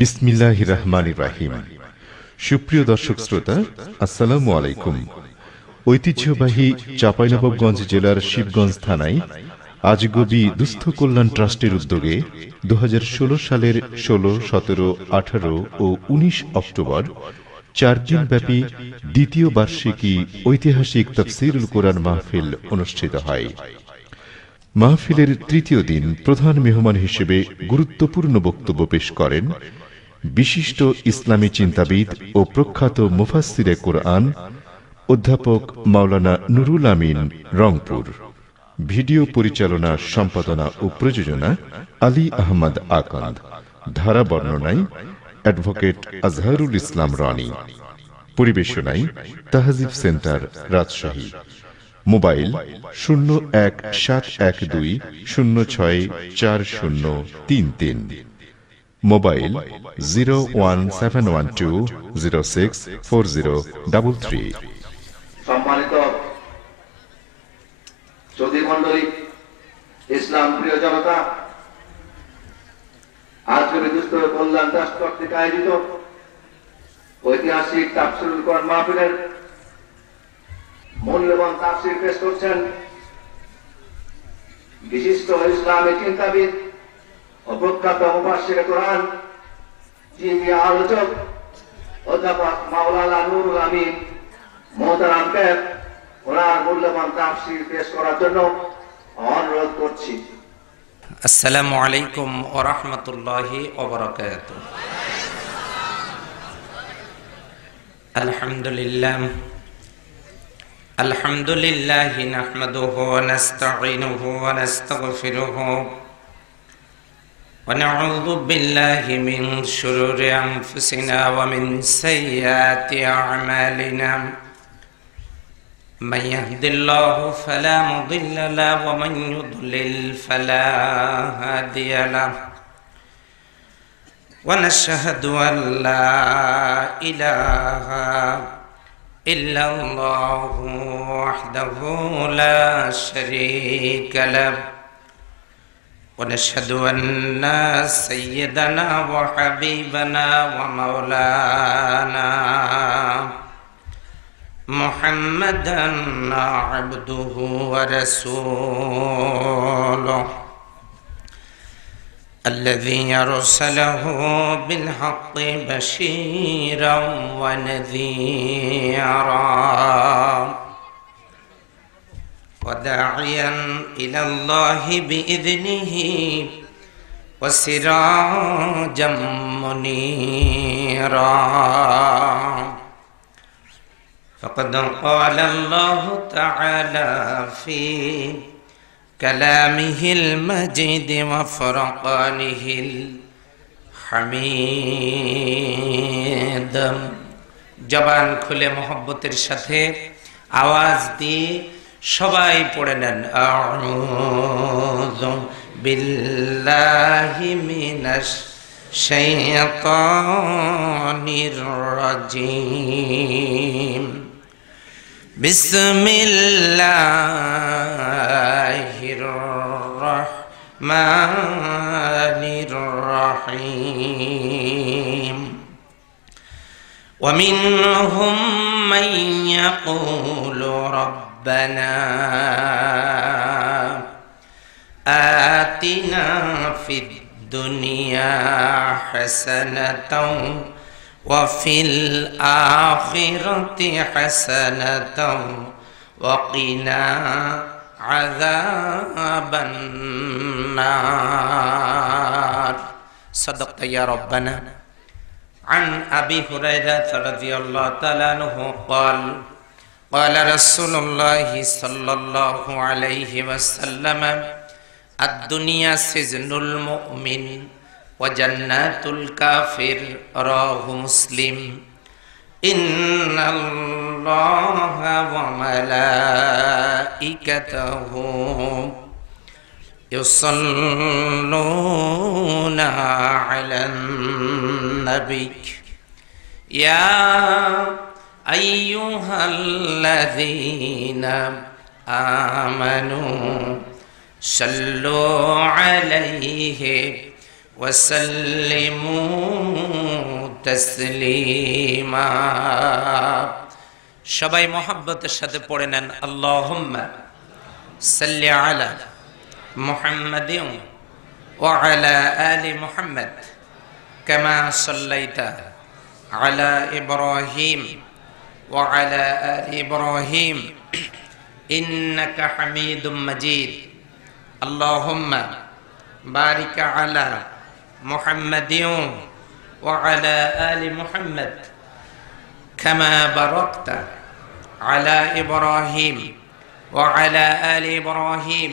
বিসমিল্লাহির রহমানির রহিম। সুপ্রিয় দর্শক শ্রোতা, আসসালামু আলাইকুম। ঐতিহ্যবাহী চাঁপাইনবাবগঞ্জ জেলার শিবগঞ্জ থানায় আজগবি দুস্থ কল্যাণ ট্রাস্টের উদ্যোগে 2016 সালের 16, 17, 18 ও 19 অক্টোবর 4 দিনব্যাপী দ্বিতীয় বার্ষিকী ঐতিহাসিক তাফসীরুল কোরআন মাহফিল অনুষ্ঠিত হয়। মাহফিলের তৃতীয় দিন প্রধান মেহমান হিসেবে গুরুত্বপূর্ণ বক্তব্য পেশ করেন বিশিষ্ট ইসলামী চিন্তাবিদ ও প্রখ্যাত মুফাসসিরে কোরআন অধ্যাপক মাওলানা নুরুল আমিন রংপুর। ভিডিও পরিচালনা, সম্পাদনা ও প্রযোজনা আলী আহমদ আকন্দ। ধারা বর্ণনায় অ্যাডভোকেট আজহারুল ইসলাম রনি। পরিবেশনায় Tahzib centre, Rajshahi. Mobile 017120640333, mobile 01712064033। সম্মানিত সুধী মণ্ডলী, ইসলাম প্রিয় জনতা, আজকের দুস্থ কল্যাণ ট্রাস্ট কর্তৃক আয়োজিত ঐতিহাসিক তাফসীরুল কোরআন মাহফিলের মূল্যবান তাফসীর পেশ করছেন বিশিষ্ট ইসলামী চিন্তাবিদ ও প্রখ্যাত মুফাসসিরে কোরআন, যিনি আলোচক অধ্যাপক মাওলানা নুরুল আমিন মোহতারামকে ওনার মূল্যবান তাফসীর পেশ করার জন্য অনুরোধ করছি। আসসালামু আলাইকুম ওয়া রাহমাতুল্লাহি ওয়া বারাকাতুহু। আলহামদুলিল্লাহ নাহমাদুহু ওয়া নাস্তাঈনুহু ওয়া নাস্তাগফিরুহু ওয়া নাউযু বিল্লাহি মিন শুরুরি আনফুসিনা ওয়া মিন সাইয়্যাতি আ'মালিনা। من يهد الله فلا مضل له ومن يضلل فلا هادي له ونشهد أن لا إله إلا الله وحده لا شريك له ونشهد أن سيدنا وحبيبنا ومولانا محمدًا عبده ورسوله الذي أرسله بالحق بشيرًا ونذيرًا وداعيًا إلى الله بإذنه وسراجًا منيرًا. فقد قال الله تعالى في كلامه المجيد وفرقانه الحميد. জবান খুলে মোহব্বতের সাথে আওয়াজ দিয়ে সবাই পড়ে নেন, আউযু বিল্লাহি মিনাশ শাইতানির রাজীম। বিসমিল্লাহির রহমানির রহিম। ওয়া মিনহুম মান ইয়াকুলু রাব্বানা আতিনা ফিদ দুনিয়া হাসানাতাও وفي الآخرة حسنة وقنا عذاب النار. صدقت يا ربنا. عن أبي هريرة رضي الله تعالى عنه قال قال رسول الله صلى الله عليه وسلم الدنيا سجن المؤمن وجنات الكافر. رواه مسلم. إن الله وملائكته يصلون على النبي يا أيها الذين آمنوا صلوا عليه وسلموا تسليما সবাই মোহাব্বতের সাথে পড়ে নেন আল্লাহুম্মা সাল্লি আলা মুহাম্মাদিন ওয়া আলা আলি মুহাম্মাদ কামা সাল্লাইতা আলা ইব্রাহিম ওয়া আলা আলি ইব্রাহিম ইন্নাকা হামিদুম মাজিদ আল্লাহুম্মা বারিক আলা মুহাম্মাদিন ওয়া আলা আলি মুহাম্মাদ কামা বারাকতা আলা ইব্রাহিম ওয়া আলা আলি ইব্রাহিম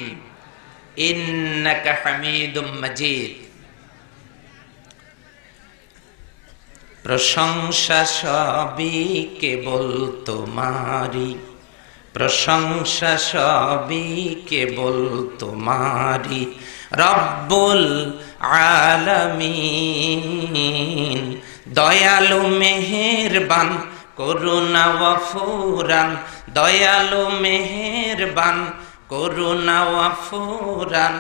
ইন্নাকা হামিদুম মাজিদ। প্রশংসা সবই কেবল তোমারি, প্রশংসা সবই কেবল তোমারি, রব্বুল আলামিন। দয়ালু মেহেরবান করুণা ওয়াফুরান, দয়ালু মেহেরবান করুণা ওয়াফুরান,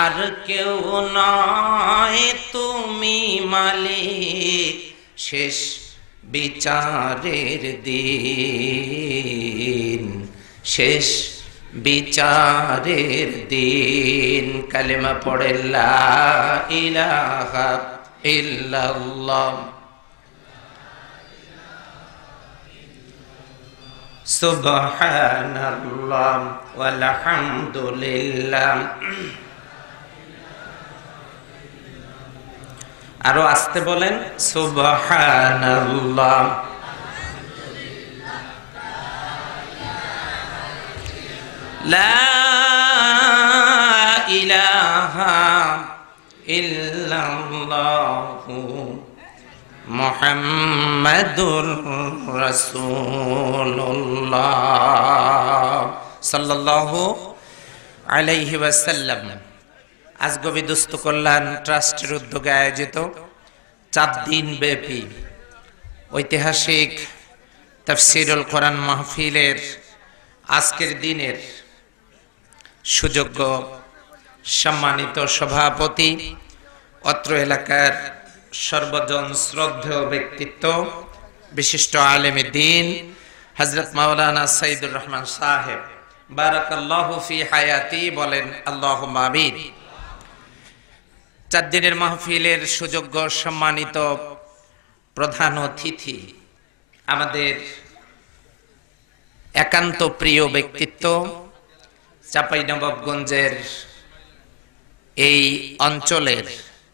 আর কেউ নয় তুমি মালিক শেষ বিচারের দিন, শেষ বিচারের দিন। কালেমা পড়ে লা ইলাহা ইল্লাল্লাহ সুবহানাল্লাহ ওয়াল হামদুলিল্লাহ। আরো আস্তে বলেন সুবহানাল্লাহ। লা ইলাহা ইল্লাল্লাহ মুহাম্মাদুর রাসূলুল্লাহ সাল্লাল্লাহু আলাইহি ওয়াসাল্লাম। আজগবি দুস্থ কল্যাণ ট্রাস্টের উদ্যোগে আয়োজিত 4 দিন ব্যাপী ঐতিহাসিক তাফসীরুল কোরআন মাহফিলের আজকের দিনের সুযোগ্য সম্মানিত সভাপতি, অত্র এলাকার সর্বজন শ্রদ্ধেয় ব্যক্তিত্ব, বিশিষ্ট আলেমে দ্বীন হযরত মাওলানা সাইদুর রহমান সাহেব, বারাকাল্লাহু ফি হায়াতি, বলেন আল্লাহুম্মা আমিন। 4 দিনের মাহফিলের সুযোগ্য সম্মানিত প্রধান অতিথি, আমাদের একান্ত প্রিয় ব্যক্তিত্ব, চাঁপাইনবাবগঞ্জের এই অঞ্চলের,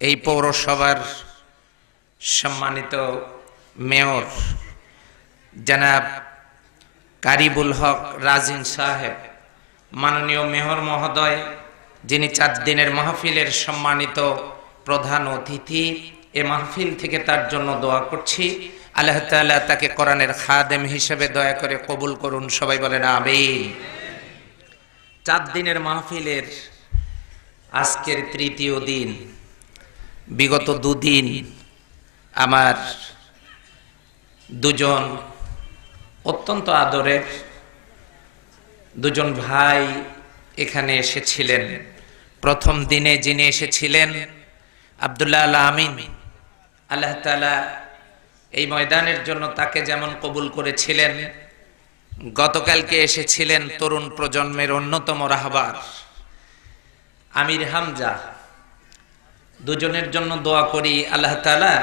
এই পৌরসভার সম্মানিত মেয়র জনাব কারিবুল হক রাজিন সাহেব, মাননীয় মেয়র মহোদয়, যিনি 4 দিনের মাহফিলের সম্মানিত প্রধান অতিথি। এ মাহফিল থেকে তার জন্য দোয়া করছি, আল্লাহ তাআলা তাকে কোরআনের খাদেম হিসেবে দয়া করে কবুল করুন, সবাই বলেন আমিন। 4 দিনের মাহফিলের আজকের 3য় দিন। বিগত 2 দিন আমার দুজন অত্যন্ত আদরের দুজন ভাই এখানে এসেছিলেন। প্রথম দিনে যিনি এসেছিলেন আব্দুল্লাহ আল আমিন, আল্লাহ তাআলা এই ময়দানের জন্য তাকে যেমন কবুল করেছিলেন, গতকালকে এসেছিলেন তরুণ প্রজন্মের অন্যতম রাহবার আমির হামজা। দুজনের জন্য দোয়া করি আল্লাহ তাআলা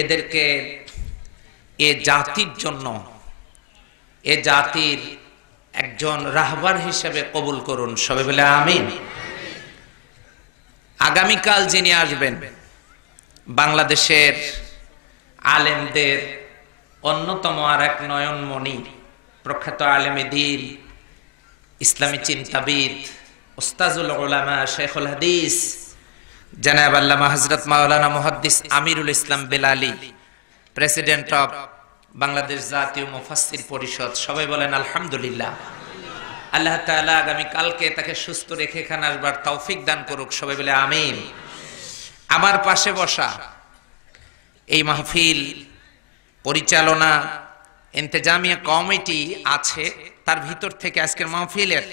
এদেরকে এ জাতির জন্য, এ জাতির একজন রাহবার হিসেবে কবুল করুন, সবাই বলে আমিন। আগামীকাল যিনি আসবেন, বাংলাদেশের আলেমদের অন্যতম আর এক নয়নমণি, প্রখ্যাত আলেমে দ্বীন, ইসলামী চিন্তাবিদ, উস্তাজুল উলামা, শেখুল হাদিস জনাব আল্লামা হযরত মাওলানা মুহাদ্দিস আমিরুল ইসলাম বেলালী, প্রেসিডেন্ট অফ বাংলাদেশ জাতীয় মুফাসসির পরিষদ, সবাই বলেন আলহামদুলিল্লাহ। আল্লাহ তাআলা আগামী কালকে তাকে সুস্থ রেখে এখানে আসবার তৌফিক দান করুক, সবাই বলে আমিন। আমার পাশে বসা এই মাহফিল পরিচালনা ইন্তেজামিয়া কমিটি আছে, তার ভিতর থেকে আজকের মাহফিলের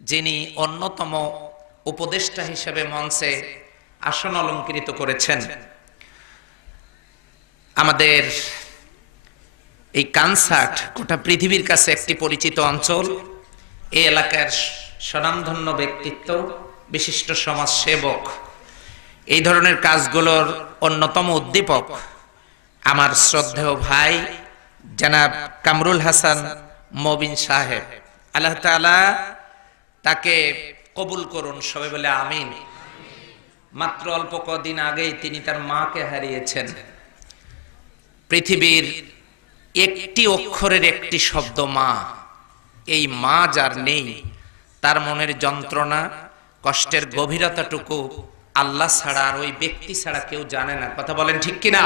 যিনি অন্যতম উপদেষ্টা হিসেবে মঞ্চে আসন অলঙ্কৃত করেছেন। আমাদের এই কনসার্ট গোটা পৃথিবীর কাছে একটি পরিচিত অঞ্চল। এই এলাকার স্বনামধন্য ব্যক্তিত্ব, বিশিষ্ট সমাজ সেবক, এই ধরনের কাজগুলোর অন্যতম উদ্দীপক আমার শ্রদ্ধেয় ভাই জনাব কামরুল হাসান মবিন সাহেব। আল্লাহ তাআলা তাকে কবুল করুন, সবাই বলে আমিন। মাত্র অল্প কদিন আগেই তিনি তার মাকে হারিয়েছেন। পৃথিবীর একটি অক্ষরের একটি শব্দ মা, এই মা যার নেই তার মনের যন্ত্রণা, কষ্টের গভীরতাটুকু আল্লাহ ছাড়া আর ওই ব্যক্তি ছাড়া কেউ জানে না। কথা বলেন ঠিক কিনা?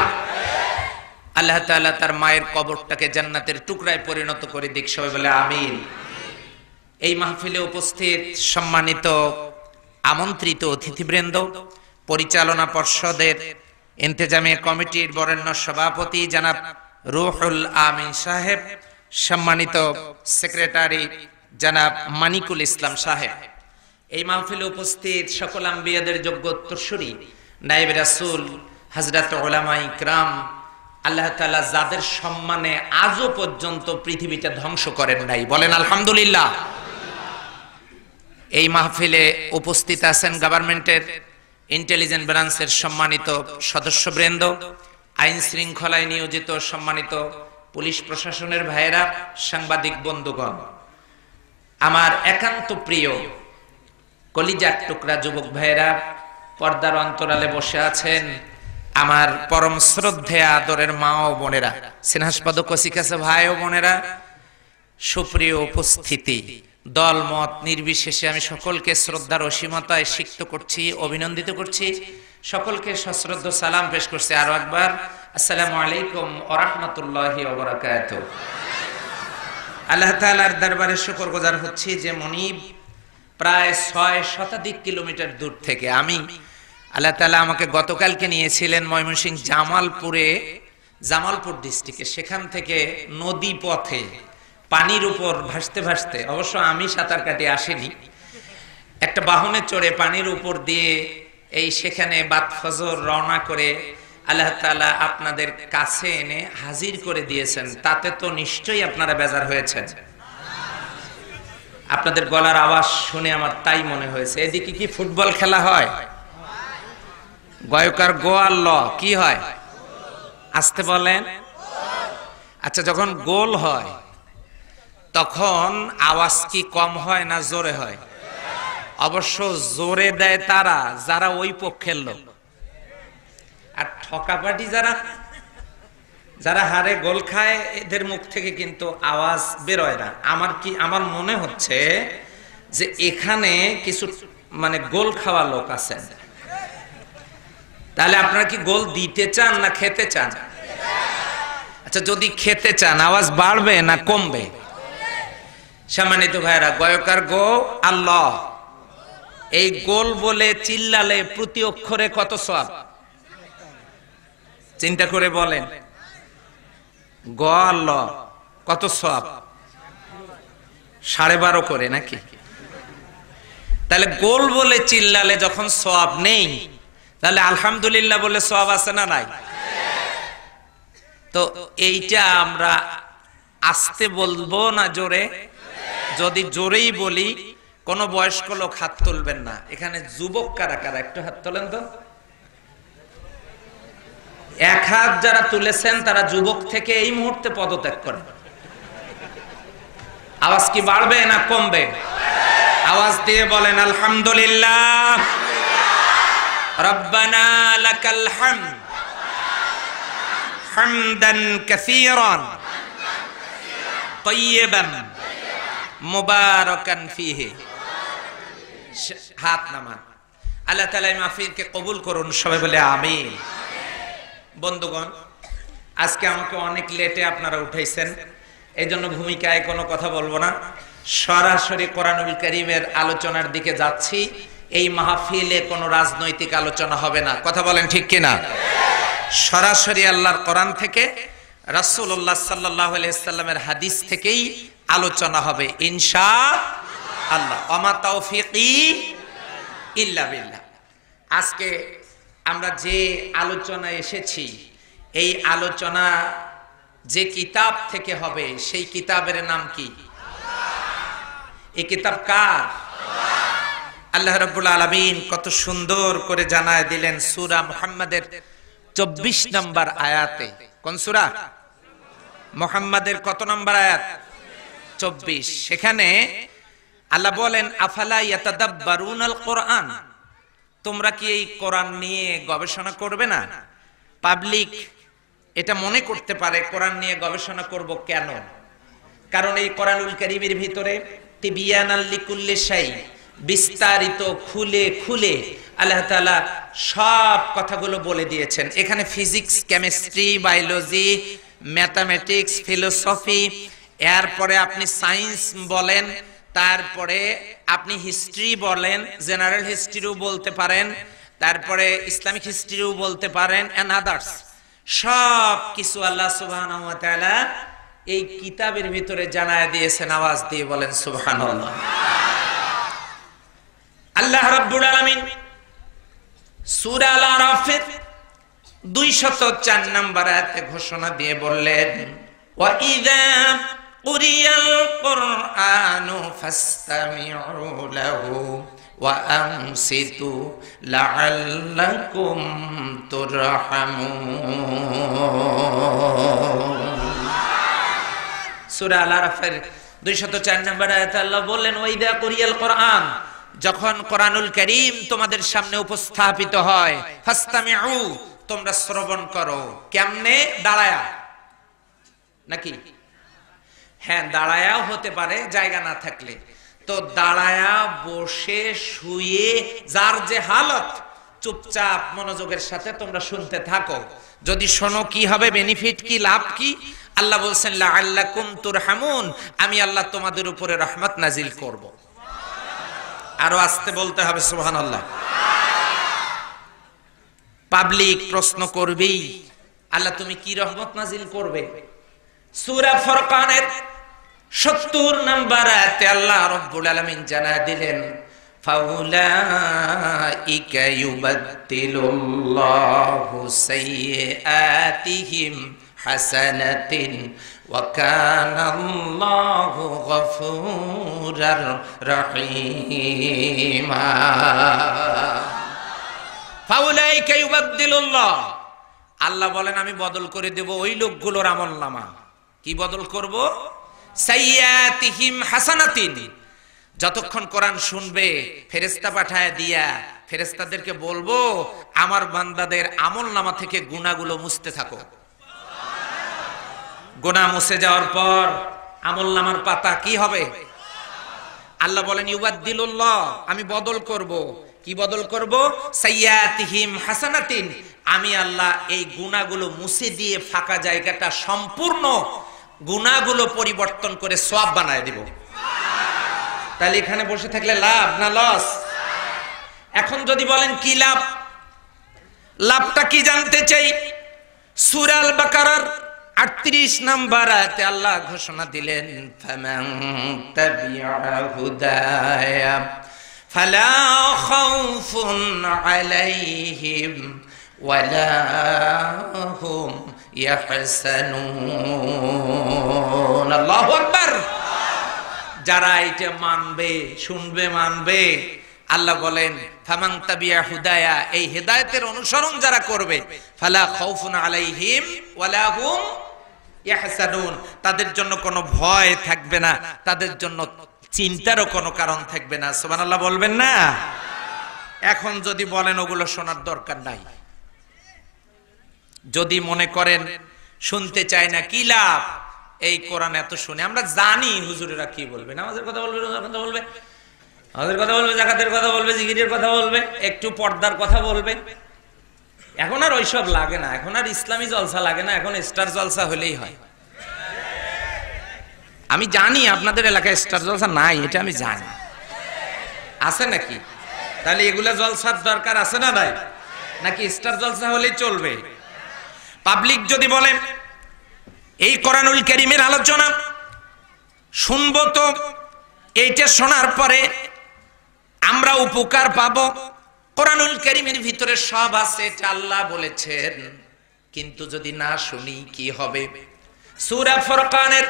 আল্লাহ তাআলা তার মায়ের কবরটাকে জান্নাতের টুকরায় পরিণত করে দিক, সবাই বলে আমিন। এই মাহফিলে উপস্থিত সম্মানিত আমন্ত্রিত অতিথিবৃন্দ, পরিচালনা পর্ষদের ইন্তেজামিয়া কমিটির বরেণ্য সভাপতি জনাব রুহুল আমিন সাহেব, সম্মানিত সেক্রেটারি জনাব মানিকুল ইসলাম সাহেব, এই মাহফিলে উপস্থিত সকল আম্বিয়াদের যোগ্য উত্তরসূরি নায়েব রাসূল হযরত উলামা ইকরাম, আল্লাহ তাআলা যাদের সম্মানে আজও পর্যন্ত পৃথিবীটা ধ্বংস করেন নাই, বলেন আলহামদুলিল্লাহ। এই মাহফিলে উপস্থিত আছেন গভর্নমেন্টের ইন্টেলিজেন্স ব্রাঞ্চের সম্মানিত সদস্যবৃন্দ, আইন শৃঙ্খলায় নিয়োজিত সম্মানিত পুলিশ প্রশাসনের ভাইয়েরা, সাংবাদিক বন্ধুগণ, আমার একান্ত প্রিয় কলিজার টুকরা যুবক ভাইয়েরা, পর্দার অন্তরালে বসে আছেন আমার পরম শ্রদ্ধেয় আদরের মা ও বোনেরা, স্নেহাস্পদ কচিকাছে ভাই ও বোনেরা, সুপ্রিয় উপস্থিতি, দল মত নির্বিশেষে আমি সকলকে শ্রদ্ধার অসীমতায় সিক্ত করছি, অভিনন্দিত করছি, সকলকে সশ্রদ্ধ সালাম পেশ করছি আরো একবার, আসসালামু আলাইকুম ওয়া রাহমাতুল্লাহি ওয়া বারাকাতুহু। আল্লাহ তাআলার দরবারে শুকরগুজার হচ্ছি যে মনিব প্রায় ৬ শতাধিক কিলোমিটার দূর থেকে, আমি আল্লাহ তাআলা আমাকে গতকালকে নিয়েছিলেন ময়মনসিংহ জামালপুর ডিস্ট্রিক্টে, সেখান থেকে নদী পথে পানির উপর ভাসতে ভাসতে, অবশ্য আমি সাঁতার কাটে আসিনি, একটা বাহনে চড়ে পানির উপর দিয়ে এই সেখানে বাদ ফজর রওনা করে আল্লাহ তাআলা আপনাদের কাছে এনে হাজির করে দিয়েছেন। তাতে তো নিশ্চয়ই আপনারা বেজার হয়েছেন। আপনাদের গলার আওয়াজ শুনে আমার তাই মনে হয়েছে। এদিকে কি ফুটবল খেলা হয়? গয়কার গো আর ল কি হয়? আসতে বলেন। আচ্ছা, যখন গোল হয় তখন আওয়াজ কি কম হয় না জোরে হয়? অবশ্য জোরে দেয় তারা যারা ওই পক্ষের লোক, আর ঠকাপাটি যারা হারে গোল খায় এদের মুখ থেকে কিন্তু আওয়াজ বেরোয় না। আমার মনে হচ্ছে যে এখানে কিছু মানে গোল খাওয়া লোক আছেন। তাহলে আপনারা কি গোল দিতে চান না খেতে চান? আচ্ছা, যদি খেতে চান আওয়াজ বাড়বে না কমবে? সম্মানিত ভাইরা, গয়কার গো আল্লাহ, এই গোল বলে চিল্লালে প্রতি অক্ষরে কত সওয়াব? চিন্তা করে বলেন। গ আল্লাহ কত সওয়াব? 12.5 করে নাকি? তাহলে গোল বলে চিল্লালে যখন সওয়াব নেই, তাহলে আলহামদুলিল্লাহ বলে সওয়াব আছে না নাই? তো এইটা আমরা আস্তে বলবো না জোরে? যদি জোরেই বলি, কোন বয়স্ক লোক হাত তুলবেন না। এখানে যুবক কারা কারা একটু হাত তোলেন তো। এক হাত যারা তুলেছেন তারা যুবক থেকে এই মুহূর্তে পদত্যাগ করেন। আওয়াজ কি বাড়বে না কমবে? আওয়াজ দিয়ে বলেন আলহামদুলিল্লাহ। রব্বানা লাকাল হামদ হামদান কাসীরান তাইয়িবান মুবারাকান ফীহি। হাত নামান। আল্লাহ তাআলা এই মাহফিলকে কবুল করুন, সবাই বলে আমিন। বন্ধুগণ, আজকে আমাকে অনেক লেটে আপনারা উঠাইছেন, এই জন্য ভূমিকায় কোনো কথা বলবো না, সরাসরি কোরআনুল কারীমের আলোচনার দিকে যাচ্ছি। এই মাহফিলে কোনো রাজনৈতিক আলোচনা হবে না, কথা বলেন ঠিক কিনা? সরাসরি আল্লাহর কোরআন থেকে, রাসূলুল্লাহ সাল্লাল্লাহু আলাইহি সাল্লামের হাদিস থেকেই আলোচনা হবে ইনশাআল্লাহ। ওয়া মা তাওফীকি ইল্লা বিল্লাহ। আজকে আমরা যে আলোচনায় এসেছি এই আলোচনা যে কিতাব থেকে হবে সেই কিতাবের নাম কি? এই কিতাব কার? আল্লাহ রাব্বুল আলামিন কত সুন্দর করে জানায় দিলেন সূরা মুহাম্মাদের 24 নম্বর আয়াতে। কোন সূরা? মুহাম্মাদের কত নম্বর আয়াত? 24। সেখানে আল্লাহ বলেন আফালা ইয়াতাদাব্বারুনাল কোরআন, তোমরা কি এই কোরআন নিয়ে গবেষণা করবে না? পাবলিক এটা মনে করতে পারে কোরআন নিয়ে গবেষণা করব কেন? কারণ এই কোরআনুল কারীমের ভিতরে তিবিয়ানাল লিকুল্লি শাই, বিস্তারিত খুলে খুলে আল্লাহ তাআলা সব কথাগুলো বলে দিয়েছেন। এখানে physics, chemistry, biology, mathematics, philosophy, এরপরে আপনি সায়েন্স বলেন, তারপরে আপনি হিস্ট্রি বলেন, জেনারেল হিস্ট্রিও বলতে পারেন, তারপরে ইসলামিক হিস্ট্রিও বলতে পারেন, এন্ড আদার্স। সব কিছু আল্লাহ সুবহানাহু ওয়া তাআলা এই কিতাবের ভিতরে জানায় দিয়েছেন। আওয়াজ দিয়ে বলেন সুবহানাল্লাহ। আল্লাহ রাব্বুল আলামিন সূরা আল আরাফের 204 নম্বর আয়াতে ঘোষণা দিয়ে বললেন ওয়া ইযা কুরিয়াল কুরআনু ফাসতামিউ লাহু ওয়া আনসিতু লাআল্লাকুম তুরহামুন। সূরা আল আরাফের 204 নম্বর আয়াতে আল্লাহ বললেন ওয়া ইযা কুরিয়াল কুরআন, যখন কোরআনুল কারীম তোমাদের সামনে উপস্থাপিত হয়, ফাসতামিউ, তোমরা শ্রবণ করো। কেমনে? দাঁড়ায়া নাকি? হ্যাঁ, দাঁড়ায়াও হতে পারে জায়গা না থাকলে। তো দাঁড়ায়া, বসে, শুয়ে, যার যে হালত, চুপচাপ মনোযোগের সাথে তোমরা শুনতে থাকো। যদি শোনো কি হবে, বেনিফিট কি, লাভ কি? আল্লাহ বলছেন লাআল্লাকুম তুরহামুন, আমি আল্লাহ তোমাদের উপরে রহমত নাজিল করব। আরো আস্তে বলতে হবে সুবহানাল্লাহ। পাবলিক প্রশ্ন করবেই, আল্লাহ তুমি কি রহমত নাজিল করবে? সূরা ফুরকানের 70 নম্বর আয়াতে আল্লাহ রাব্বুল আলামিন জানায় দিলেন ফাউলাইকা ইউবাদদিলুল্লাহু সাইয়্যাতিহিম হাসানাতিন ওয়া কানাল্লাহু গফুরার রহিমা। ফাউলাইকা ইউবাদদিলুল্লাহ, আল্লাহ বলেন আমি বদল করে দেব ওই লোকগুলোর আমলনামা। কি বদল করব? সাইয়্যাতিহিম হাসানাতিন, যতক্ষণ কোরআন শুনবে ফেরেশতা পাঠায় দিয়া ফেরেশতাদেরকে বলবো আমার বান্দাদের আমলনামা থেকে গুনাহগুলো মুছতে থাকো। গুনাহ মুছে যাওয়ার পর আমলনামার পাতা কি হবে? আল্লাহ বলেন ইউবাদদিলুল্লাহ, আমি বদল করব। কি বদল করব? সাইয়্যাতিহিম হাসানাতিন, আমি আল্লাহ এই গুনাহগুলো মুছে দিয়ে ফাঁকা জায়গাটা সম্পূর্ণ গুনাহগুলো পরিবর্তন করে সওয়াব বানায় দেব। তাহলে এখানে বসে থাকলে লাভ না লস? এখন যদি বলেন কি লাভ, লাভটা কি জানতে চাই। সূরা আল বাকারার 38 নম্বর আয়াতে আল্লাহ ঘোষণা দিলেন ফামান তাবিআ হুদায়া ফালা খাউফুন আলাইহিম ওয়ালা হুম ইয়াহসানুন। আল্লাহু আকবার। যারা এটা মানবে, শুনবে, মানবে, আল্লাহ বলেন ফামান তাবিআ হুদায়া, এই হেদায়েতের অনুসরণ যারা করবে, ফালা খাউফুন আলাইহিম ওয়ালা হুম ইয়াহসানুন, তাদের জন্য কোনো ভয় থাকবে না, তাদের জন্য চিন্তারও কোনো কারণ থাকবে না। সুবহানাল্লাহ বলবেন না? এখন যদি বলেন ওগুলো শোনার দরকার নাই, যদি মনে করেন শুনতে চাই না, কি লাভ? এই কোরআন এত শুনে আমরা জানি হুজুরেরা কি বলবে, নামাজের কথা বলবে, রোজার কথা বলবে, আমাদের কথা বলবে, যাকাতের কথা বলবে, জিকিরের কথা বলবে, একটু পর্দার কথা বলবে। এখন আর ওইসব লাগে না, এখন আর ইসলামী জলসা লাগে না, এখন স্টার জলসা হলেই হয়। আমি জানি আপনাদের এলাকায় স্টার জলসা নাই, এটা আমি জানি। আছে নাকি? তাহলে এগুলা জলসার দরকার আছে না নাই? নাকি স্টার জলসা হলেই চলবে? পাবলিক যদি বলেন এই কোরআনুল কারীমের আলোচনা শুনবো, তো এইটা শোনার পরে আমরা উপকার পাবো, কোরআনুল কারীমের ভিতরে সব আছে, এটা আল্লাহ বলেছেন, কিন্তু যদি না শুনি কি হবে? সূরা ফুরকানের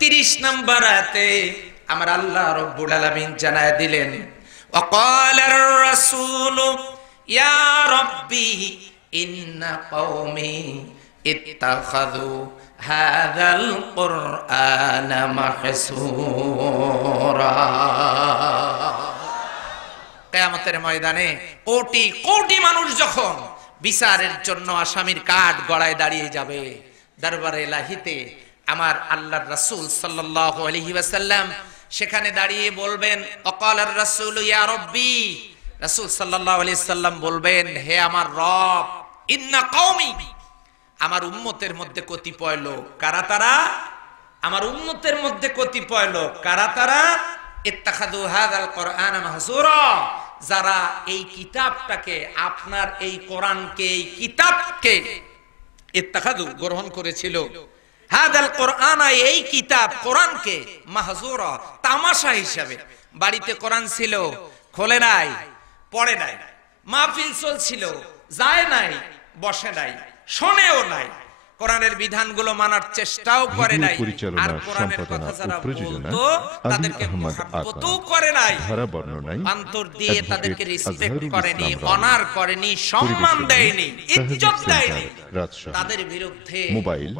30 নম্বর আয়াতে আমার আল্লাহ রাব্বুল আলামিন জানায় দিলেন, ওয়াকালার রাসূলু ইয়া রাব্বি ইন্না কওমি ইত্তাখাযু হাযাল কুরআনা মাহসুরা। কিয়ামতের ময়দানে কোটি কোটি মানুষ যখন বিচারের জন্য আসামির কাঠ গড়ায় দাঁড়িয়ে যাবে দরবারে ইলাহিতে, আমার আল্লাহর রাসূল সাল্লাল্লাহু আলাইহি ওয়াসাল্লাম সেখানে দাঁড়িয়ে বলবেন, ওয়াকালার রাসূল ইয়া রাব্বি, রাসূল সাল্লাল্লাহু আলাইহি ওয়াসাল্লাম বলবেন, হে আমার রব, ইন্না কওমি, আমার উম্মতের মধ্যে কতিপয় লোক, কারা তারা? আমার উম্মতের মধ্যে কতিপয় লোক, কারা তারা? ইত্তাখাযু হাযাল কুরআনা মাহজুরা, যারা এই কিতাবটাকে, আপনার এই কোরআনকে, এই কিতাবকে ইত্তাখাযু গ্রহণ করেছিল, হাযাল কুরআনা, এই কিতাব কোরআনকে, মাহজুরা, তামাশা হিসাবে। বাড়িতে কোরআন ছিল, খোলে নাই, পড়ে নাই, মাহফিল চলছিল, যায় নাই, বসে নাই, শোনেও নাই, কোরআনের বিধানগুলো মানার চেষ্টাও করে নাই, আর কোরআনের কথা যারা বলতো তাদেরকে মহব্বতও করে নাই, অন্তর দিয়ে তাদেরকে রেসপেক্ট করেনি, অনার করেনি, সম্মান দেয়নি, ইজ্জত দেয়নি, তাদের বিরুদ্ধে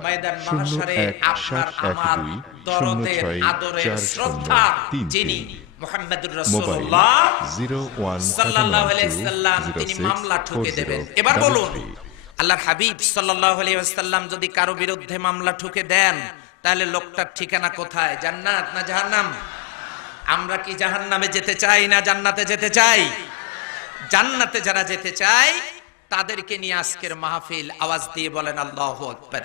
ময়দান মাহশারে আপনার আমার দরদের, আদরের, শ্রদ্ধা যিনি মুহাম্মদুর রাসূলুল্লাহ সাল্লাল্লাহু আলাইহি ওয়াসাল্লাম, তিনি মামলা ঠুকে দেবেন। এবার বলুন, আল্লাহর হাবিব সাল্লাল্লাহু আলাইহি ওয়াসাল্লাম যদি কারো বিরুদ্ধে মামলা ঠুকে দেন, তাহলে লোকটার ঠিকানা কোথায়? জান্নাত না জাহান্নাম? আমরা কি জাহান্নামে যেতে চাই না জান্নাতে যেতে চাই? জান্নাতে যারা যেতে চায় তাদেরকে নিয়ে আজকের মাহফিল, আওয়াজ দিয়ে বলেন আল্লাহু আকবার।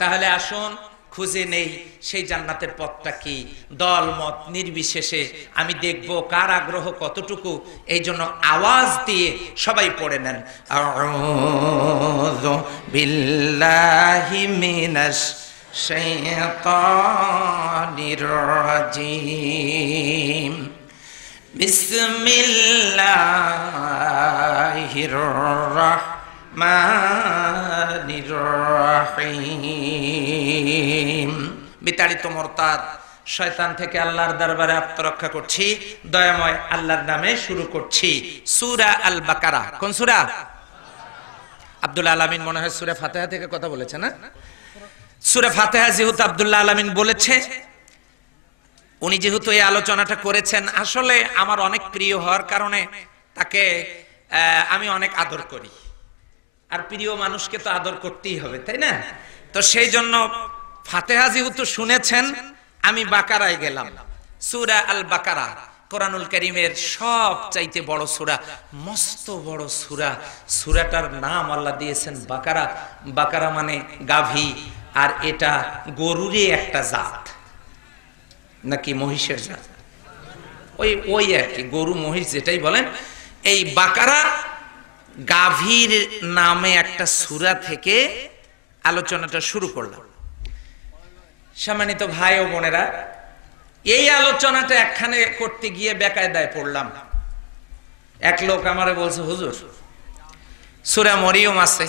তাহলে আসুন খুঁজে নেই সেই জান্নাতের পথটা কি, দল মত নির্বিশেষে আমি দেখব কার আগ্রহ কতটুকু। এই জন্য আওয়াজ দিয়ে সবাই পড়ে নেন, আউযু বিল্লাহি মিনাশ শাইতানির রাজিম, বিসমিল্লাহির রাহমানির রাহিম। বিতাড়িত মুরতাদ শয়তান থেকে আল্লাহর দরবারে আত্মরক্ষা করছি, দয়াময় আল্লাহর নামে শুরু করছি। সূরা আল বাকারা। কোন সূরা? আব্দুল আলামিন মনে হয় সূরা ফাতিহা থেকে কথা বলেছে না? সূরা ফাতিহা যেহেতু আব্দুল্লাহ আলামিন বলেছে, উনি যেহেতু এই আলোচনাটা করেছেন, আসলে আমার অনেক প্রিয় হওয়ার কারণে তাকে আমি অনেক আদর করি, আর প্রিয় মানুষকে তো আদর করতেই হবে, তাই না? তো সেই জন্য ফাতিহা যেহেতু শুনেছেন, আমি বাকারায় গেলাম। সূরা আল বাকারা কোরআনুল কারীমের সবচাইতে বড় সূরা, মস্ত বড় সূরা। সূরাটার নাম আল্লাহ দিয়েছেন বাকারা। বাকারা মানে গাভী, আর এটা গরুরই একটা জাত, নাকি মহিষের জাত, ওই আর কি, গরু মহিষ যেটাই বলেন। এই বাকারা গাভীর নামে একটা সূরা থেকে আলোচনাটা শুরু করলাম। সম্মানিত ভাই ও বোনেরা, এই আলোচনাটা একখানে করতে গিয়ে বেকায়দায় পড়লাম। এক লোক আমারে বলছে, হুজুর সূরা মরিয়ম আছে,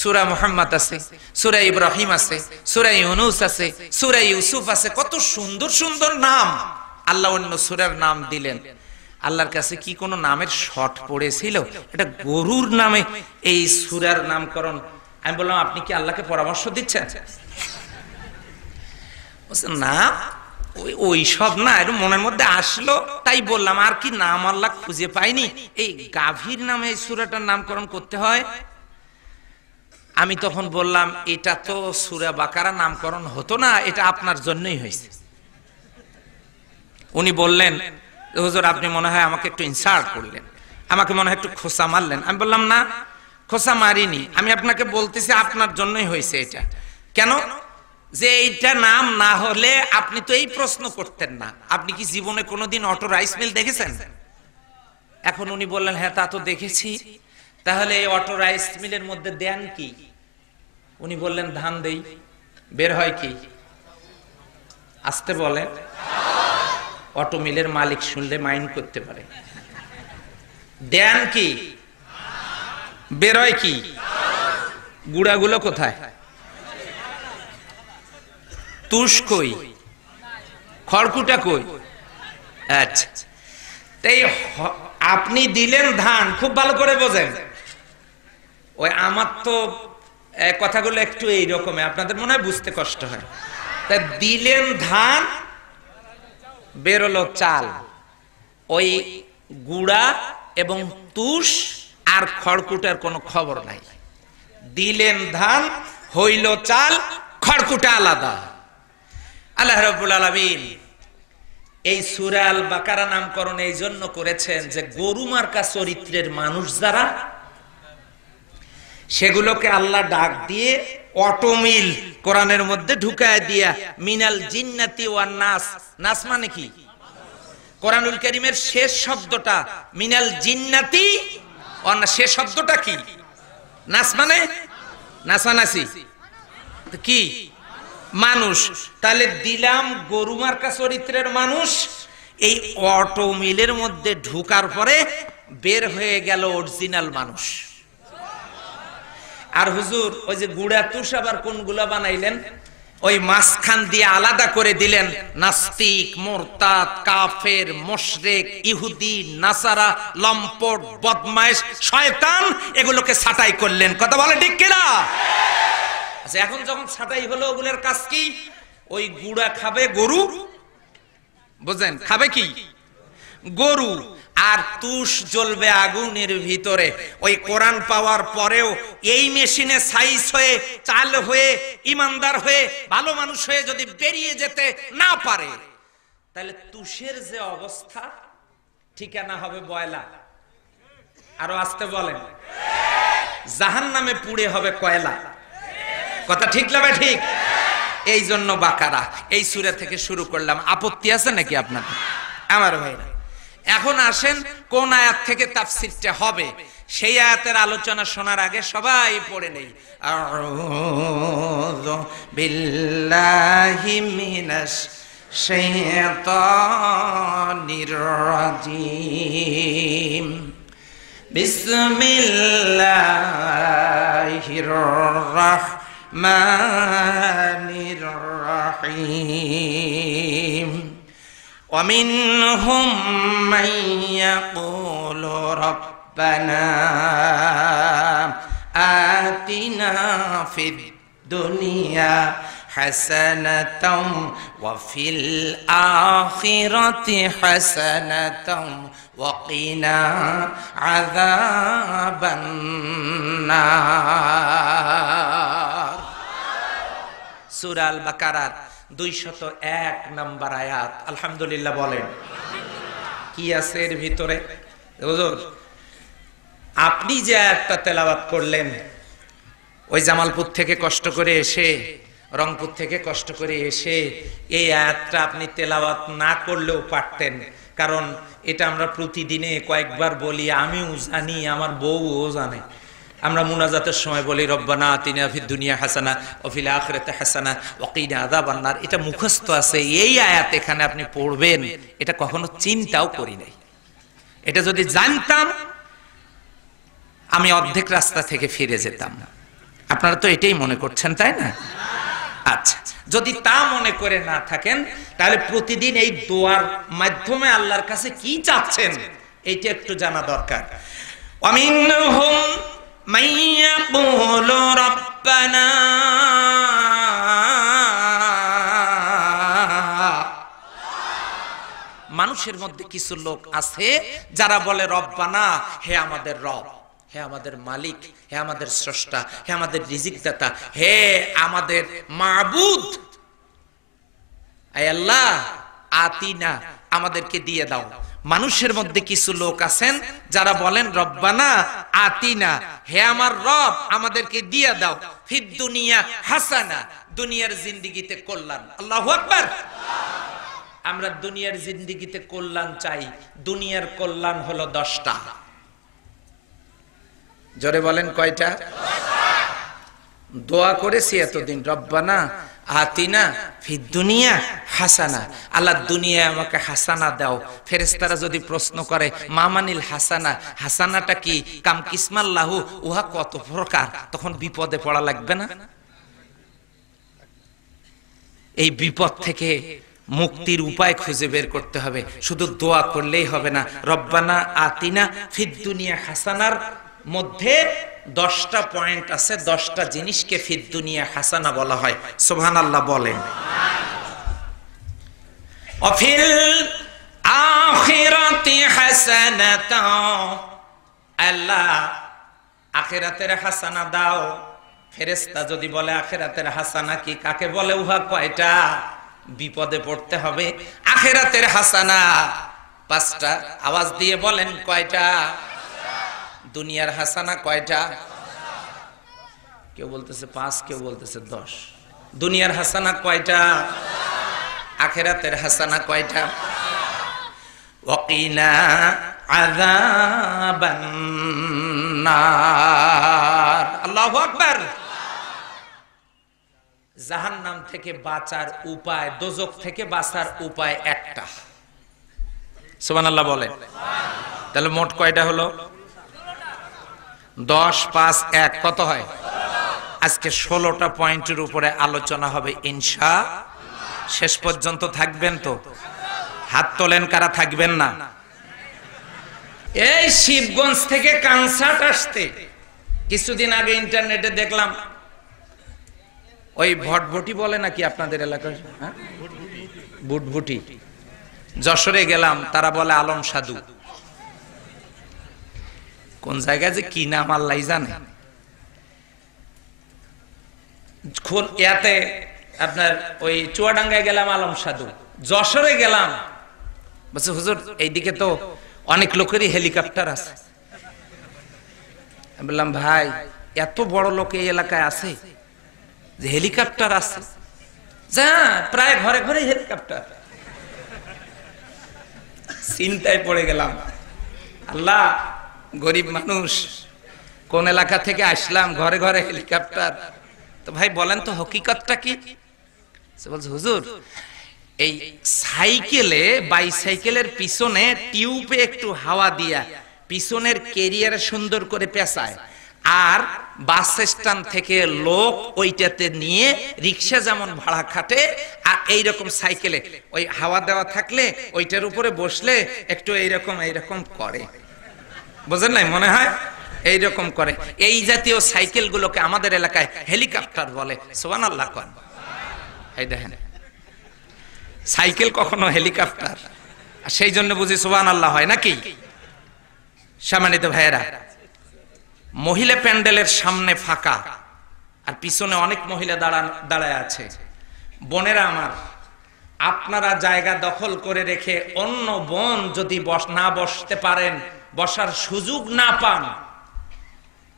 সূরা মুহাম্মদ আছে, সূরা ইব্রাহিম আছে, সূরা ইউনূস আছে, সূরা ইউসুফ আছে, কত সুন্দর সুন্দর নাম আল্লাহ অন্য সূরার নাম দিলেন। আল্লাহর কাছে কি কোনো নামের শর্ট পড়েছিল? এটা গরুর নামে এই সূরার নামকরণ। আমি বললাম, আপনি কি আল্লাহকে পরামর্শ দিচ্ছেন? না, ওই সব না, এটা মনের মধ্যে আসলো তাই বললাম, আর কি নাম আল্লাহ খুঁজে পাইনি, এই গাভীর নামে এই সূরাটার নামকরণ করতে হয়। আমি তখন বললাম, এটা তো সূরা বাকারা নামকরণ হতো না, এটা আপনার জন্যই হয়েছে। উনি বললেন, হুজুর আপনি মনে হয় আমাকে একটু ইনসাল্ট করলেন, আমাকে মনে হয় একটু খোঁচা মারলেন। আমি বললাম, না, খোঁচা মারিনি, আমি আপনাকে বলতেছি আপনার জন্যই হয়েছে এটা। কেন? যে এইটা নাম না হলে আপনি তো এই প্রশ্ন করতেন না। আপনি কি জীবনে কোনোদিন অটো রাইস মিল দেখেছেন? এখন উনি বললেন, হ্যাঁ তা তো দেখেছি। তাহলে এই অটো রাইস মিলের মধ্যে দেন কি? উনি বললেন, ধান দেই। বের হয় কি? আসতে বলে, অটো মিলের মালিক শুনলে মাইন্ড করতে পারে। দেন কি, বেরোয় কি? গুড়াগুলো কোথায়? তুষ কই, খড়কুটা কই? আচ্ছা, তাই আপনি দিলেন ধান, খুব ভালো করে বোঝেন। ওই আমার তো কথাগুলো একটু এইরকম, আপনাদের মনে হয় বুঝতে কষ্ট হয়। তা দিলেন ধান, বেরোলো চাল। ওই গুড়া এবং তুষ আর খড়কুটার কোনো খবর নাই। দিলেন ধান, হইল চাল, খড়কুটা আলাদা। আল্লাহ রাব্বুল আলামিন এই সূরা আল বাকারা নামকরণ এই জন্য করেছেন যে গরু মার্কা চরিত্রের মানুষ যারা, সেগুলোকে আল্লাহ ডাক দিয়ে অটোমিল কোরআনের মধ্যে ঢুকায় দিয়া মিনাল জিন্নাতি ওয়ান নাস। নাস মানে কি? কোরআনুল কারীমের শেষ শব্দটা মিনাল জিন্নাতি ওয়ান নাস। শেষ শব্দটা কি? নাস মানে নাসানাসি কি? মানুষ। তাহলে দিলাম গরু মার্কা চরিত্রের মানুষ। এই অটোমিলের মধ্যে ঢুকার পরে বের হয়ে গেল অরিজিনাল মানুষ। আর হুজুর ওই যে গুড়া তুষ আবার কোনগুলা বানাইলেন? ওই মাঝখান দিয়ে আলাদা করে দিলেন নাস্তিক, মুরতাদ, কাফের, মুশরিক, ইহুদি, নাসারা, লম্পট, বদমাইশ, শয়তান, এগুলোকে ছাঁটাই করলেন। কথা বলে ঠিক কিনা? আচ্ছা, এখন যখন ছাঁটাই হলো, ওগুলোর কাজ কি? ওই গুড়া খাবে গরু, বুঝেন, খাবে কি? গরু। আর তুষ জ্বলবে আগুনের ভিতরে। ওই কোরআন পাওয়ার পরেও এই মেশিনে সাইজ হয়ে, চাল হয়ে, ইমানদার হয়ে, ভালো মানুষ হয়ে যদি বেরিয়ে যেতে না পারে, তাহলে তুষের যে অবস্থা, ঠিকানা হবে বয়লা। আরো আসতে বলেন, জাহান্নামে পুড়ে হবে কয়লা। কথা ঠিক লাগবে? ঠিক। এই জন্য বাকারা এই সূরা থেকে শুরু করলাম। আপত্তি আছে নাকি আপনার? আমার ভাইরা, এখন আসেন কোন আয়াত থেকে তাফসীরটা হবে, সেই আয়াতের আলোচনা শোনার আগে সবাই পড়ে নেই আউযু বিল্লাহি মিনাশ শাইতানির রাজিম। বিসমিল্লাহির রাহমানির রাহিম। ومنهم من يقول ربنا آتنا في الدنيا حسنة وفي الآخرة حسنة وقنا عذاب النار। সূরা আল বাকারার 201 নম্বর আয়াত। আলহামদুলিল্লাহ বলেন। কি আছে এর ভিতরে? হুজুর, আপনি যে আয়াতটা তেলাওয়াত করলেন, ওই জামালপুর থেকে কষ্ট করে এসে, রংপুর থেকে কষ্ট করে এসে এই আয়াতটা আপনি তেলাওয়াত না করলেও পারতেন। কারণ এটা আমরা প্রতিদিনে কয়েকবার বলি, আমিও জানি, আমার বউও জানে। আমরা মুনাজাতের সময় বলি রব্বানা আতিনা ফিদ দুনিয়া হাসানা ওয়া ফিল আখিরাতি হাসানা ওয়া কিনা আযাবান নার। এটা মুখস্থ আছে। এই আয়াত এখানে আপনি পড়বেন, এটা কখনো চিন্তাও করি নাই। এটা যদি জানতাম, আমি অর্ধেক রাস্তা থেকে ফিরে যেতাম। আপনারা তো এটাই মনে করছেন, তাই না? আচ্ছা, যদি তা মনে করে না থাকেন, তাহলে প্রতিদিন এই দোয়ার মাধ্যমে আল্লাহর কাছে কি চাচ্ছেন এইটা একটু জানা দরকার। ওয়ামিনহুম মান ইয়াকুলু রাব্বানা, মানুষের মধ্যে কিছু লোক আছে যারা বলে রব্বানা, হে আমাদের রব, হে আমাদের মালিক, হে আমাদের স্রষ্টা, হে আমাদের রিজিকদাতা, হে আমাদের মাবুদ, আয় আল্লাহ আতিনা, আমাদেরকে দিয়ে দাও। মানুষের মধ্যে কিছু লোক আছেন যারা বলেন রব্বানা আতিনা, হে আমার রব আমাদেরকে দিয়ে দাও, ফিদ দুনিয়া হাসানা, দুনিয়ার জিন্দেগিতে কল্যাণ। আল্লাহু আকবার। আমরা দুনিয়ার জিন্দেগিতে কল্যাণ চাই। দুনিয়ার কল্যাণ হলো 10টা। জোরে বলেন কয়টা? দোয়া করেছি এতদিন, রব্বানা আতিনা ফিদ দুনিয়া হাসানা, আল্লাহ দুনিয়ায় আমাকে হাসানা দাও। ফেরেশতারা যদি প্রশ্ন করে মামানিল হাসানা, হাসানাটা কি? কাম কিসমাল্লাহু, উহা কত প্রকার? তখন বিপদে পড়া লাগবে না? এই বিপদ থেকে মুক্তির উপায় খুঁজে বের করতে হবে। শুধু দোয়া করলেই হবে না। রব্বানা আতিনা ফিদ দুনিয়া হাসানার মধ্যে 10টা পয়েন্ট আছে, 10টা জিনিসকে ফিদ দুনিয়া হাসানা বলা হয়। সুবহানাল্লাহ বলেন। অফিল আখিরাতি হাসানাতাও, আল্লাহ আখিরাতের হাসানা দাও। ফেরেশতা যদি বলে আখিরাতের হাসানা কি, কাকে বলে? উহা কয়টা? বিপদে পড়তে হবে। আখিরাতের হাসানা 5টা। আওয়াজ দিয়ে বলেন কয়টা? দুনিয়ার হাসানা কয়টা? কেউ বলতেছে 5, কেউ বলতেছে 10। দুনিয়ার হাসানা কয়টা? আখিরাতের হাসানা কয়টা? ওয়াকিনা আযাবান নার। আল্লাহু আকবার। জাহান্নাম থেকে বাঁচার উপায়, দোজখ থেকে বাঁচার উপায় একটা। সুবহানাল্লাহ বলেন। তাহলে মোট কয়টা হলো? 10, 5, 1 কত হয়? আজকে 16টা পয়েন্টের উপরে আলোচনা হবে ইনশাআল্লাহ। শেষ পর্যন্ত থাকবেন তো? হাত তোলেন কারা থাকবেন না। এই শিবগঞ্জ থেকে কনসার্ট আসতে কিছুদিন আগে ইন্টারনেটে দেখলাম, ওই ভটভটি বলে নাকি আপনাদের এলাকায়? হ্যাঁ, বুটভুটি। যশোরে গেলাম, তারা বলে আলম সাধু। কোন জায়গায় যে কি নাম আল্লাহ জানে। ইয়াতে আপনার ওই চুয়াডাঙ্গায় গেলাম আলম সাধু, যশোরে গেলাম বলছে হুজুর এইদিকে তো অনেক লোকেরই হেলিকপ্টার আছে। আমি বললাম ভাই এত বড় লোক এই এলাকায় আছে যে হেলিকপ্টার আছে? যা প্রায় ঘরে ঘরে হেলিকপ্টার। চিন্তায় পড়ে গেলাম, আল্লাহ গরিব মানুষ, কোন এলাকা থেকে আসলাম, ঘরে ঘরে হেলিকপ্টার। তো ভাই বলেন তো হকিকতটা কি? বলছে হুজুর এই সাইকেলে, বাইসাইকেলের পিছনে টিউবে একটু হাওয়া দিয়া পিছনের ক্যারিয়ারে সুন্দর করে পেঁচায়, আর বাস স্ট্যান্ড থেকে লোক ওইটাতে নিয়ে রিক্সা যেমন ভাড়া খাটে, আর এইরকম সাইকেলে ওই হাওয়া দেওয়া থাকলে ওইটার উপরে বসলে একটু এইরকম এইরকম করে। বুঝেন নাই? মনে হয় এইরকম করে। এই জাতীয় সাইকেল গুলোকে আমাদের এলাকায় হেলিকপ্টার বলে। সুবহানাল্লাহ কোন। এই দেখেন সাইকেল কখনো হেলিকপ্টার, সেই জন্য বুঝি সুবহানাল্লাহ হয় নাকি? সম্মানিত ভাইয়েরা, মহিলা প্যান্ডেলের সামনে ফাঁকা আর পিছনে অনেক মহিলা দাঁড়ায় আছে। বোনেরা আমার, আপনারা জায়গা দখল করে রেখে অন্য বোন যদি না বসতে পারেন, বসার সুযোগ না পান,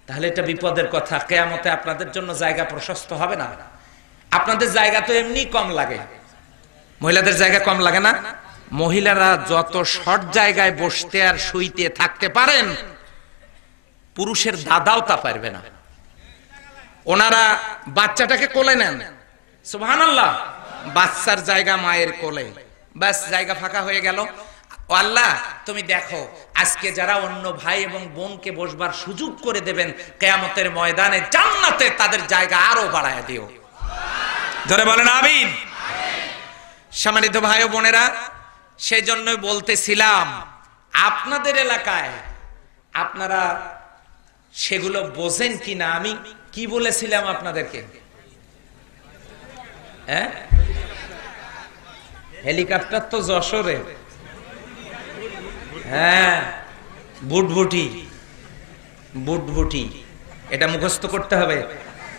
তাহলে এটা বিপদের কথা। কিয়ামতে আপনাদের জন্য জায়গা প্রশস্ত হবে না। আপনাদের জায়গা তো এমনি কম লাগে, মহিলাদের জায়গা কম লাগে না? মহিলারা যত শর্ট জায়গায় বসতে আর শুইতে থাকতে পারেন, পুরুষের দাদাও তা পারবে না। ওনারা বাচ্চাটাকে কোলে নেন, সুবহানাল্লাহ, বাচ্চার জায়গা মায়ের কোলে, বাস জায়গা ফাঁকা হয়ে গেল। ও আল্লাহ তুমি দেখো আজকে যারা অন্য ভাই এবং বোনকে বসবার সুযোগ করে দেবেন, কিয়ামতের ময়দানে জান্নাতে তাদের জায়গা আরো বাড়ায় দিও। ধরে বলেন আমিন। সম্মানিত ভাই ও বোনেরা, সেই জন্যই বলতেছিলাম আপনাদের এলাকায় আপনারা সেগুলো বোঝেন কিনা। আমি কি বলেছিলাম আপনাদেরকে? হ্যাঁ, হেলিকপ্টার তো যশোরে। হ্যাঁ, বুটভুটি, বুটভুটি এটা মুখস্থ করতে হবে,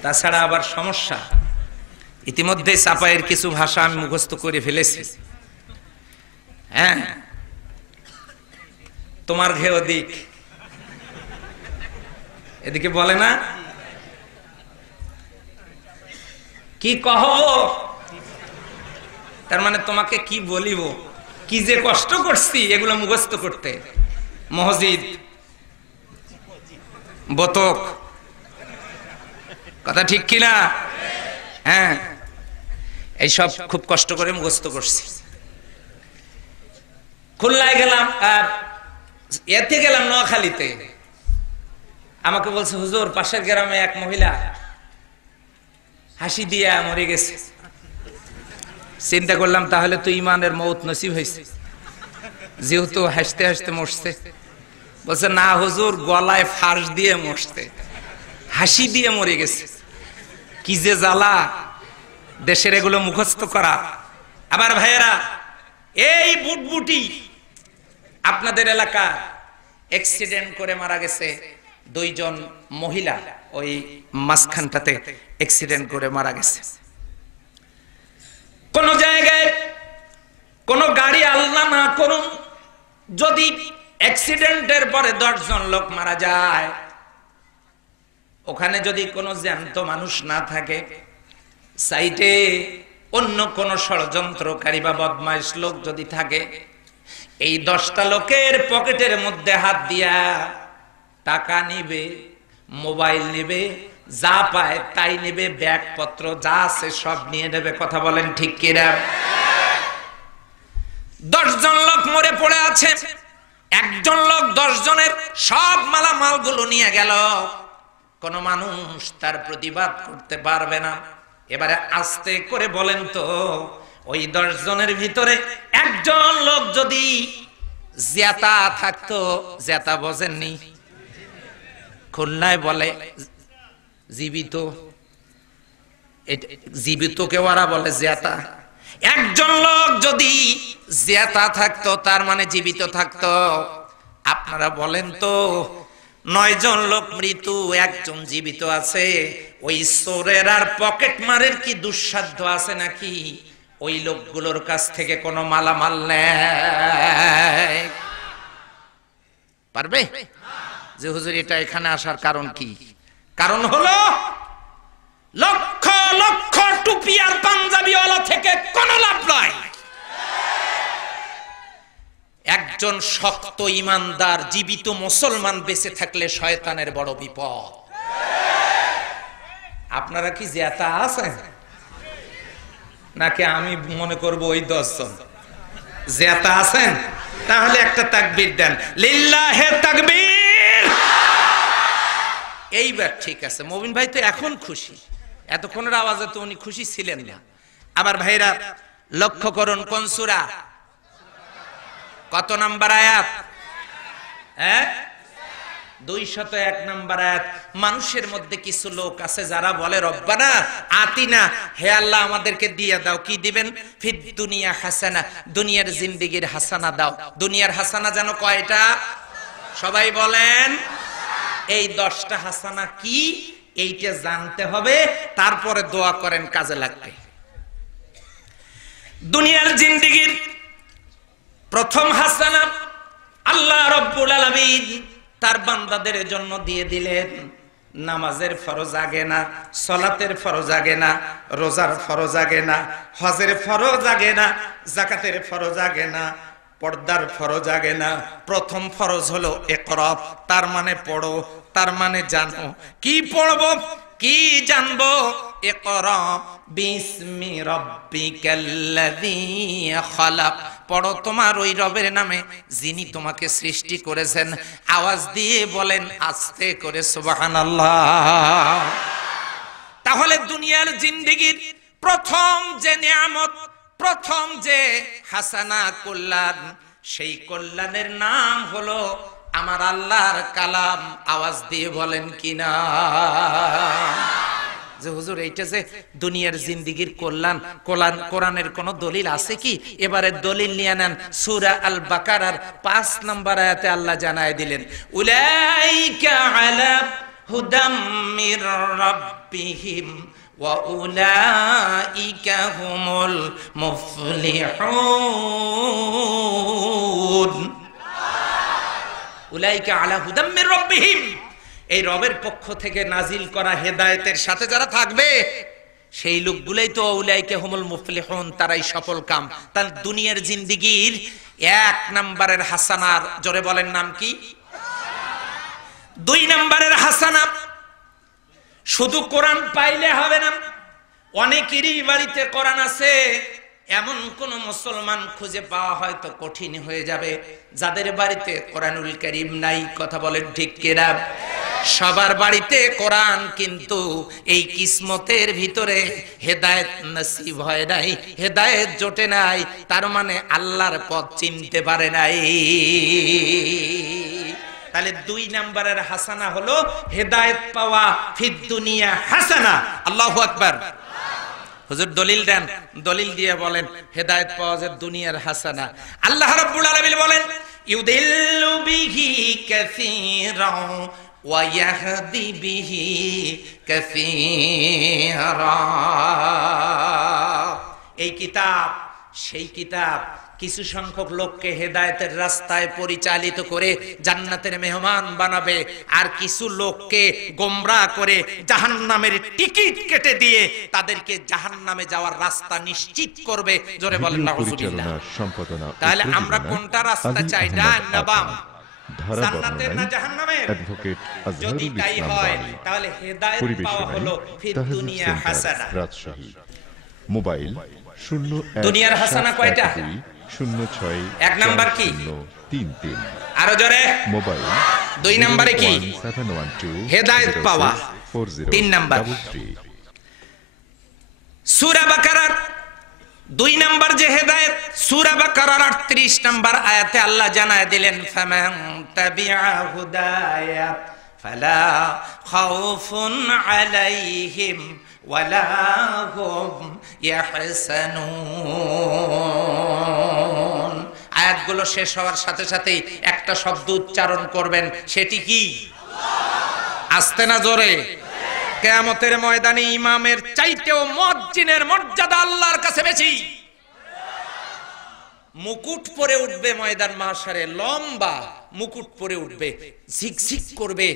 তাছাড়া আবার সমস্যা। ইতিমধ্যে চাপায়ের কিছু ভাষা আমি মুখস্থ করে ফেলেছি। হ্যাঁ, তোমার ঘে ওদিক, এদিকে বলে না কি কহ, তার মানে তোমাকে কি বলিব, কি যে কষ্ট করছি এগুলো মুখস্থ করতে। মসজিদ, বোতক, কথা ঠিক কিনা? হ্যাঁ, এইসব খুব কষ্ট করে মুখস্থ করছি। খুলনায় গেলাম, এতে গেলাম নোয়াখালীতে, আমাকে বলছে হুজুর পাশের গ্রামে এক মহিলা হাসি দিয়া মরে গেছে। চিন্তা করলাম তাহলে তো ইমানের মৌত নসিব হয়েছে, যেহেতু হাসতে হাসতে মরছে। বলছে না হুজুর, গলায় ফাঁস দিয়ে মরছে, হাসি দিয়ে মরে গেছে। কি যে জ্বালা দেশের এগুলো মুখস্থ করা। আবার ভাইয়েরা, এই বুটবুটি আপনাদের এলাকা অ্যাক্সিডেন্ট করে মারা গেছে 2 জন মহিলা, ওই মাঝখানটাতে অ্যাক্সিডেন্ট করে মারা গেছে। কোন জায়গায় কোন গাড়ি আল্লাহ না করুন যদি অ্যাক্সিডেন্টের পরে 10 জন লোক মারা যায়, ওখানে যদি কোনো জ্যান্ত মানুষ না থাকে, সাইটে অন্য কোন ষড়যন্ত্রকারী বা বদমাইশ লোক যদি থাকে, এই 10টা লোকের পকেটের মধ্যে হাত দিয়া টাকা নিবে, মোবাইল নিবে, যা পায় তাই নিবে, ব্যাগপত্র যা আছে সব নিয়ে নেবে। কথা বলেন ঠিক কিনা? 10 জন লোক মরে পড়ে আছে, একজন লোক 10 জনের সব মালামালগুলো নিয়ে গেল, কোন মানুষ তার প্রতিবাদ করতে পারবে না। এবারে আস্তে করে বলেন তো, ওই 10 জনের ভিতরে একজন লোক যদি জেতা থাকতো, জেতা বোঝেননি, খুলনায় বলে জীবিত, জীবিতকে ওরা বলে জেতা। একজন লোক যদি জেতা থাকতো, তার মানে জীবিত থাকতো। আপনারা বলেন তো, 9 জন লোক মৃত্যু, একজন জীবিত আছে, ওই চোরের আর পকেট মারের কি দুঃসাধ্য আছে নাকি ওই লোকগুলোর কাছ থেকে কোনো মালামাল নেয়? পারবে? যে হুজুর এটা এখানে আসার কারণ কি? কারণ হলো লক্ষ লক্ষ টুপি আর পাঞ্জাবিওয়ালা থেকে কোনো লাভ নাই। একজন শক্ত ইমানদার জীবিত মুসলমান বেঁচে থাকলে শয়তানের বড় বিপদ। আপনারা কি জেতা আছেন নাকি আমি মনে করব ওই 10 জন জেতা আছেন? তাহলে একটা তাকবীর দেন, লিল্লাহে তাকবীর। এইবার ঠিক আছে। মবিন ভাই তো এখন খুশি, এতক্ষণের আওয়াজে তো উনি খুশি ছিলেন না। আবার ভাইরা লক্ষ্য করুন, কোন সূরা, কত নাম্বার আয়াত? 201 নাম্বার আয়াত। মানুষের মধ্যে কিছু লোক আছে যারা বলে রব্বানা আতিনা, হে আল্লাহ আমাদেরকে দিয়ে দাও। কি দিবেন? ফিদ দুনিয়া হাসানা, দুনিয়ার জিন্দেগির হাসানা দাও। দুনিয়ার হাসানা যেন কয়টা? সবাই বলেন। এই 10টা হাসানা কি এইটা জানতে হবে, তারপরে দোয়া করেন, কাজে লাগবে। দুনিয়ার জিন্দেগির প্রথম হাসানা আল্লাহ রাব্বুল আলামিন তার বান্দাদের জন্য দিয়ে দিলেন। নামাজের ফরজ আগে না, সালাতের ফরজ আগে না, রোজার ফরজ আগে না, হজের ফরজ আগে না, যাকাতের ফরজ আগে না, পর্দার ফরজ আগে না। প্রথম ফরজ হলো ইকরা, তার মানে পড়ো, তার মানে জানো। কি পড়বো, কি জানবো? ইকরা বিসমি রাব্বিকাল্লাযী খালাক, পড়ো তোমার ওই রবের নামে যিনি তোমাকে সৃষ্টি করেছেন। আওয়াজ দিয়ে বলেন আস্তে করে সুবহানাল্লাহ। তাহলে দুনিয়ার জিন্দেগির প্রথম যে নিয়ামত, প্রথম যে হাসানা, কল্যাণ, সেই কল্যাণের নাম হলো আমার আল্লাহর কালাম। আওয়াজ দিয়ে বলেন কিনা? যে হুজুর এইটা যে দুনিয়ার জিন্দেগির কল্যাণ, কোরআনের কোন দলিল আছে কি? এবারে দলিল নিয়ে নেন। সূরা আল বাকারার 5 নম্বর আয়াতে আল্লাহ জানায় দিলেন, উলাইকা আলা হুদাম মির রাব্বিহিম ওয়া উলাইকা হুমুল মুফলিহুন। উলাইকা আলা হুদাম মির রাব্বিহিম, এই রবের পক্ষ থেকে নাজিল করা হেদায়েতের সাথে যারা থাকবে সেই লোকগুলাই তো উলাইকা হুমুল মুফলিহুন, তারাই সফল কাম। তাহলে দুনিয়ার জিন্দেগির 1 নম্বরের হাসানার জোরে বলেন নাম কি? 2 নম্বরের হাসানা, শুধু কোরআন পাইলে হবে না, অনেকেরই বাড়িতে কোরআন আছে, এমন কোন মুসলমান খুঁজে পাওয়া হয়তো কঠিন হয়ে যাবে যাদের বাড়িতে কোরআনুল কারীম নাই। কথা বলেন ঠিক কিনা? সবার বাড়িতে কোরআন, কিন্তু এই কিসমতের ভিতরে হেদায়েত নসিব হয় নাই, হেদায়েত জোটে নাই, তার মানে আল্লাহর পথ চিনতে পারে নাই। তাহলে 2 নম্বরের হাসানা হলো হেদায়েত পাওয়া, ফিদ দুনিয়া হাসানা। আল্লাহু আকবার। হুজুর দলিল দেন, দলিল দিয়ে বলেন হেদায়েত পাওয়া যায় দুনিয়ার হাসানা। আল্লাহ রাব্বুল আলামিন বলেন ইউদিল্লু বিহি কাসীরান ওয়া ইয়াহদি বিহি কাসীরা। এই কিতাব সেই কিতাব কিছু সংখ্যক লোককে হেদায়েতের রাস্তায় পরিচালিত করে জান্নাতের মেহমান বানাবে, আর কিছু লোককে গোমরাহ করে জাহান্নামের টিকিট কেটে দিয়ে তাদেরকে জাহান্নামে যাওয়ার রাস্তা নিশ্চিত করবে। জোরে বলেন নাউজুবিল্লাহ। সম্পাদনা তাহলে আমরা কোনটা রাস্তা চাই, ডান না বাম? জান্নাতের না জাহান্নামের? অ্যাডভোকেট যদি আজহারুল তাই ইসলাম হয় বাণী, তাহলে হেদায়েত পাওয়া হলো ফিদ তাহজিব দুনিয়া সেন্টার, হাসানা। রাজশাহী। মোবাইল 01 দুনিয়ার হাসানা কয়টা? 06 এক নাম্বার কি? 33। আরো জোরে। মোবাইল 2 নম্বরে কি? 01712 হেদায়েত পাওয়া। 40 3 নাম্বার 33। সূরা বাকারার 2 নাম্বার যে হেদায়েত, সূরা বাকারার 38 নাম্বার আয়াতে আল্লাহ জানায় দিলেন ফামান তাবিআ হুদায়া ফালা খাউফুন আলাইহিম ওয়ালা হুম ইয়াহসানুন। আয়াতগুলো শেষ হওয়ার সাথে সাথেই একটা শব্দ উচ্চারণ করবেন, সেটি কি? আস্তে না জোরে? কিয়ামতের ময়দানে ইমামের চাইতেও মুয়াজ্জিনের মর্যাদা আল্লাহর কাছে বেশি। মুকুট পরে উঠবে ময়দান মাহশারে, লম্বা মুকুট পরে উঠবে, ঝিকঝিক করবে,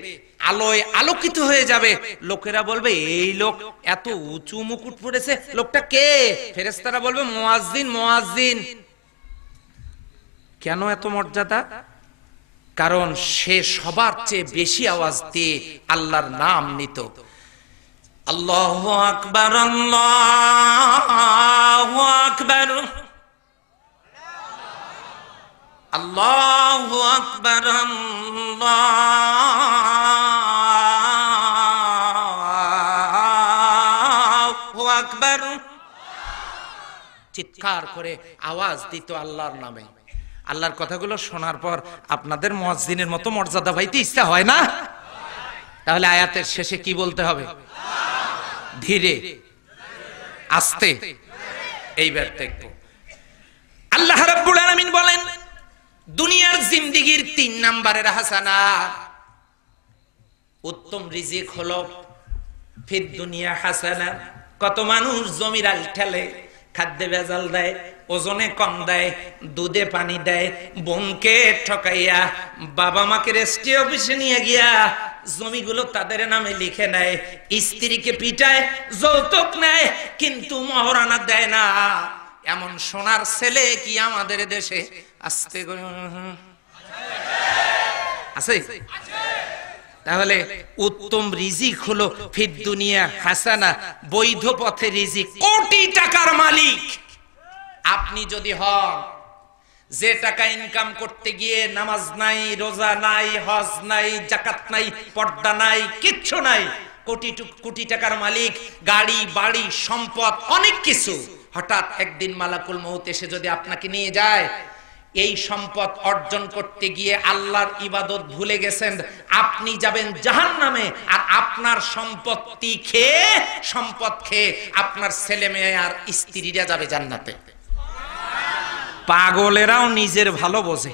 আলোয় আলোকিত হয়ে যাবে। লোকেরা বলবে এই লোক এত উঁচু মুকুট পরেছে, লোকটা কে? ফেরেশতারা বলবে মুয়াজ্জিন, মুয়াজ্জিন। কেন এত মর্যাদা? কারণ সে সবার চেয়ে বেশি আওয়াজ দিয়ে আল্লাহর নাম নিত। আল্লাহু আকবার, আল্লাহু আকবার, আল্লাহু আকবার, আল্লাহু আকবার। চিৎকার করে আওয়াজ দিত আল্লাহর নামে। আল্লাহর কথাগুলো শোনার পর আপনাদের মুয়াজ্জিনের মতো মর্যাদা পাইতে ইচ্ছা হয় না? তাহলে আয়াতের শেষে কি বলতে হবে? ধীরে আস্তে। এইবার দেখব আল্লাহ রাব্বুল আলামিন বলেন দুনিয়ার জিন্দেগীর 3 নম্বরের হাসানা, উত্তম রিজিক হলো ফিদ দুনিয়া হাসানা। কত মানুষ জমির আল ঠেলে, খাদ্যে ভেজাল দেয়, ওজনে কম দেয়, দুধে পানি দেয়, বোনকে ঠকাইয়া বাবা মাকে রেস্ট্রি অফিসে নিয়ে গিয়া জমিগুলো তাদের নামে লিখে নেয়, স্ত্রীকে পিটায়, যৌতুক নেয়, কিন্তু মহারণা দেয় না। এমন সোনার ছেলে কি আমাদের দেশে আসতে আছে? তাহলে উত্তম রিজিক হলো ফিদ দুনিয়া হাসানা, বৈধ পথে রিজিক। কোটি টাকার মালিক আপনি যদি হন, যে টাকা ইনকাম করতে গিয়ে নামাজ নাই, রোজা নাই, হজ নাই, যাকাত নাই, পর্দা নাই, কিচ্ছু নাই, কোটি টাকার মালিক, গাড়ি বাড়ি সম্পদ অনেক কিছু, হঠাৎ একদিন মালাকুল মউত এসে যদি আপনাকে নিয়ে যায়, এই সম্পদ অর্জন করতে গিয়ে আল্লাহর ইবাদত ভুলে গেছেন, আপনি যাবেন জাহান্নামে। আর আপনার সম্পদ খেয়ে আপনার ছেলে মেয়ে আর স্ত্রীরা যাবে জান্নাতে। পাগলেরাও নিজের ভালো বোঝে,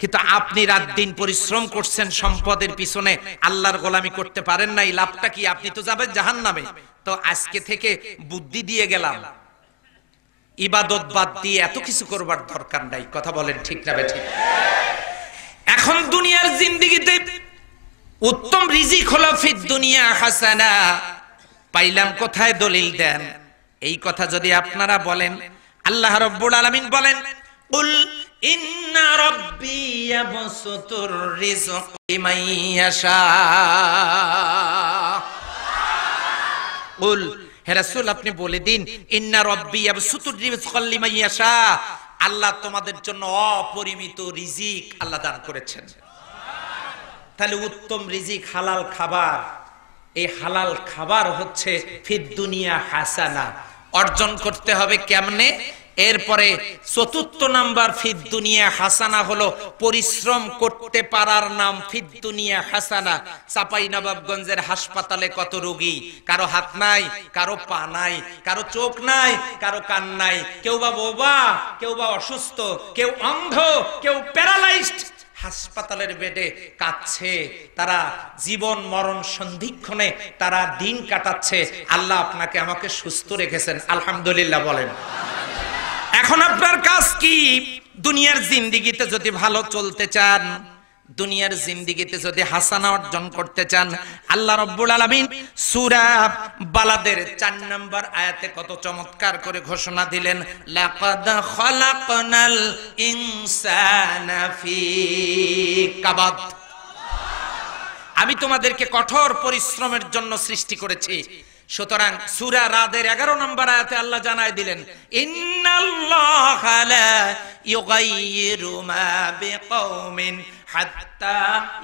কিন্তু আপনি রাত দিন পরিশ্রম করছেন সম্পদের পিছনে, আল্লাহর গোলামি করতে পারেন নাই, লাভটা কি? আপনি তো যাবেন জাহান্নামে। তো আজকে থেকে বুদ্ধি দিয়ে গেলাম, ইবাদত বাদ দিয়ে এত কিছু করবার দরকার নাই। কথা বলেন ঠিক না বেঠিক? এখন দুনিয়ার জিন্দেগিতে উত্তম রিজিক হলো ফিদ দুনিয়া হাসানা। পাইলাম কোথায়? দলিল দেন। এই কথা যদি আপনারা বলেন, আল্লাহ রাব্বুল আলামিন বলেন কুল ইন্না রাব্বি ইয়াবসুতুর রিজক লিমান ইয়াশা। কুল হে রাসূল আপনি বলে দিন, ইন্না রাব্বি ইয়াবসুতুর রিজকা লিমান ইয়াশা, আল্লাহ তোমাদের জন্য অপরিমিত রিজিক আল্লাহ দান করেছেন। তাহলে উত্তম রিজিক হালাল খাবার, এই হালাল খাবার হচ্ছে ফিদ দুনিয়া হাসানা, অর্জন করতে হবে কেমনে? এরপরে চতুর্থ নাম্বার ফিদ দুনিয়া হাসানা হলো পরিশ্রম করতে পারার নাম ফিদ দুনিয়া হাসানা। চাঁপাইনবাবগঞ্জের হাসপাতালে কত রোগী, কারো হাত নাই, কারো পা নাই, কারো চোখ নাই, কারো কান নাই, কেউ বা বোবা, কেউ বা অসুস্থ, কেউ অন্ধ, কেউ প্যারালাইজড, হাসপাতালের বেডে কাঁদছে, তারা জীবন মরণ সন্ধিক্ষণে তারা দিন কাটাচ্ছে। আল্লাহ আপনাকে আমাকে সুস্থ রেখেছেন, আলহামদুলিল্লাহ বলেন। এখন আপনার কাজ কি? দুনিয়ার জিন্দেগিতে যদি ভালো চলতে চান, দুনিয়ার জিন্দেগিতে যদি হাসানা অর্জন করতে চান, আল্লাহ রাব্বুল আলামিন সূরা বালাদের ৪ নম্বর আয়াতে কত চমৎকার করে ঘোষণা দিলেন, লাকাদ খালাকনাল ইনসানা ফি কাবাদ। আমি তোমাদেরকে কঠোর পরিশ্রমের জন্য সৃষ্টি করেছি। সুতরাং সূরা রাদের 11 নম্বর আয়াতে আল্লাহ জানায় দিলেন, ইন্নাল্লাহা লা ইউগাইয়িরু মা বিকওমিন হাত্তা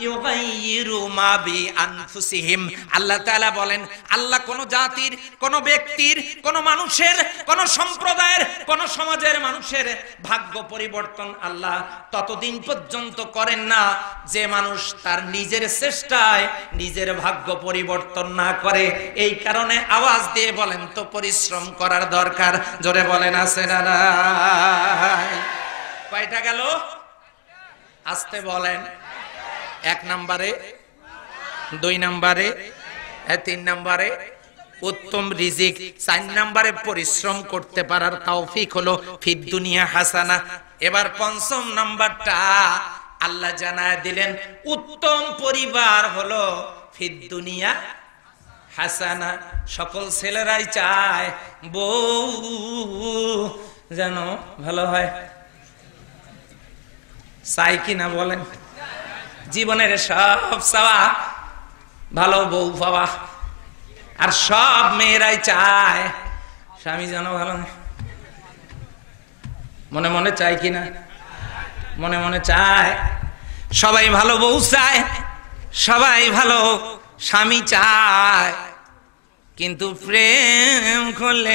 ইউগাইয়িরু মা বিআনফুসিহিম। আল্লাহ তাআলা বলেন, আল্লাহ কোন জাতির, কোন ব্যক্তির, কোন মানুষের, কোন সম্প্রদায়ের, কোন সমাজের মানুষের ভাগ্য পরিবর্তন আল্লাহ ততদিন পর্যন্ত করেন না যে মানুষ তার নিজের চেষ্টায় নিজের ভাগ্য পরিবর্তন না করে। এই কারণে আওয়াজ দিয়ে বলেন তো পরিশ্রম করার দরকার। জোরে বলেন আছে না নাই? কয়টা গেল? আস্তে বলেন। 1 নম্বরে, 2 নম্বরে, 3 নম্বরে উত্তম রিজিক, 4 নম্বরে পরিশ্রম করতে পারার তৌফিক হলো ফিদ দুনিয়া হাসানা। এবার 5ম নাম্বারটা আল্লাহ জানায় দিলেন, উত্তম পরিবার হলো ফিদ দুনিয়া হাসানা। সকল ছেলেরাই চায় বউ যেন ভালো হয়, চাই কিনা বলেন? জীবনের সব চাওয়া ভালো বউ পাওয়া, আর সব মেয়েরাই চায় স্বামী যেন ভালো। মনে মনে চাই কিনা? মনে মনে চায়। সবাই ভালো বউ চায়, সবাই ভালো স্বামী চায়, কিন্তু প্রেম করলে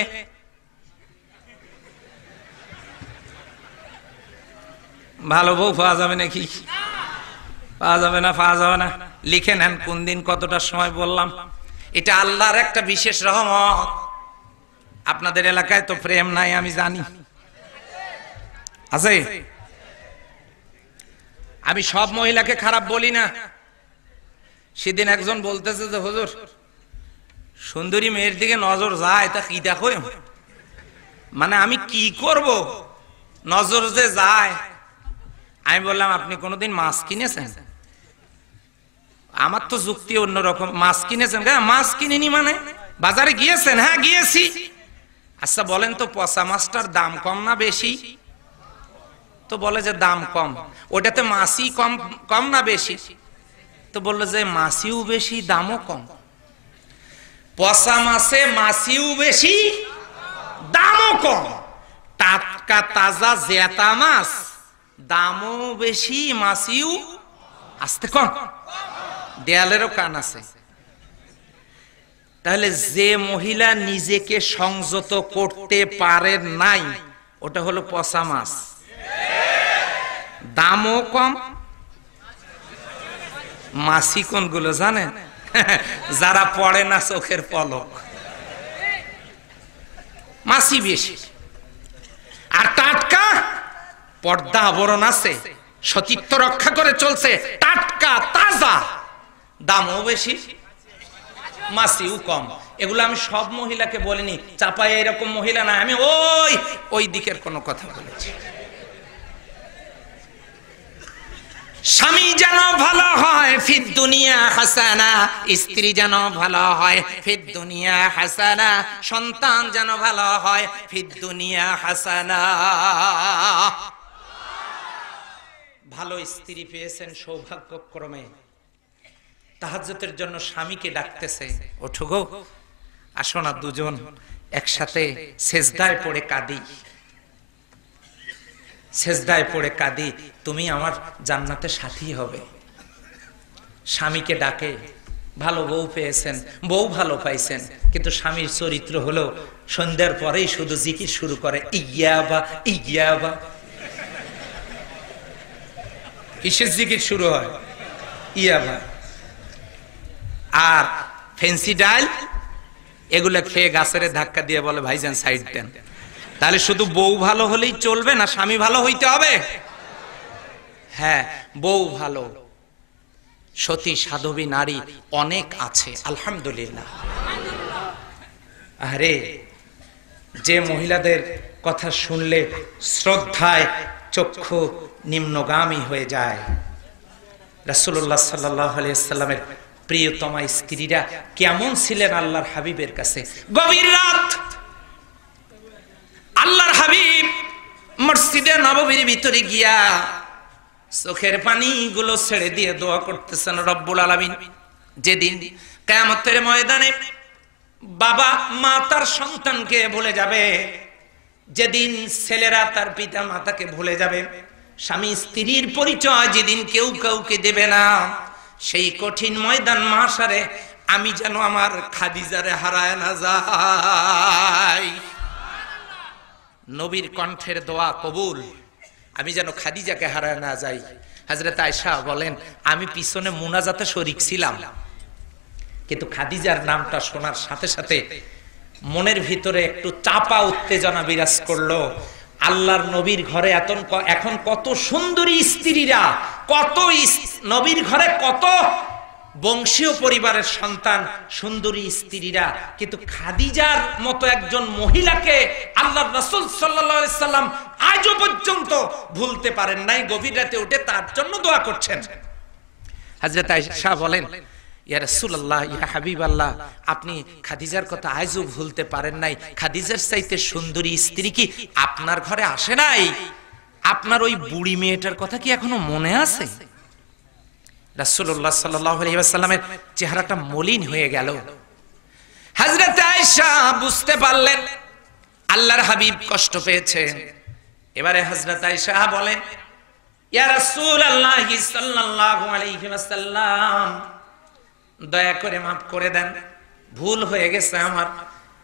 ভালো বউ পাওয়া যাবে নাকি? পাওয়া যাবে না, পাওয়া যাবে না। লিখে নেন কোন দিন কতটা সময় বললাম। এটা আল্লাহর একটা বিশেষ রহমত। আপনাদের এলাকায় তো প্রেম নাই আমি জানি, আছে? আমি সব মহিলাকে খারাপ বলি না। সেদিন একজন বলতেছে যে হুজুর সুন্দরী মেয়ের দিকে নজর যায়, তা কি দেখো? মানে আমি কি করব, নজর যে যায়। আমি বললাম, আপনি কোনোদিন মাছ কিনেছেন? আমার তো যুক্তি অন্যরকম। মাছ কিনেছেন? মাছ কিনিনি মানে? বাজারে গিয়েছেন? হ্যাঁ গিয়েছি। আচ্ছা বলেন তো, পচা মাছটার দাম কম না বেশি? তো বলে যে দাম কম। ওটাতে মাছই কম, কম না বেশি? তো বললো যে মাছিও বেশি, দামও কম। পচা মাছে মাছিও বেশি, দামও কম। টাটকা তাজা জেতা মাছ দামও বেশি, মাছিও আসতে কম। দেয়ালেরও কান আছে। তাহলে যে মহিলা নিজেকে সংযত করতে পারে নাই, ওটা হলো পচা মাছ, দামও কম। মাছি কোনগুলো জানেন? যারা পড়ে না চোখের পলক, মাছি বেশি। আর টাটকা, পর্দা আবরণ আছে, সতীত্ব রক্ষা করে চলছে, টাটকা তাজা, দামও বেশি, মাছিও কম। এগুলো আমি সব মহিলাকে বলিনি। চাপায় এরকম মহিলা না, আমি ওই দিকের কোন কথা বলেছি। স্বামী যেন ভালো হয় ফিদ দুনিয়া হাসানা, স্ত্রী যেন ভালো হয় ফিদ দুনিয়া হাসানা, সন্তান যেন ভালো হয় ফিদ দুনিয়া হাসানা। ভালো স্ত্রী পেয়েছেন সৌভাগ্যক্রমে, তাহাজ্জুদের জন্য স্বামীকে ডাকতেছে, ওঠো গো আসো না দুজন একসাথে সেজদায় পড়ে কাঁদি, সেজদায় পড়ে কাঁদি, তুমি আমার জান্নাতে সাথী হবে। স্বামীকে ডাকে, ভালো বউ পেয়েছেন, বউ ভালো পাইছেন, কিন্তু স্বামীর চরিত্র হলো সন্ধ্যার পরেই শুধু জিকির শুরু করে, ইয়াবা ইয়াবা। কিসের জিকির শুরু হয়? ইয়াবা। আর ফেন্সি ডাল এগুলো খেয়ে গাছের ধাক্কা দিয়ে বলে ভাইজান সাইড দেন। তাহলে শুধু বউ ভালো হলেই চলবে না, স্বামী ভালো হইতে হবে। হ্যাঁ, বউ ভালো, সতী সাধবী নারী অনেক আছে আলহামদুলিল্লাহ। আরে যে মহিলাদের কথা শুনলে শ্রদ্ধায় চক্ষু নিম্নগামী হয়ে যায়, রাসূলুল্লাহ সাল্লাল্লাহু আলাইহি ওয়াসাল্লামের প্রিয়তমা স্ত্রীরা কেমন ছিলেন আল্লাহর হাবিবের কাছে। গভীর রাত আল্লাহর হাবিব মসজিদে নববীর ভিতরে গিয়া চোখের পানিগুলো ছেড়ে দিয়ে দোয়া করতেছেন রব্বুল আলামিন, যেদিন কিয়ামতের ময়দানে বাবা মা তার সন্তানকে ভুলে যাবে, যেদিন ছেলেরা তার পিতা মাতাকে ভুলে যাবে, স্বামী স্ত্রীর পরিচয় যেদিন কেউ কাউকে দেবে না, সেই কঠিন ময়দান মাশারে আমি যেন আমার খাদিজারে হারায় না যাই। নবীর কণ্ঠের দোয়া কবুল, আমি যেন খাদিজাকে হারায় না যাই। হযরত আয়েশা বলেন, আমি পিছনে মুনাজাতে শরীক ছিলাম, কিন্তু খাদিজার নামটা শোনার সাথে সাথে মনের ভিতরে একটু চাপা উত্তেজনা বিরাজ করলো। আল্লাহর নবীর ঘরে এখন কত সুন্দরী স্ত্রীরা, কত নবীর ঘরে কত বংশীয় পরিবারের সন্তান, সুন্দরী স্ত্রীরা, কিন্তু খাদিজার মতো একজন মহিলাকে আল্লাহর রাসূল সাল্লাল্লাহু আলাইহি সাল্লাম আজও পর্যন্ত ভুলতে পারেন নাই। গভীর রাতে উঠে তার জন্য দোয়া করছেন। হযরত আয়েশা বলেন, ইয়া রাসূলুল্লাহ, ইয়া হাবিবাল্লাহ, আপনি খাদিজার কথা আজও ভুলতে পারেন নাই। খাদিজার চাইতে সুন্দরী স্ত্রী কি আপনার ঘরে আসে নাই? আপনার ওই বুড়ি মেয়েটার কথা কি এখনো মনে আছে? রাসূলুল্লাহ সাল্লাল্লাহু আলাইহি ওয়াসাল্লামের চেহারাটা মলিন হয়ে গেল। হযরত আয়েশা বুঝতে পারলেন আল্লাহর হাবিব কষ্ট পেয়েছেন। এবারে হযরত আয়েশা বলেন, ইয়া রাসূলুল্লাহ সাল্লাল্লাহু আলাইহি ওয়াসাল্লাম, দয়া করে মাফ করে দেন, ভুল হয়ে গেছে আমার।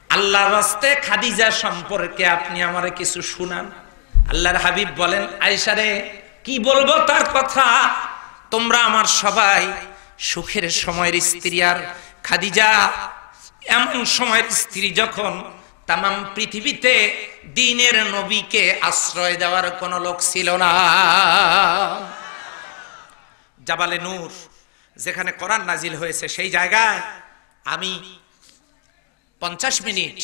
আল্লাহর রাস্তে খাদিজা সম্পর্কে আপনি আমারে কিছু শুনান। আল্লাহর হাবিব বলেন, আয়েশা রে, কি বলবো তার কথা? তোমরা আমার সবাই সুখের সময়ের স্ত্রী, আর খাদিজা এমন সময়ের স্ত্রী যখন তামাম পৃথিবীতে দ্বীনের নবীকে আশ্রয় দেওয়ার কোন লোক ছিল না। জাবালে নূর, যেখানে কোরআন নাজিল হয়েছে, সেই জায়গায় আমি 50 মিনিট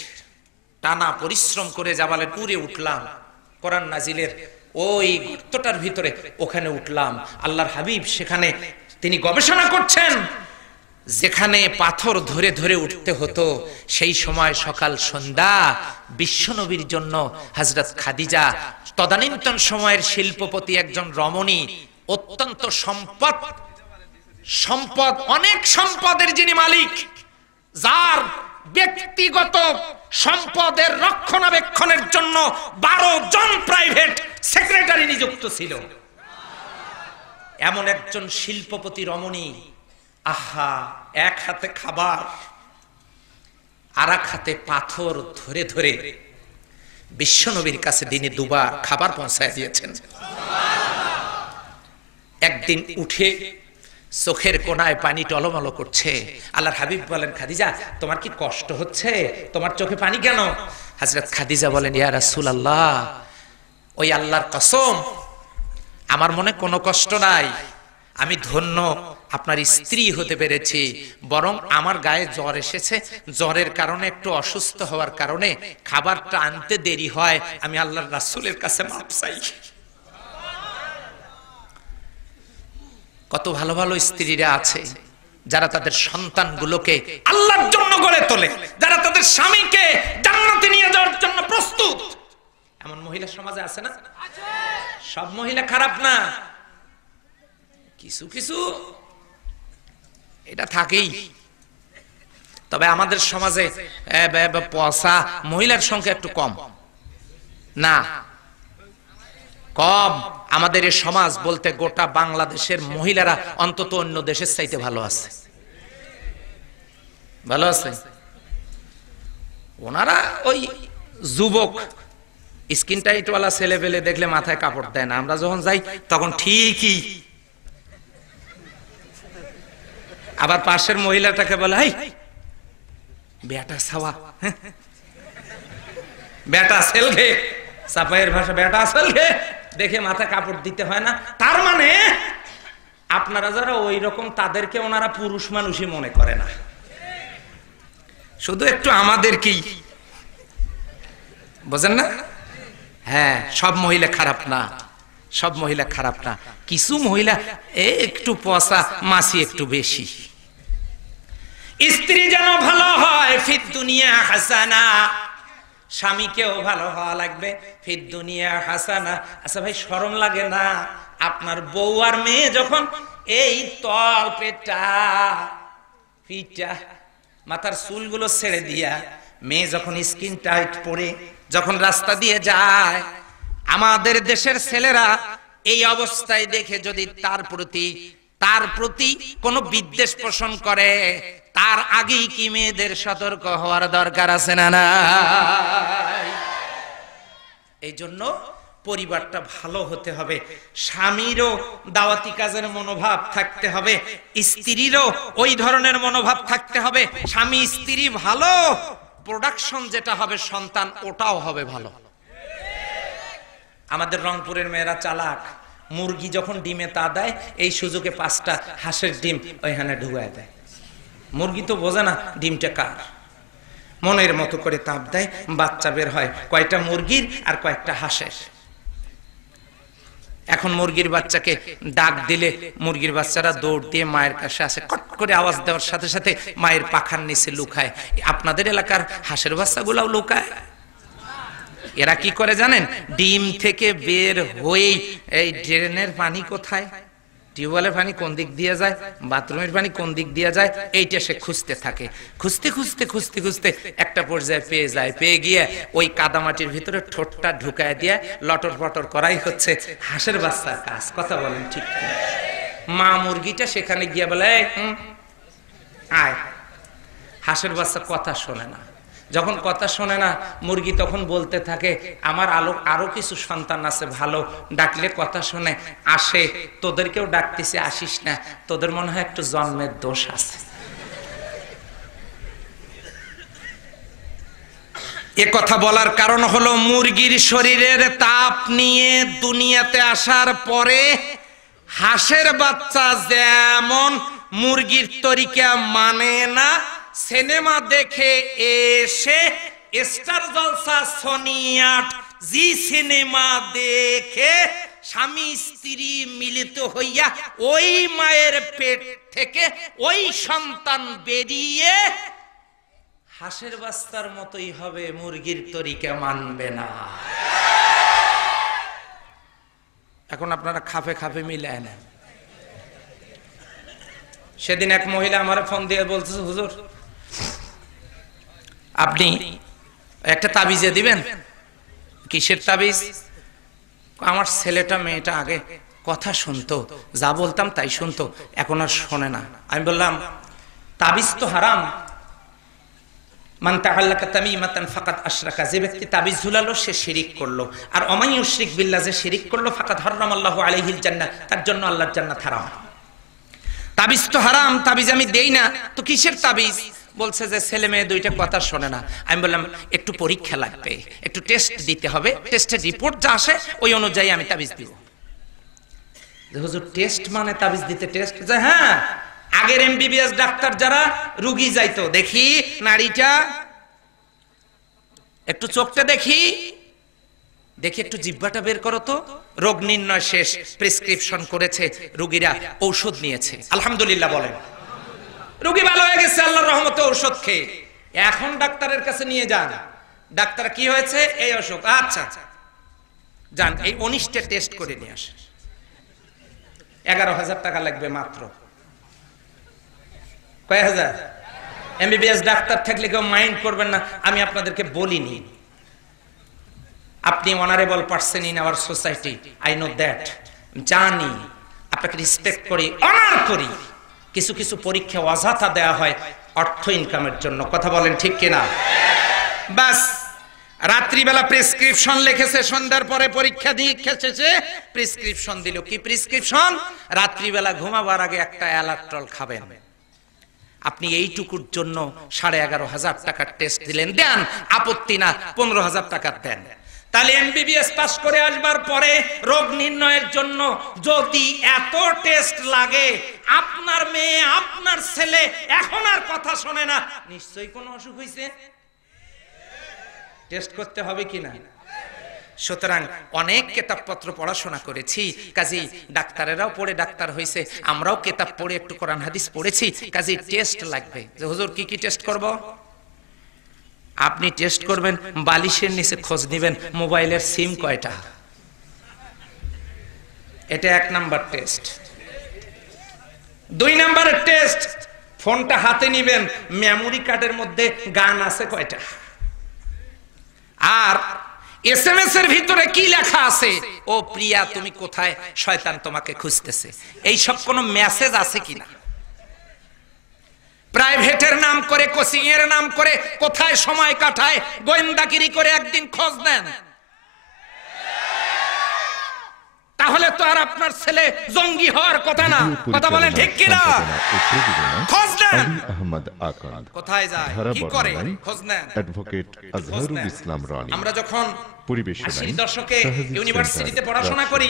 টানা পরিশ্রম করে জাবালে নূরে উঠলাম। কোরআন নাজিলের ওই গর্তটার ভিতরে ওখানে উঠলাম। আল্লাহর হাবিব সেখানে তিনি গবেষণা করছেন। যেখানে পাথর ধরে ধরে উঠতে হতো, সেই সময় সকাল সন্ধ্যা বিশ্বনবীর জন্য হযরত খাদিজা, তদানীন্তন সময়ের শিল্পপতি একজন রমণী, অত্যন্ত সম্পদ অনেক সম্পদের যিনি মালিক, যার ব্যক্তিগত সম্পদের রক্ষণাবেক্ষণের জন্য 12 জন প্রাইভেট সেক্রেটারি নিযুক্ত ছিল, এমন একজন শিল্পপতি রমণী, আহা, এক হাতে খাবার আর এক হাতে পাথর ধরে ধরে বিশ্বনবীর কাছে দিনে 2 বার খাবার পৌঁছায় দিয়েছেন। একদিন উঠে চোখের কোনায় পানি টলমল করছে। আল্লাহর হাবিব বলেন, খাদিজা, তোমার কি কষ্ট হচ্ছে? তোমার চোখে পানি কেন? হযরত খাদিজা বলেন, ইয়া রাসূলুল্লাহ, ওই আল্লাহর কসম, আমার মনে কোনো কষ্ট নাই। আমি ধন্য আপনার স্ত্রী হতে পেরেছি, বরং আমার গায়ে জ্বর এসেছে, জ্বরের কারণে, একটু অসুস্থ হওয়ার কারণে খাবারটা আনতে দেরি হয়। আমি আল্লাহর রাসূলের কাছে মাপ চাই। কত ভালো ভালো স্ত্রীরা আছে যারা তাদের সন্তানগুলোকে আল্লাহর জন্য গড়ে তোলে, যারা তাদের স্বামীকে জান্নাতে নিয়ে যাওয়ার জন্য প্রস্তুত। এমন মহিলা সমাজে আছে না? সব মহিলা খারাপ না, কিছু কিছু এটা থাকেই। তবে আমাদের সমাজে পয়সা মহিলার সংখ্যা একটু কম না, কম। আমাদের এই সমাজ বলতে গোটা বাংলাদেশের মহিলারা অন্তত অন্য দেশের চাইতে ভালো আছে, ভালো আছে। ওনারা ওই যুবক স্কিন টাইটওয়ালা ছেলে পেলে দেখলে মাথায় কাপড় দেয় না, আমরা যখন যাই তখন ঠিকই। আবার পাশের মহিলাটাকে বলে, হাই বেটা সাওয়া, বেটা সেলঘে, সাপাইয়ের ভাষা বেটা সেলঘে, দেখে মাথায় কাপড় দিতে হয় না। তার মানে আপনারা যারা ওই রকম তাদেরকে ওনারা পুরুষ মানুষই মনে করে না, শুধু একটু আমাদেরকেই, বোঝেন না? হ্যাঁ, সব মহিলা খারাপ না, সব মহিলা খারাপ না, কিছু মহিলা একটু পয়সা মাসি একটু বেশি। স্ত্রী যেন ভালো হয়, ফিদ দুনিয়া হাসানা, স্বামীকেও ভালো হওয়া লাগবে, ফিদ দুনিয়া হাসানা। আচ্ছা ভাই, শরম লাগে না আপনার বউ আর মেয়ে যখন এই তল পেটা পিটা মাথার চুলগুলো ছেড়ে দিয়া মেয়ে যখন স্কিন টাইট পরে যখন রাস্তা দিয়ে যায়, আমাদের দেশের ছেলেরা এই অবস্থায় দেখে যদি তার প্রতি কোনো বিদ্বেষ পোষণ করে, তার আগেই কি মেয়েদের সতর্ক হওয়ার দরকার আছে না? এই জন্য পরিবারটা ভালো হতে হবে, স্বামীরও দাওয়াতি কাজের মনোভাব থাকতে হবে, স্ত্রীরও ওই ধরনের মনোভাব থাকতে হবে। স্বামী স্ত্রী ভালো, প্রোডাকশন যেটা হবে সন্তান ওটাও হবে ভালো। আমাদের রংপুরের মেয়েরা চালাক, মুরগি যখন ডিমে তা দেয় এই সুযোগে 5টা হাঁসের ডিম ওইখানে ঢুকায় দেয়। মুরগি তো বোঝে না ডিমটা কার, মনের মতো করে তাপ দেয়, বাচ্চা বের হয় কয়টা মুরগির আর কয়েকটা হাঁসের। এখন মুরগির বাচ্চাকে ডাক দিলে মুরগির বাচ্চারা দৌড় দিয়ে মায়ের কাছে আসে, কট করে আওয়াজ দেওয়ার সাথে সাথে মায়ের পাখার নিচে লুকায়। আপনাদের এলাকার হাঁসের বাচ্চাগুলাও লুকায়। এরা কি করে জানেন? ডিম থেকে বের হয়ে এই ড্রেনের পানি কোথায়, টিউবওয়েলের পানি কোন দিক দিয়ে যায়, বাথরুমের পানি কোন দিক দিয়ে যায়, এইটা সে খুঁজতে থাকে। খুঁজতে খুঁজতে খুঁজতে খুঁজতে একটা পর্যায়ে পেয়ে যায়, পেয়ে গিয়ে ওই কাদামাটির ভিতরে ঠোঁটটা ঢুকায় দিয়ে লটর পটর করাই হচ্ছে হাঁসের বাচ্চার কাজ। কথা বলেন ঠিক কি? মা মুরগিটা সেখানে গিয়ে বলে, আয়। হাঁসের বাচ্চা কথা শোনে না। যখন কথা শোনে না, মুরগি তখন বলতে থাকে, আমার আরো কিছু সন্তান আছে ভালো, ডাকলে কথা শোনে, আসে, তোদেরকেও ডাকতেছে, আসিস না, তোদের মনে হয় একটু জন্মের দোষ আছে। এ কথা বলার কারণ হলো মুরগির শরীরের তাপ নিয়ে দুনিয়াতে আসার পরে হাঁসের বাচ্চা যেমন মুরগির তরিকা মানে না, সিনেমা দেখে এসে স্টার জলসা সোনি 8 জি সিনেমা দেখে স্বামী স্ত্রী মিলিত হইয়া ওই মায়ের পেট থেকে ওই সন্তান বেরিয়ে হাঁসের বাচ্চার মতোই হবে, মুরগির তরিকা মানবে না। এখন আপনারা খাপে খাপে মিলায় না। সেদিন এক মহিলা আমার ফোন দিয়ে বলতেছে, হুজুর আপনি একটা তাবিজে দিবেন। কিসের তাবিজ? আমার ছেলেটা মেয়েটা আগে কথা শুনতো, যা বলতাম তাই শুনতো, এখন আর শোনে না। আমি বললাম, তাবিজ তো হারাম, মান তাআল্লাকা তামিমাতান ফাকাদ আশরাকা, যে ব্যক্তি তাবিজ ঝুলালো সে শিরিক করলো। আর ওমান ইউশরিক বিল্লাহ, যে শিরিক করলো, ফাকাদ হারামাল্লাহু আলাইহিল জান্নাহ, তার জন্য আল্লাহর জান্নাত হারাম। তাবিজ তো হারাম, তাবিজ আমি দেই না, তো কিসের তাবিজ? বলছে যে ছেলে মেয়ে দুইটা কথা শোনে না। আমি বললাম একটু পরীক্ষা লাগবে, একটু টেস্ট দিতে হবে, টেস্টের রিপোর্ট যা আসে ওই অনুযায়ী আমি তাবিজ দিব। হুজুর টেস্ট মানে তাবিজ দিতে টেস্ট? যে হ্যাঁ, আগের এমবিবিএস ডাক্তার যারা রুগী যাইতো, দেখি নাড়িটা, একটু চোখটা দেখি, দেখি একটু জিহ্বাটা বের করো তো, রোগ নির্ণয় শেষ, প্রেসক্রিপশন করেছে, রোগীরা ঔষধ নিয়েছে, আলহামদুলিল্লাহ বলেন, রোগী ভালো হয়ে গেছে আল্লাহর রহমতে ঔষধ খেয়ে। এখন ডাক্তারের কাছে নিয়ে যান, ডাক্তার কি হয়েছে, এই অসুখ, আচ্ছা যান এই 19টা টেস্ট করে নিয়ে আসে, 11,000 টাকা লাগবে মাত্র। কয় হাজার? এমবিবিএস ডাক্তার থাকলে কেউ মাইন্ড করবেন না, আমি আপনাদেরকে বলিনি। আপনি honourable person in our society, I know that, জানি, আপনাকে রেসপেক্ট করি, অনার করি। কিছু কিছু পরীক্ষা অযথা দেয়া হয় অর্থ ইনকামের জন্য, কথা বলেন ঠিক কিনা? বাস রাত্রিবেলা প্রেসক্রিপশন লিখেছে, সন্ধ্যার পরে পরীক্ষা দিয়ে শেষে প্রেসক্রিপশন দিল। কি প্রেসক্রিপশন? রাত্রিবেলা ঘুমাবার আগে একটা অ্যালার্ট্রল খাবেন। আপনি এইটুকুর জন্য 11,500 টাকার টেস্ট দিলেন, দেন আপত্তি না, 15,000 টাকা দেন। তাহলে এমবিবিএস পাস করে আসবার পরে রোগ নির্ণয়ের জন্য যদি এত টেস্ট লাগে, আপনার মেয়ে আপনার ছেলে এখন আর কথা শোনে না, নিশ্চয়ই কোনো অসুখ হয়েছে, টেস্ট করতে হবে কিনা? সুতরাং অনেক কিতাবপত্র পড়াশোনা করেছি, কাজী ডাক্তারেরাও পড়ে ডাক্তার হয়েছে, আমরাও কিতাব পড়ে একটু কোরআন হাদিস পড়েছি, কাজী টেস্ট লাগবে। যে হুজুর কি কি টেস্ট করব? আপনি টেস্ট করবেন, বালিশের নিচে খোঁজ নেবেন মোবাইলের সিম কয়টা, এটা 1 নাম্বার টেস্ট। 2 নাম্বারের টেস্ট, ফোনটা হাতে নিবেন, মেমোরি কার্ডের মধ্যে গান আছে কয়টা, আর এসএমএস এর ভিতরে কি লেখা আছে, ও প্রিয়া তুমি কোথায়, শয়তান তোমাকে খুঁজতেছে, এই সব কোন মেসেজ আছে কিনা। প্রাইভেটের নাম করে, কোচিং এর নাম করে কোথায় সময় কাটায়, গোয়েন্দাগিরি করে একদিন খোঁজ নেন, তাহলে তো আর আপনার ছেলে জঙ্গি হওয়ার কথা না, কথা বলেন ঠিক কিনা? খোঁজ নেন আহমদ আকান্দ, কোথায় যায়, কি করে, খোঁজ নেন। অ্যাডভোকেট আজহারুল ইসলাম রানী। আমরা যখন পরিবেশনায় 80 দশকে শাহজিদ ইউনিভার্সিটিতে সেন্টার, পড়াশোনা করি,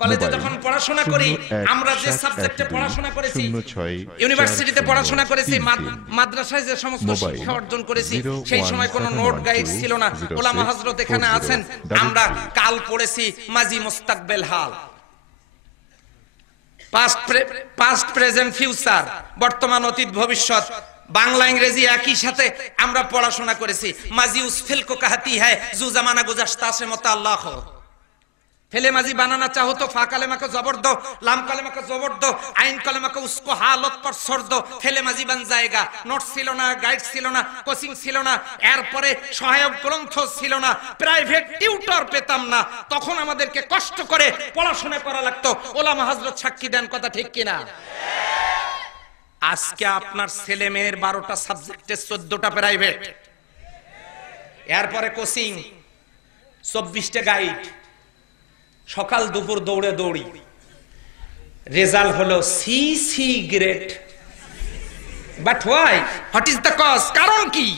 কলেজে মোবাইল যখন পড়াশোনা করি, আমরা যে সাবজেক্টে পড়াশোনা করেছি, 06 ইউনিভার্সিটিতে পড়াশোনা করেছি, 4033 মাদ্রাসায় যে সমস্ত মোবাইল শিক্ষা অর্জন করেছি, 0171 সেই সময় কোনো নোট গাইড ছিল না। 06 ওলামা হযরত এখানে আছেন, 40 আমরা কাল পড়েছি মাজি মুস্তাকবেল হাল, পাস্ট প্রেজেন্ট ফিউচার, বর্তমান অতীত ভবিষ্যৎ, বাংলা ইংরেজি একই সাথে আমরা পড়াশোনা করেছি। মাজি উস ফিল কো কাহতি হ্যায় জু জামানা গুজাশতা সে মুতাআল্লাক হো, ফেলে মাজি বানানা চাहो तो फा कलेमा को जबर दो, लाम कलेमा को जबर दो, आइन कलेमा को उसको हालत पर छोड़ दो, ফেলে মাজি बन जाएगा। নোট ছিল না, গাইড ছিল না, কোচিং ছিল না, এরপরে সহায়ক গ্রন্থ ছিল না, প্রাইভেট টিউটর পেতাম না, তখন আমাদেরকে কষ্ট করে পড়াশোনা করা লাগতো। ওলামা হযরত সাক্ষী দেন, কথা ঠিক কিনা? আজকে আপনার ছেলে মেয়ের 12টা সাবজেক্টে 14টা প্রাইভেট, এরপরে কোচিং, 24টা গাইড, সকাল দুপুর দৌড়ে দৌড়ি, রেজাল্ট হলো C grade. But why, what is the cause? কারণ কি?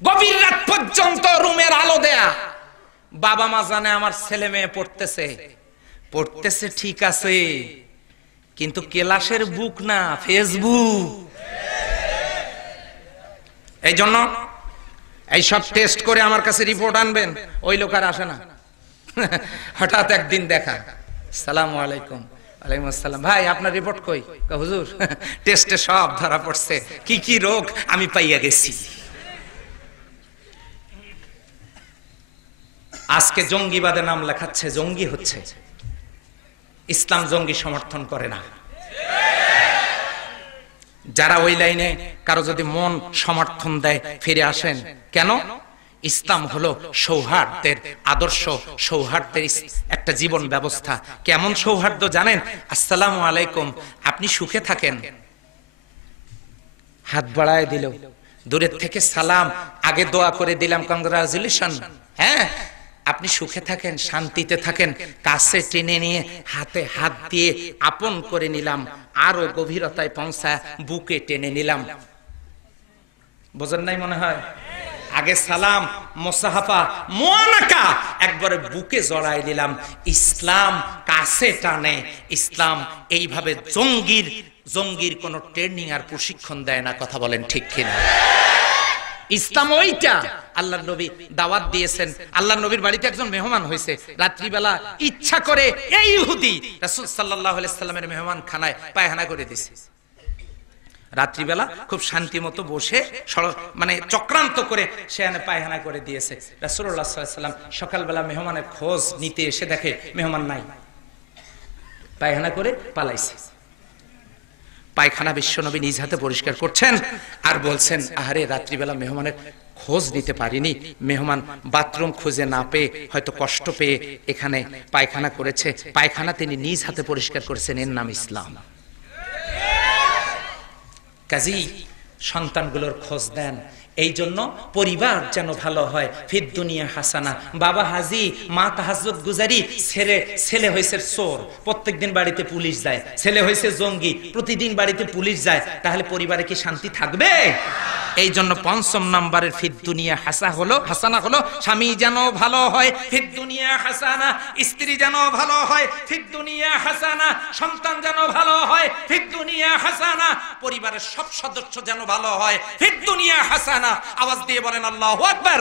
গভীর রাত পর্যন্ত রুমের আলো দেয়া, বাবা মা জানে আমার ছেলে মেয়ে পড়তেছে ঠিক আছে, কিন্তু ক্লাসের বুক না, ফেসবুক। এই জন্য এইসব টেস্ট করে আমার কাছে রিপোর্ট আনবেন, ওই লোক আর আসে না। হঠাৎ একদিন দেখা, সালামু আলাইকুম, ওয়ালাইকুম আসসালাম, ভাই আপনার রিপোর্ট কই? হুজুর টেস্টে সব ধরা পড়ছে, কি কি রোগ আমি পাইয়া গেছি। আজকে জঙ্গিবাদে নাম লেখাচ্ছে, জঙ্গি হচ্ছে। ইসলাম জঙ্গি সমর্থন করে না। যারা ওই লাইনে কারো যদি মন সমর্থন দেয়, ফিরে আসেন। কেন? ইসলাম হলো সৌহার্দ্যের আদর্শ, সৌহার্দ্যের একটা জীবন ব্যবস্থা। কেমন সৌহার্দ্য জানেন? আসসালামু আলাইকুম, আপনি সুখে থাকেন, হাত বাড়ায় দিল, দূরের থেকে সালাম, আগে দোয়া করে দিলাম কংগ্রাচুলেশন, হ্যাঁ আপনি সুখে থাকেন, শান্তিতে থাকেন, কাছে টেনে নিয়ে হাতে হাত দিয়ে আপন করে নিলাম, আরো গভীরতায় পৌঁছায় বুকে টেনে নিলাম। বোঝেন নাই মনে হয়? আগে সালাম, মুসাহাফা, মুআনাকা, একবারে বুকে জড়াই দিলাম। ইসলাম কাছে টানে। ইসলাম এইভাবে জঙ্গির কোন ট্রেনিং আর প্রশিক্ষণ দেয় না, কথা বলেন ঠিক কিনা? ইসলাম ওইটা। আল্লাহর নবী দাওয়াত দিয়েছেন, আল্লাহর নবীর বাড়িতে একজন মেহমান হয়েছে, রাত্রিবেলা ইচ্ছা করে এই ইহুদি রাসূল সাল্লাল্লাহু আলাইহি সাল্লামের মেহমান খানায় পায়খানা করে দিয়েছে। রাত্রিবেলা খুব শান্তি মতো বসে মানে চক্রান্ত করে সেখানে পায়খানা করে দিয়েছে। রাসূলুল্লাহ সাল্লাল্লাহু আলাইহি সাল্লাম সকালবেলা মেহমানের খোঁজ নিতে এসে দেখে মেহমান নাই, পায়খানা করে পালাইছে। পায়খানা বিশ্বনবী নিজ হাতে পরিষ্কার করছেন আর বলছেন, আহারে রাত্রিবেলা মেহমানের খোঁজ নিতে পারিনি, মেহমান বাথরুম খুঁজে না পেয়ে হয়তো কষ্ট পেয়ে এখানে পায়খানা করেছে, পায়খানা তিনি নিজ হাতে পরিষ্কার করেছেন, এর নাম ইসলাম। কাজী সন্তানগুলোর খোঁজ দেন, এই জন্য পরিবার যেন ভালো হয়। ফিদ দুনিয়া হাসানা। বাবা হাজি, মা তাহাজ্জুদ গুজারি, ছেলে হয়েছে চোর, প্রত্যেকদিন বাড়িতে পুলিশ যায়, ছেলে হয়েছে জঙ্গি, প্রতিদিন বাড়িতে পুলিশ যায়, তাহলে পরিবারে কি শান্তি থাকবে? এই জন্য ৫ম নাম্বারের ফিদ দুনিয়া হাসানা হলো স্বামী যেন ভালো হয়, ফিদ দুনিয়া হাসানা, স্ত্রী যেন ভালো হয়, ফিদ দুনিয়া হাসানা, সন্তান যেন ভালো হয়, ফিদ দুনিয়া হাসানা, পরিবারের সব সদস্য যেন ভালো হয়, ফিদ দুনিয়া হাসানা। আওয়াজ দিয়ে বলেন আল্লাহু আকবার।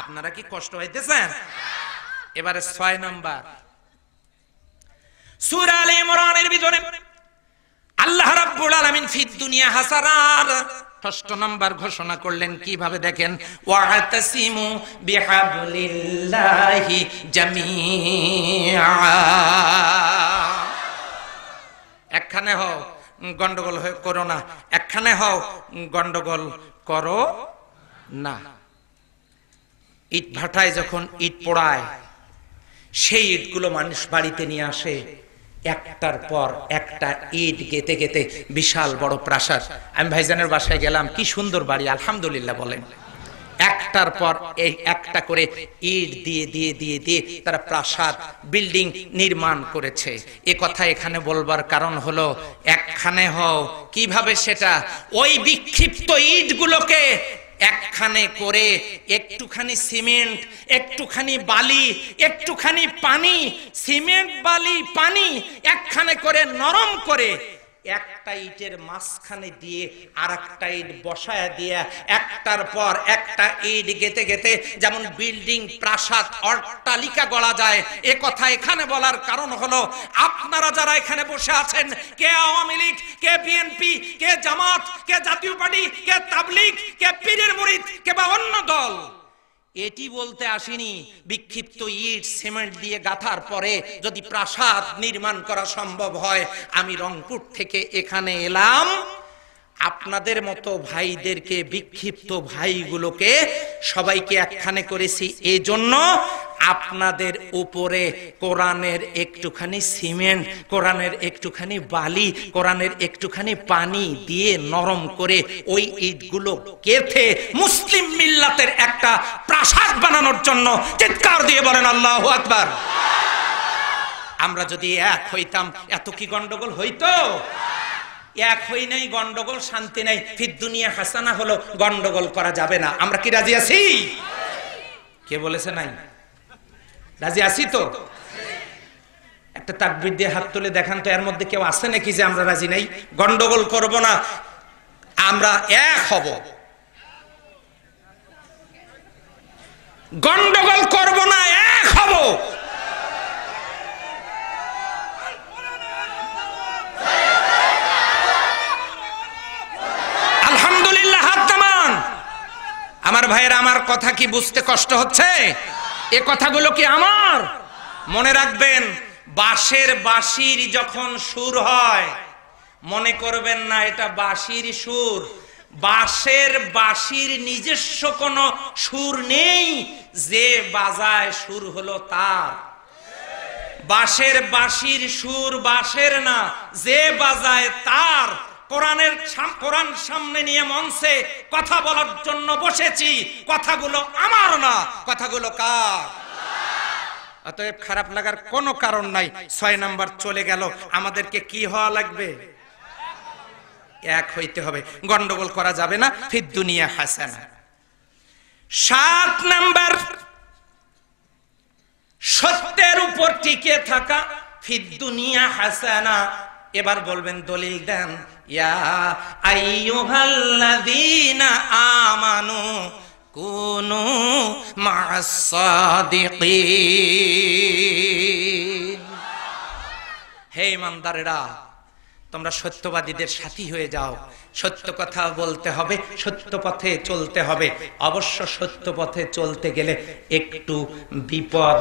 আপনারা কি কষ্ট হইতেছেন? এবারে ৬ নাম্বার সূরা আলে ইমরানের ভিতরে আল্লাহ রাব্বুল আলামিন ফিদ দুনিয়া হাসানার ৬ষ্ঠ নাম্বার ঘোষণা করলেন কিভাবে দেখেন, ওয়াতাসিমু বিহাবলিল্লাহি জামিআ। একখানে হও, গন্ডগোল করো না, একখানে হও, গন্ডগোল করো না। ইট ভাটায় যখন ইট পোড়ায়, সেই ইটগুলো মানুষ বাড়িতে নিয়ে আসে, একটার পর একটা ইট গেতে গেতে বিশাল বড় প্রাসাদ। আমি ভাইজানের বাসায় গেলাম, কি সুন্দর বাড়ি, আলহামদুলিল্লাহ বলেন। একটার পর এই একটা করে ইট দিয়ে দিয়ে দিয়ে দিয়ে তারা প্রাসাদ বিল্ডিং নির্মাণ করেছে। এ কথা এখানে বলবার কারণ হলো, একখানে হও কিভাবে, সেটা ওই বিক্ষিপ্ত ইটগুলোকে একখানে করে একটুখানি সিমেন্ট, একটুখানি বালি, একটুখানি পানি, সিমেন্ট বালি পানি একখানে করে নরম করে একটা ইটের মাঝখানে দিয়ে আর একটা ইট বসায় দিয়ে একটার পর একটা ইট গেতে গেতে যেমন বিল্ডিং, প্রাসাদ, অট্টালিকা গড়া যায়। এ কথা এখানে বলার কারণ হলো, আপনারা যারা এখানে বসে আছেন, কে আওয়ামী লীগ, কে বিএনপি, কে জামাত, কে জাতীয় পার্টি, কে তাবলীগ, কে পীরের মুরিদ, কে বা অন্য দল, এটি বলতে আসিনি। বিক্ষিপ্ত ইট সিমেন্ট দিয়ে গাঁথার পরে যদি প্রাসাদ নির্মাণ করা সম্ভব হয়, আমি রংপুর থেকে এখানে এলাম, আপনাদের মতো ভাইদেরকে, বিক্ষিপ্ত ভাইগুলোকে সবাইকে একখানে করেছি এজন্য আপনাদের উপরে কোরআনের একটুখানি সিমেন্ট, কোরআনের একটুখানি বালি, কোরআনের একটুখানি পানি দিয়ে নরম করে ওই ইটগুলো গেথে মুসলিম মিল্লাতের একটা প্রাসাদ বানানোর জন্য। চিৎকার দিয়ে বলেন আল্লাহু আকবার। আমরা যদি এক হইতাম, এত কি গন্ডগোল হইতো? এক হই নাই, গন্ডগোল, শান্তি নাই। ফিদ দুনিয়া হাসানা হলো গন্ডগোল করা যাবে না। আমরা কি রাজি আছি? কে বলেছে নাই? রাজি আছি তো? একটা তাকবীর দিয়ে হাত তুলে দেখান তো, এর মধ্যে কেউ আছে নাকি যে আমরা রাজি নাই? গন্ডগোল করব না, আমরা এক হব। গন্ডগোল করব না, এক হব। আলহামদুলিল্লাহ, হাত নামান। আমার ভাইয়েরা, আমার কথা কি বুঝতে কষ্ট হচ্ছে? এ কথাগুলো কি আমার? মনে রাখবেন, বাঁশের বাঁশির যখন সুর হয়, মনে করবেন না এটা বাঁশির সুর। বাঁশের বাঁশির নিজস্ব কোনো সুর নেই, যে বাজায় সুর হলো তার। বাঁশের বাঁশির সুর বাঁশের না, যে বাজায় তার। কোরআন সামনে নিয়ে মঞ্চে কথা বলার জন্য বসেছি, কথাগুলো আমার না, কথাগুলো কার? অতএব খারাপ লাগার কোনো কারণ নাই। ৬ নাম্বার চলে গেল। আমাদেরকে কি হওয়া লাগবে? এক হইতে হবে, গন্ডগোল করা যাবে না। ফিদ দুনিয়া হাসানা। ৭ নাম্বার, সত্যের উপর টিকে থাকা, ফিদ দুনিয়া হাসানা। এবার বলবেন, দলিল দেন। ইয়া আইয়ুহাল্লাযীনা আমানু কুনু মা'আস সাদিকিন। হে ইমানদারেরা, তোমরা সত্যবাদীদের সাথী হয়ে যাও। সত্য কথা বলতে হবে, সত্য পথে চলতে হবে। অবশ্য সত্য পথে চলতে গেলে একটু বিপদ,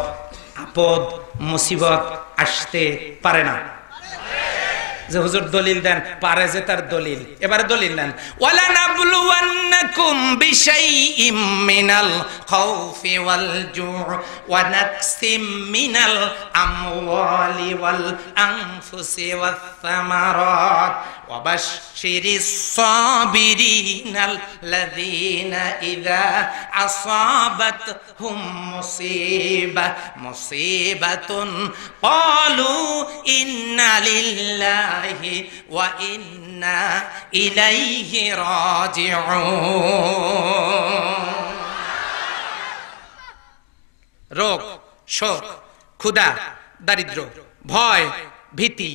আপদ, মুসিবত আসতে পারে না। যে হুজুর দলিল দেন, পারে যে তার দলিল। এবারে দলিল নেন, ওয়ালা নাবলুওয়ান্নাকুম বিশাইইম মিনাল খাউফি ওয়াল জু' ওয়া নাকসিম মিনাল আমওয়ালি ওয়াল আনফুসি ওয়াস সামারাত ওয়া বাশশিরিস সাবিরিনাল্লাযীনা ইযা আসাবাতহুম মুসিবাতুন ক্বালু ইন্না লিল্লাহি ওয়া ইন্না ইলাইহি রাজিউন। রোগ, শোক, ক্ষুধা, দারিদ্র, ভয়, ভীতি,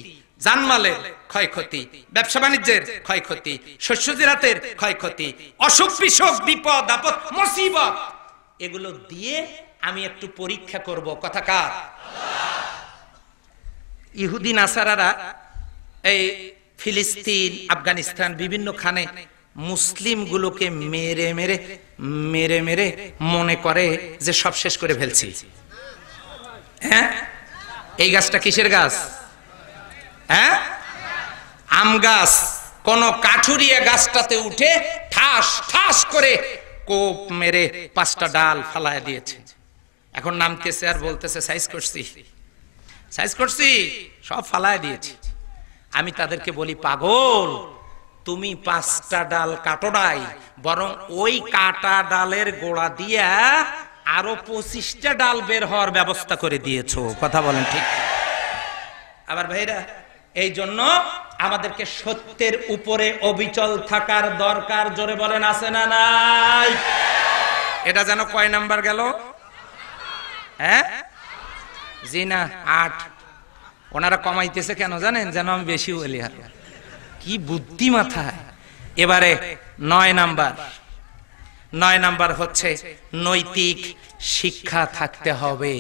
জানমালের ক্ষয়ক্ষতি, ব্যবসা বাণিজ্যের ক্ষয়ক্ষতি, শস্য জিরাতের ক্ষয়ক্ষতি, অসুখ বিসুখ, বিপদ আপদ, মুসিবত, এগুলো দিয়ে আমি একটু পরীক্ষা করব। কথা কার? ইহুদি নাসারারা এই ফিলিস্তিন, আফগানিস্তান বিভিন্ন খানে মুসলিম গুলোকে মেরে মেরে মেরে মেরে মনে করে যে সব শেষ করে ফেলছি। হ্যাঁ, এই গাছটা কিসের গাছ? হ্যাঁ, আম গাছ। কোন কাঠুরিয়া গাছটাতে উঠে ঠাস ঠাস করে কোপ মেরে 5টা ডাল ফালায় দিয়েছে। এখন নামতেছে আর বলতেছে সাইজ করছি, সাইজ করছি, সব ফালায় দিয়েছি। আমি তাদেরকে বলি, পাগল, তুমি 5টা ডাল কাটো নাই, বরং ওই কাটা ডালের গোড়া দিয়া আরো 25টা ডাল বের হওয়ার ব্যবস্থা করে দিয়েছো। কথা বলেন ঠিক? আবার ভাইরা, এই জন্য আমাদেরকে সত্যের উপরে অবিচল থাকার দরকার। জোরে বলেন, আছে না নাই? এটা যেন কয় নাম্বার গেল? হ্যাঁ, জি না, 8। ওনারা কমাইতেছে কেন জানেন? যেন আমি বেশি বলি। আর কি বুদ্ধি মাথায়। এবারে 9 নাম্বার। 9 নাম্বার হচ্ছে নৈতিক শিক্ষা থাকতে হবে।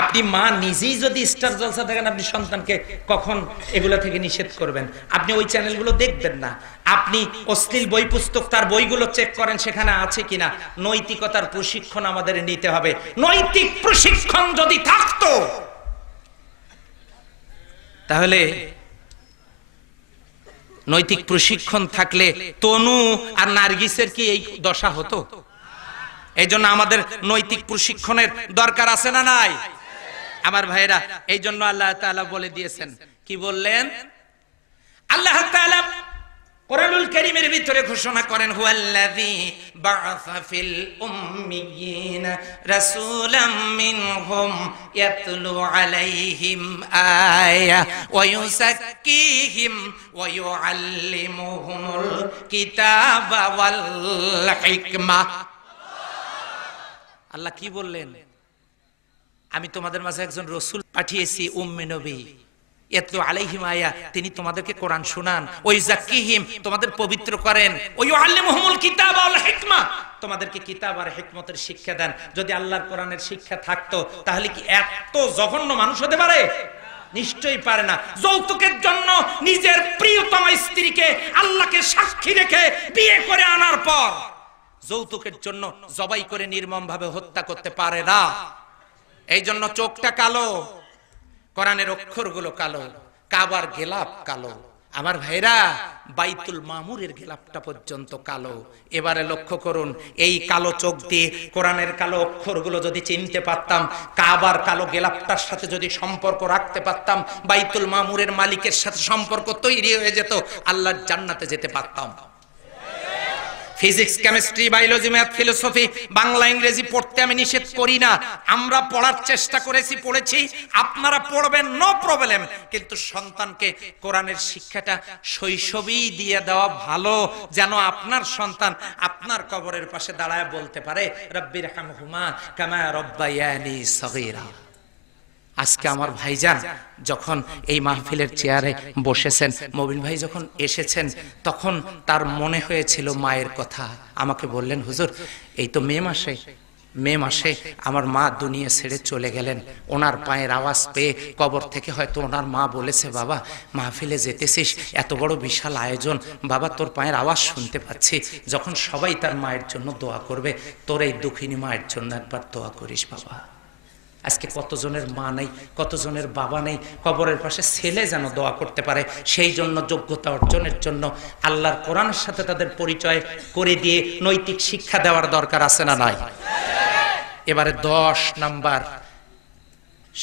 আপনি মা নিজেই যদি স্টার জলসা থাকেন, আপনি সন্তানকে কখন এগুলো থেকে নিষেধ করবেন? আপনি ওই চ্যানেলগুলো দেখবেন না। আপনি অশ্লীল বই পুস্তক, তার বইগুলো চেক করেন সেখানে আছে কিনা। নৈতিকতার প্রশিক্ষণ আমাদের নিতে হবে। নৈতিক প্রশিক্ষণ যদি থাকতো তাহলে, নৈতিক প্রশিক্ষণ থাকলে তনু আর নার্গিসের কি এই দশা হতো? এই জন্য আমাদের নৈতিক প্রশিক্ষণের দরকার আছে না নাই? আমার ভাইরা, এই জন্য আল্লাহ তাআলা বলে দিয়েছেন, কি বললেন? আল্লাহ তাআলা কোরআনুল কারীমের ভিতরে ঘোষণা করেন, হুয়াল্লাযী বা'আসা ফিল উম্মিয়িনা রাসূলাম মিনহুম ইয়াতলু আলাইহিম আয়া ওয়া ইউযাক্কিহিম ওয়া ইউআল্লিমুহুমুল কিতাবা ওয়াল হিকমা। আল্লাহ কি বললেন? আমি তোমাদের মাঝে একজন রাসূল পাঠিয়েছি, উম্মে নবী। ইয়াতলু আলাইহিম আয়া, তিনি তোমাদেরকে কোরআন শোনান। ওয়া ইউযাক্কিহিম, তোমাদের পবিত্র করেন। ওয়া ইউআল্লিমুহুমুল কিতাবা ওয়াল হিকমা, তোমাদেরকে কিতাব আর হিকমতের শিক্ষা দেন। যদি আল্লাহর কোরআনের শিক্ষা থাকতো তাহলে কি এত জঘন্য মানুষ হতে পারে? নিশ্চয়ই পারে না। যৌতুকের জন্য নিজের প্রিয়তমা স্ত্রীকে আল্লাহকে সাক্ষী রেখে বিয়ে করে আনার পর যৌতুকের জন্য জবাই করে নির্মমভাবে হত্যা করতে পারে না। এই জন্য চোখটা কালো, কোরআনের অক্ষরগুলো কালো, কাবার গেলাপ কালো। আমার ভাইরা, বাইতুল মামুরের গেলাপটা পর্যন্ত কালো। এবারে লক্ষ্য করুন, এই কালো চোখ দিয়ে কোরআনের কালো অক্ষরগুলো যদি চিনতে পারতাম, কাবার কালো গেলাপটার সাথে যদি সম্পর্ক রাখতে পারতাম, বাইতুল মামুরের মালিকের সাথে সম্পর্ক তৈরি হয়ে যেত, আল্লাহর জান্নাতে যেতে পারতাম। Physics, chemistry, biology, math, philosophy, Bangla, ইংরেজি পড়তে আমি নিষেধ করি না। আমরা পড়ার চেষ্টা করেছি, পড়েছি, আপনারা পড়বেন, নো প্রবলেম। কিন্তু সন্তানকে কোরআনের শিক্ষাটা শৈশবেই দিয়ে দেওয়া ভালো, যেন আপনার সন্তান আপনার কবরের পাশে দাঁড়ায় বলতে পারে, রব্বিরহামহুমা কামা রব্বায়ানি সগীরা। আজকে আমার ভাইজান যখন এই মাহফিলের চেয়ারে বসেছেন, মবিন ভাই যখন এসেছেন, তখন তার মনে হয়েছিল মায়ের কথা। আমাকে বললেন, হুজুর, এই তো মে মাসে আমার মা দুনিয়া ছেড়ে চলে গেলেন। ওনার পায়ের আওয়াজ পেয়ে কবর থেকে হয়তো ওনার মা বলেছে, বাবা মাহফিলে যেতেছিস, এত বড় বিশাল আয়োজন, বাবা তোর পায়ের আওয়াজ শুনতে পাচ্ছি। যখন সবাই তার মায়ের জন্য দোয়া করবে, তোর এই দুঃখিনী মায়ের জন্য একবার দোয়া করিস বাবা। আজকে কতজনের মা নেই, কতজনের বাবা নেই, কবরের পাশে ছেলে যেন দোয়া করতে পারে, সেই জন্য যোগ্যতা অর্জনের জন্য আল্লাহর কোরআনের সাথে তাদের পরিচয় করে দিয়ে নৈতিক শিক্ষা দেওয়ার দরকার আছে না নাই? এবারে 10 নাম্বার,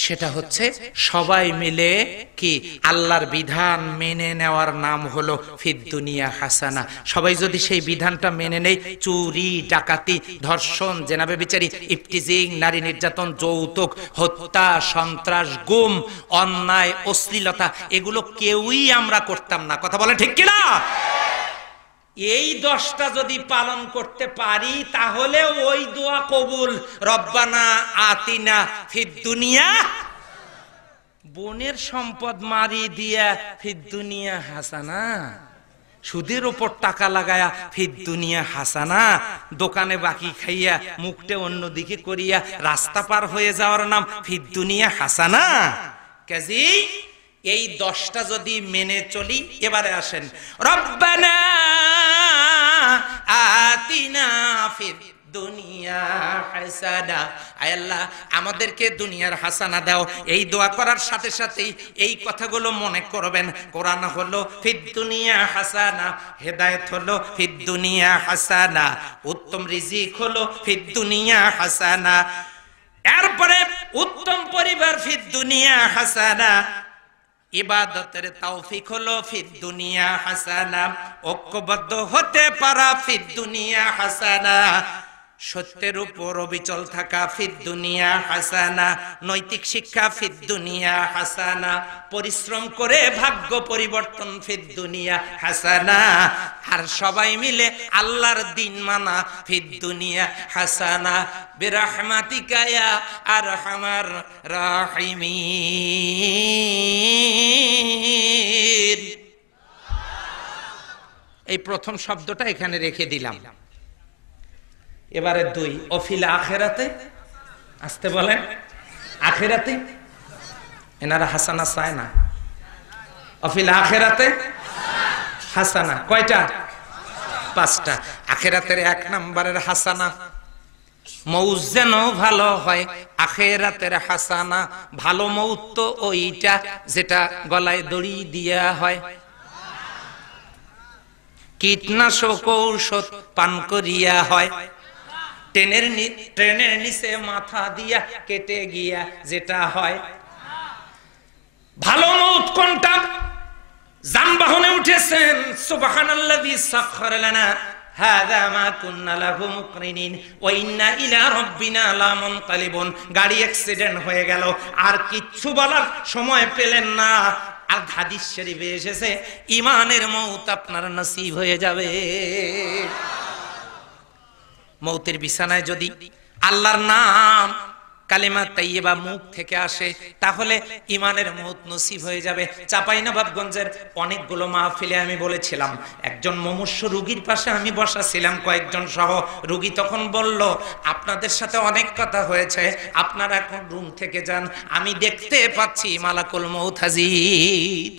সেটা হচ্ছে সবাই মিলে কি আল্লাহর বিধান মেনে নেওয়ার নাম হলো ফিদ দুনিয়া হাসানা। সবাই যদি সেই বিধানটা মেনে নেই, চুরি, ডাকাতি, ধর্ষণ, জেনা, ব্যভিচারী, ইফটিজিং, নারী নির্যাতন, যৌতুক, হত্যা, সন্ত্রাস, গুম, অন্যায়, অশ্লীলতা, এগুলো কেউই আমরা করতাম না। কথা বলে ঠিক কিনা? এই 10টা যদি পালন করতে পারি তাহলে ওই দোয়া কবুল। রব্বানা আতিনা ফিদ দুনিয়া, বোনের সম্পদ মারি দিয়া ফিদ দুনিয়া হাসানা, সুদের উপর টাকা লাগায়া ফিদ দুনিয়া হাসানা, দোকানে বাকি খাইয়া মুখটা অন্যদিকে করিয়া রাস্তা পার হয়ে যাওয়ার নাম ফিদ দুনিয়া হাসানা। কাজী এই 10টা যদি মেনে চলি, এবারে আসেন রব্বানা আতিনা ফিদ দুনিয়া হাসানা, আয় আল্লাহ আমাদেরকে দুনিয়ার হাসানা দাও। এই দোয়া করার সাথে সাথেই এই কথাগুলো মনে করবেন, কোরআন হলো ফিদ দুনিয়া হাসানা, হেদায়েত হলো ফিদ দুনিয়া হাসানা, উত্তম রিজিক হলো ফিদ দুনিয়া হাসানা, এরপরে উত্তম পরিবার ফিদ দুনিয়া হাসানা, ইবাদতের তৌফিক হলো ফিদ দুনিয়া হাসানা, ঐক্যবদ্ধ হতে পারা ফিদ দুনিয়া হাসানা, সত্যের উপর অবিচল থাকা ফিদ দুনিয়া হাসানা, নৈতিক শিক্ষা ফিদ দুনিয়া হাসানা, পরিশ্রম করে ভাগ্য পরিবর্তন ফিদ দুনিয়া হাসানা, আর সবাই মিলে আল্লাহর দিন মানা ফিদ দুনিয়া হাসানা, বিরহমাতিকা ইয়া আরহামার রাহিমিন। এই প্রথম শব্দটা এখানে রেখে দিলাম। এবারে 2, অফিল আখিরাতে, আসতে বলেন, আখিরাতে এনারা হাসানা চায় না। অফিল আখিরাতে হাসানা কয়টা? 5টা। আখিরাতের 1 নম্বরের হাসানা, মৌত যেন ভালো হয়। আখিরাতের হাসানা, ভালো মৌত তো ওইটা যেটা গলায় দড়ি দিয়া হয়, কীটনাশক ঔষধ পান করিয়া হয়, ট্রেনের নিচে মাথা দিয়া কেটে গিয়া যেটা হয়। ভালো মৌত কোনটা? যানবাহনে উঠেছেন, সুবহানাল্লাযী সাখখারা লানা হাযা মা কুন্না লাহু মুকরিনিন ওয়া ইন্না ইলা রাব্বিনা লামুনকালিবুন, গাড়ি অ্যাক্সিডেন্ট হয়ে গেল, আর কিচ্ছু বলার সময় পেলেন না। আর হাদিস শরীফে এসেছে ঈমানের মৌত আপনার নসিব হয়ে যাবে। মৌতের বিছানায় যদি আল্লাহর নাম কালিমা তাইয়্যিবা মুখ থেকে আসে তাহলে ঈমানের মৌত নসিব হয়ে যাবে। চাঁপাইনবাবগঞ্জের অনেকগুলো মাহফিলে আমি বলেছিলাম, একজন মুমূর্ষু রোগীর পাশে আমি বসা ছিলাম কয়েকজন সহ। রোগী তখন বলল, আপনাদের সাথে অনেক কথা হয়েছে, আপনারা এখন রুম থেকে যান, আমি দেখতে পাচ্ছি মালাকুল মৌত হাজির।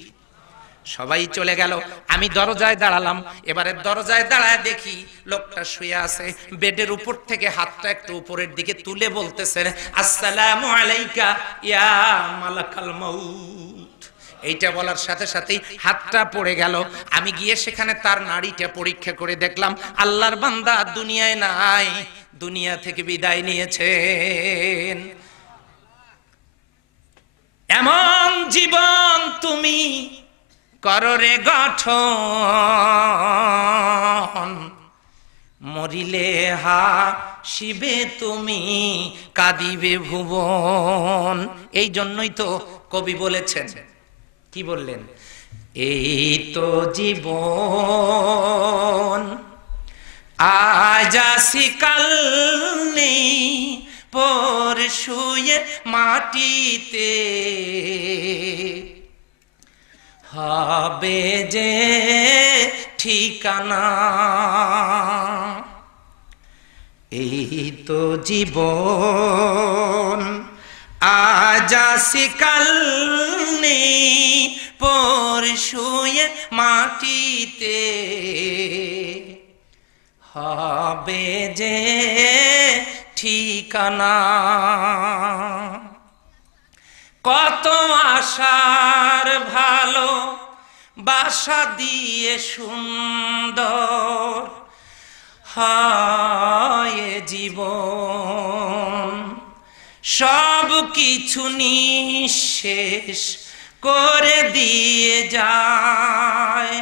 সবাই চলে গেল, আমি দরজায় দাঁড়ালাম। এবারে দরজায় দাঁড়ায় দেখি লোকটা শুয়ে আছে, বেডের উপর থেকে হাতটা একটু উপরের দিকে তুলে বলতেছে, আসসালামু আলাইকা ইয়া মালাকাল মউত। এইটা বলার সাথে সাথেই হাতটা পড়ে গেল। আমি গিয়ে সেখানে তার নাড়িটা পরীক্ষা করে দেখলাম আল্লাহর বান্দা দুনিয়ায় নাই, দুনিয়া থেকে বিদায় নিয়েছেন। এমন জীবন তুমি কররে গঠন, মরিলে হাসিবে তুমি, কাঁদিবে ভুবন। এই জন্যই তো কবি বলেছেন, কি বললেন? এই তো জীবন আজ আসি কাল নেই, পরশুয়ে মাটিতে হবে যে ঠিকানা। এই তো জীবন আজ আসি কাল নেই, পরশুয়ে মাটিতে হবে যে ঠিকানা। কত আশার ভালো বাসা দিয়ে সুন্দর হয় জীবন, সব কিছু নিঃশেষ করে দিয়ে যায়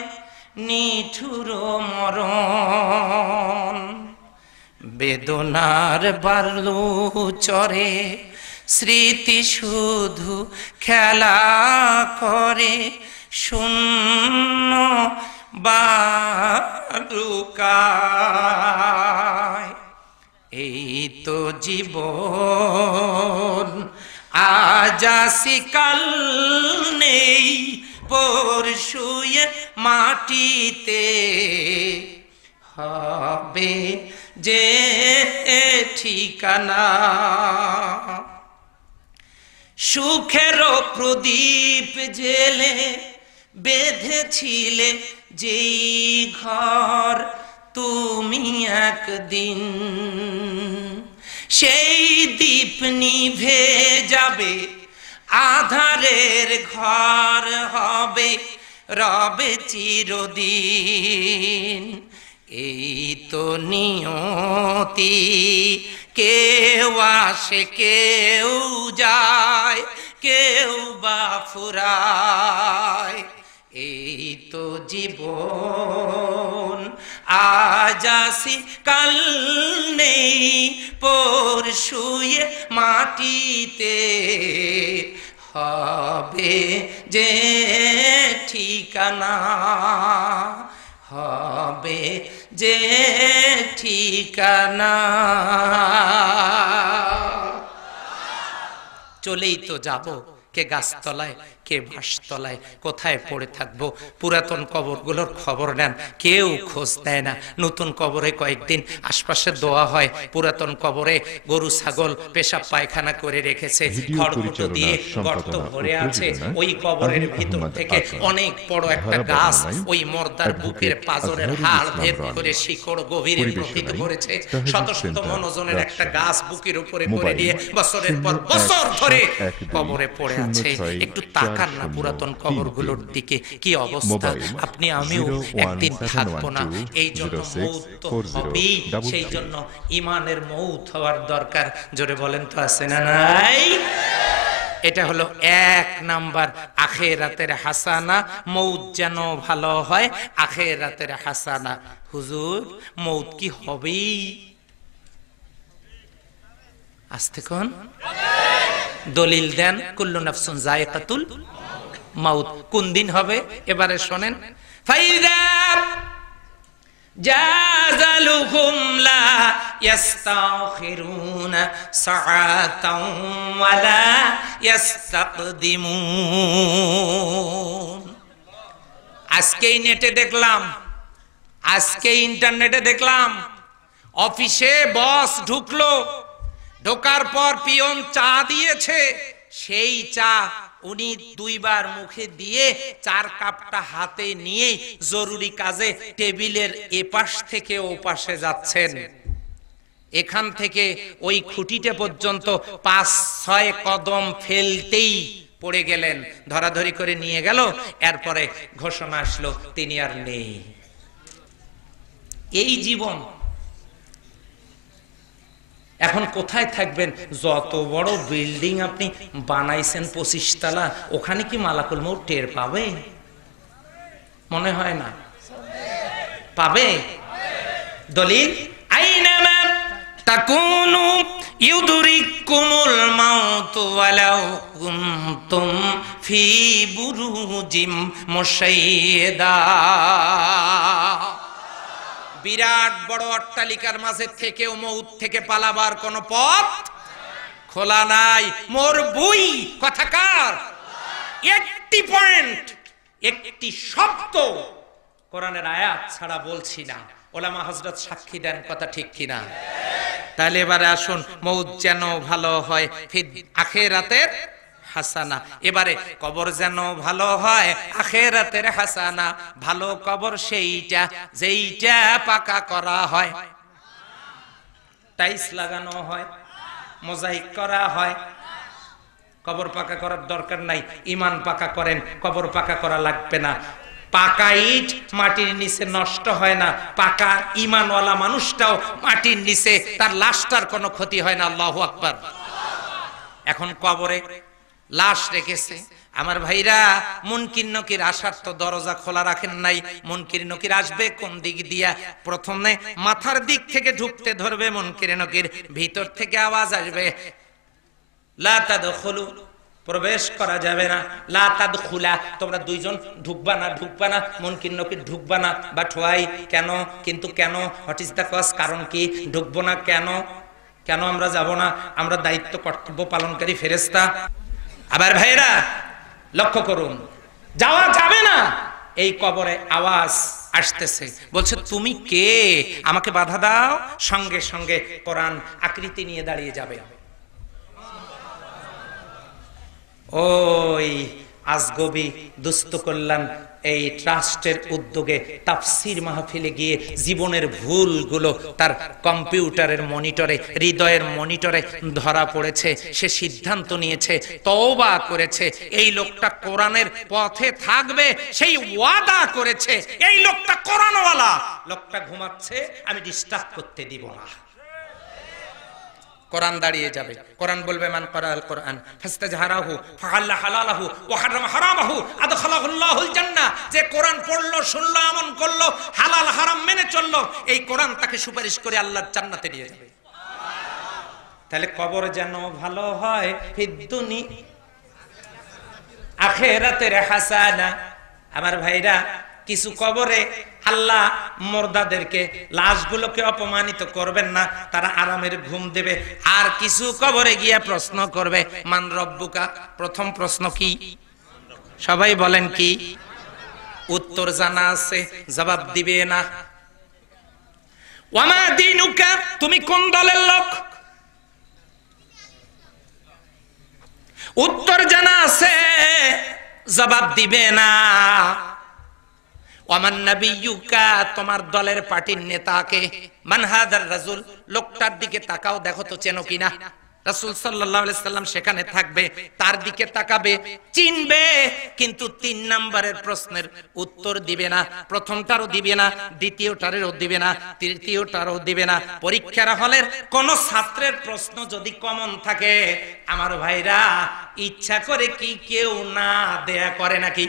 নিঠুর মরণ। বেদনার বালু চরে স্মৃতি শুধু খেলা করে শূন্য বালুকায়। এই তো জীবন, আজ আসি কাল নেই, পরশুয়ে মাটিতে হবে যে ঠিকানা। সুখের প্রদীপ জেলে বেঁধেছিলে যেই ঘর তুমি একদিন, সেই দীপ নিভে যাবে, আধারের ঘর হবে রবে চিরদিন। এই তো নিয়তি, কেউ আসে কেউ যায়, কেউ বা ফুরায়। এই তো জীবন, আজ আসি কাল নেই, পরশুয়ে মাটিতে হবে যে ঠিকানা, হবে যে ঠিকানা। চলেই তো যাব, কে গাছতলায় কে বাঁশতলায়, কোথায় পড়ে থাকবো। পুরাতন কবরগুলোর খবর নেন, কেউ খোঁজ নেয় না। নতুন কবরে কয়েকদিন আশপাশে দোয়া হয়, পুরাতন কবরে গরু ছাগল পেশাব পায়খানা করে রেখেছে, খড়কুটো দিয়ে গর্ত ভরে আছে। ওই কবরের ভিতর থেকে অনেক বড় একটা গাছ ওই মর্দার বুকের পাজরের হাড় ভেদ করে শিকড় গভীরে প্রকৃত করেছে। শত শত মনোজনের একটা গাছ বুকের উপরে পড়ে দিয়ে বছরের পর বছর ধরে কবরে পড়ে আছে। একটু তাকান না পুরাতন কবরগুলোর দিকে, কি অবস্থা। আপনি আমিও একদিন থাকবো না, এই জন্য মৌত তো হবেই। সেই জন্য ইমানের মৌত হওয়ার দরকার। জোরে বলেন তো, আছে না নাই? এটা হলো 1 নাম্বার আখিরাতের হাসানা। মৌত যেন ভালো হয়, আখিরাতের হাসানা। হুজুর মৌত কি হবেই? আস্তে কোন দলিল দেন। কুল্লু নাফসুন যায়কাতুল মাউত। কোন দিন হবে এবারে শোনেন। ফাইযা জাযালুহুম লা ইস্তাখিরুনা সাআতাও ওয়ালা ইস্তাকদিমুন। আজকেই নেটে দেখলাম, আজকে ইন্টারনেটে দেখলাম, অফিসে বস ঢুকলো, ঢোকার পর পিয়ন চা দিয়েছে, সেই চা উনি 2 বার মুখে দিয়ে 4 কাপটা হাতে নিয়ে জরুরি কাজে টেবিলের এপাশ থেকে ওপাশে যাচ্ছেন। এখান থেকে ওই খুঁটিটা পর্যন্ত 5-6 কদম ফেলতেই পড়ে গেলেন, ধরাধরি করে নিয়ে গেল। এরপরে ঘোষণা আসলো তিনি আর নেই। এই জীবন। এখন কোথায় থাকবেন? যত বড় বিল্ডিং আপনি বানাইছেন 25 তলা, ওখানে কি মালাকুল মউত টের পাবে? মনে হয় না পাবে। দলিল আইনামা তাকুনু ইউদরিকুমুল মাউত ওয়ালাউ কুনতুম ফি বুরুজিম মুশাইয়্যিদা। বিরাট বড় অট্টালিকার মাঝে থেকেও মউত থেকে পালাবার কোন পথ খোলা নাই। মোর বুই কথাকার একটি পয়েন্ট, একটি শব্দ কোরআনের আয়াত ছাড়া বলছি না। ওলামা হযরত সাক্ষী দেন, কথা ঠিক কিনা? তাহলে এবারে আসুন, মউত যেন ভালো হয়, ফির আখিরাতের হাসানা। এবারে কবর যেন ভালো হয়, আখিরাতের হাসানা। ভালো কবর সেইটা যেইটা পাকা করা হয়, টাইলস লাগানো হয়, মোজাইক করা হয়, কবর পাকা করার দরকার নাই, ইমান পাকা করেন, কবর পাকা করা লাগবে না। পাকা ইট মাটির নিচে নষ্ট হয় না, পাকা ইমানওয়ালা মানুষটাও মাটির নিচে তার লাশটার কোনো ক্ষতি হয় না। আল্লাহু আকবার। এখন কবরে লাশ রেখেছে, আমার ভাইরা মুনকির নকির আসার তো দরজা খোলা রাখেন নাই। মুনকির নকির আসবে কোন দিক দিয়া? প্রথমে মাথার দিক থেকে ঢুকতে ধরবে মুনকির নকির, ভিতর থেকে আওয়াজ আসবে, লা তাদখুলু, প্রবেশ করা যাবে না। লা তাদখুলা, তোমরা দুইজন ঢুকবা না, ঢুকবা না। মুনকির নকির ঢুকবা না। বাট হোয়াই, কেন? কিন্তু কেন? What is the cause? কারণ কি ঢুকবো না? কেন? কেন আমরা যাব না? আমরা দায়িত্ব কর্তব্য পালনকারী ফেরেশতা। আবার ভাইরা লক্ষ্য করুন, যাওয়া যাবে না। এই কবরে আওয়াজ আসতেছে, বলছে তুমি কে? আমাকে বাধা দাও। সঙ্গে সঙ্গে কোরআন আকৃতি নিয়ে দাঁড়িয়ে যাবে। ওই আজগবি দুস্থ কল্যাণ এই ট্রাস্টের উদ্যোগে তাফসীর মাহফিলে গিয়ে জীবনের ভুলগুলো তার কম্পিউটারের মনিটরে, হৃদয়ের মনিটরে ধরা পড়েছে। সে সিদ্ধান্ত নিয়েছে, তওবা করেছে, এই লোকটা কোরআনের পথে থাকবে, সেই ওয়াদা করেছে। এই লোকটা কোরআনওয়ালা, লোকটা ঘুমাচ্ছে, আমি ডিস্টার্ব করতে দিব না। কোরআন দাঁড়িয়ে যাবে, কোরআন বলবে মান ক্বারাআল কোরআন ফাস্তাজহারাহু ফাহাল্লা হালালাহু ওয়া হারামা হারামাহু আদখালাহুল্লাহুল জান্নাহ। যে কোরআন পড়লো, শুনলো, আমল করলো, হালাল হারাম মেনে চললো, এই কোরআন তাকে সুপারিশ করে আল্লাহর জান্নাতে নিয়ে যাবে। তাহলে কবর যেন ভালো হয়, ফিদ্দুনি আখিরাতের হাসানা। আমার ভাইরা, কিছু কবরে আল্লাহ মুর্দাদেরকে, লাশগুলোকে অপমানিত করবেন না, তারা আরামের ঘুম দেবে। আর কিছু কবরে গিয়া প্রশ্ন করবে, মান রব্বুকা। প্রথম প্রশ্ন কি? সবাই বলেন কি? উত্তর জানা আছে, জবাব দিবে না। ওয়ামা দীনুকা, তুমি কোন দলের লোক? উত্তর জানা আছে, জবাব দিবে না। ওয়ামান নাবিয়্যুকা, তোমার দলের পার্টির নেতাকে। মান হাদার রাসূল, লোকটার দিকে তাকাও, দেখো তো চেনো কিনা। রাসূল সাল্লাল্লাহু আলাইহি সাল্লাম সেখানে থাকবে, তার দিকে তাকাবে, চিনবে, কিন্তু 3 নম্বরের প্রশ্নের উত্তর দিবে না। প্রথমটারও দিবে না, দ্বিতীয়টারও দিবে না, তৃতীয়টারও দিবে না। পরীক্ষার হলের কোন ছাত্রের প্রশ্ন যদি কমন থাকে, আমার ভাইরা, ইচ্ছা করে কি কেউ না দেয়া করে নাকি?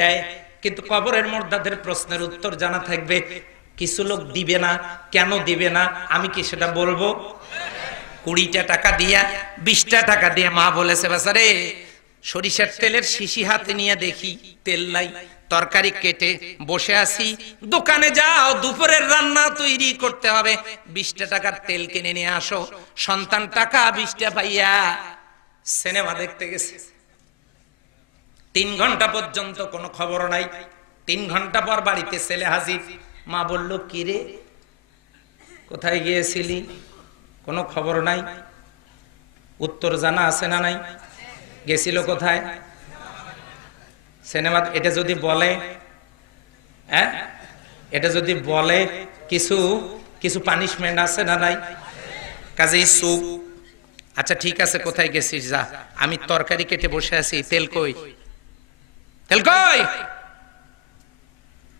দেয়। কিন্তু কবরের মুর্দাদের প্রশ্নের উত্তর জানা থাকবে। কিছু লোক দিবে না। কেন দিবে না আমি কি সেটা বলবো? 20টা টাকা দিয়া, 20টা টাকা দিয়ে মা বলেছে, বাসারে সরিষার তেলের শিশি হাতে নিয়ে দেখি তেল নাই, তরকারি কেটে বসে আছি, দোকানে যাও, দুপুরের রান্না তৈরি করতে হবে, 20টা টাকার তেল কিনে নিয়ে আসো। সন্তান টাকা 20টা পাইয়া সিনেমা দেখতে গেছে। 3 ঘন্টা পর্যন্ত কোনো খবর নাই। 3 ঘন্টা পর বাড়িতে ছেলে হাজির। মা বলল, কি রে, কোথায় গিয়েছিলি? কোনো খবর নাই। উত্তর জানা আছে না নাই? গেছিল কোথায়? সিনেমা। এটা যদি বলে, হ্যাঁ, এটা যদি বলে কিছু কিছু পানিশমেন্ট আছে না নাই? কাজেই চুপ। আচ্ছা ঠিক আছে, কোথায় গেছিস? যা, আমি তরকারি কেটে বসে আছি, তেল কই? তেল কই?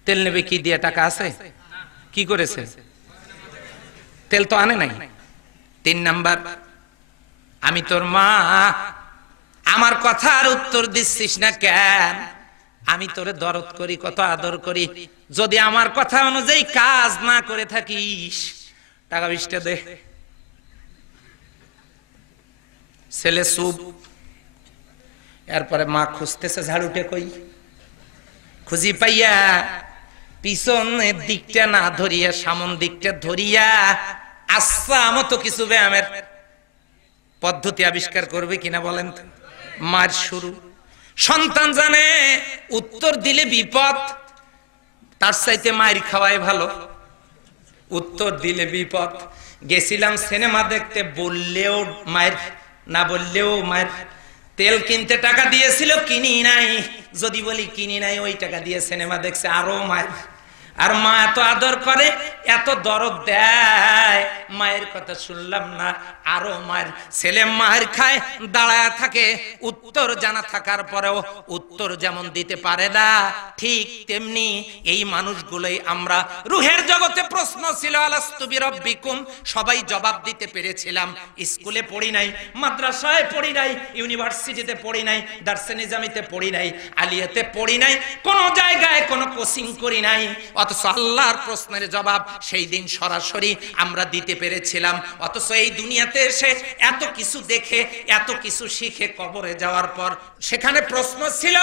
তেল নেবে কি দিয়ে? টাকা আছে? কি করেছে? তেল তো আনে নাই। 3 নাম্বার, আমি তোর মা, আমার কথার উত্তর দিচ্ছিস না কেন? আমি তোরে দরদ করি, কত আদর করি। যদি আমার কথা অনুযায়ী কাজ না করে থাকিস, টাকা 20টা দে। ছেলে চুপ। এরপরে মা খুঁজতেছে, ঝাড়ুটে কই? খুঁজি পাইয়া পিছনের দিকটা না ধরিয়া সামন দিকটা ধরিয়া আচ্ছা মতো কিছু ব্যায়ামের পদ্ধতি আবিষ্কার করবে কিনা বলেন? মার শুরু। সন্তান জানে উত্তর দিলে বিপদ, তার চাইতে মায়ের খাওয়াই ভালো। উত্তর দিলে বিপদ। গেছিলাম সিনেমা দেখতে, বললেও মায়ের, না বললেও মায়ের। তেল কিনতে টাকা দিয়েছিল, কিনি নাই। যদি বলি কিনি নাই, ওই টাকা দিয়ে সিনেমা দেখছে, আরো মায়ের। আর মা এত আদর করে, এত দরদ দেয়, মায়ের কথা শুনলাম না, আরো মায়ের ছেলে মায়ের খায়, দাঁড়ায় থাকে, উত্তর জানা থাকার পরেও উত্তর যেমন দিতে পারে না, ঠিক তেমনি এই মানুষগুলোই আমরা। রুহের জগতে প্রশ্ন ছিল আলাস্তু বিরাব্বিকুম, সবাই জবাব দিতে পেরেছিলাম। স্কুলে পড়ি নাই, মাদ্রাসায় পড়ি নাই, ইউনিভার্সিটিতে পড়ি নাই, দারসে নিজামিতে পড়ি নাই, আলিয়াতে পড়ি নাই, কোন জায়গায় কোনো কোচিং করি নাই, অথচ আল্লাহর প্রশ্নের জবাব সেই দিন সরাসরি আমরা দিতে পেরেছিলাম। অথচ এই দুনিয়াতে এসে এত কিছু দেখে, এত কিছু শিখে কবরে যাওয়ার পর সেখানে প্রশ্ন ছিল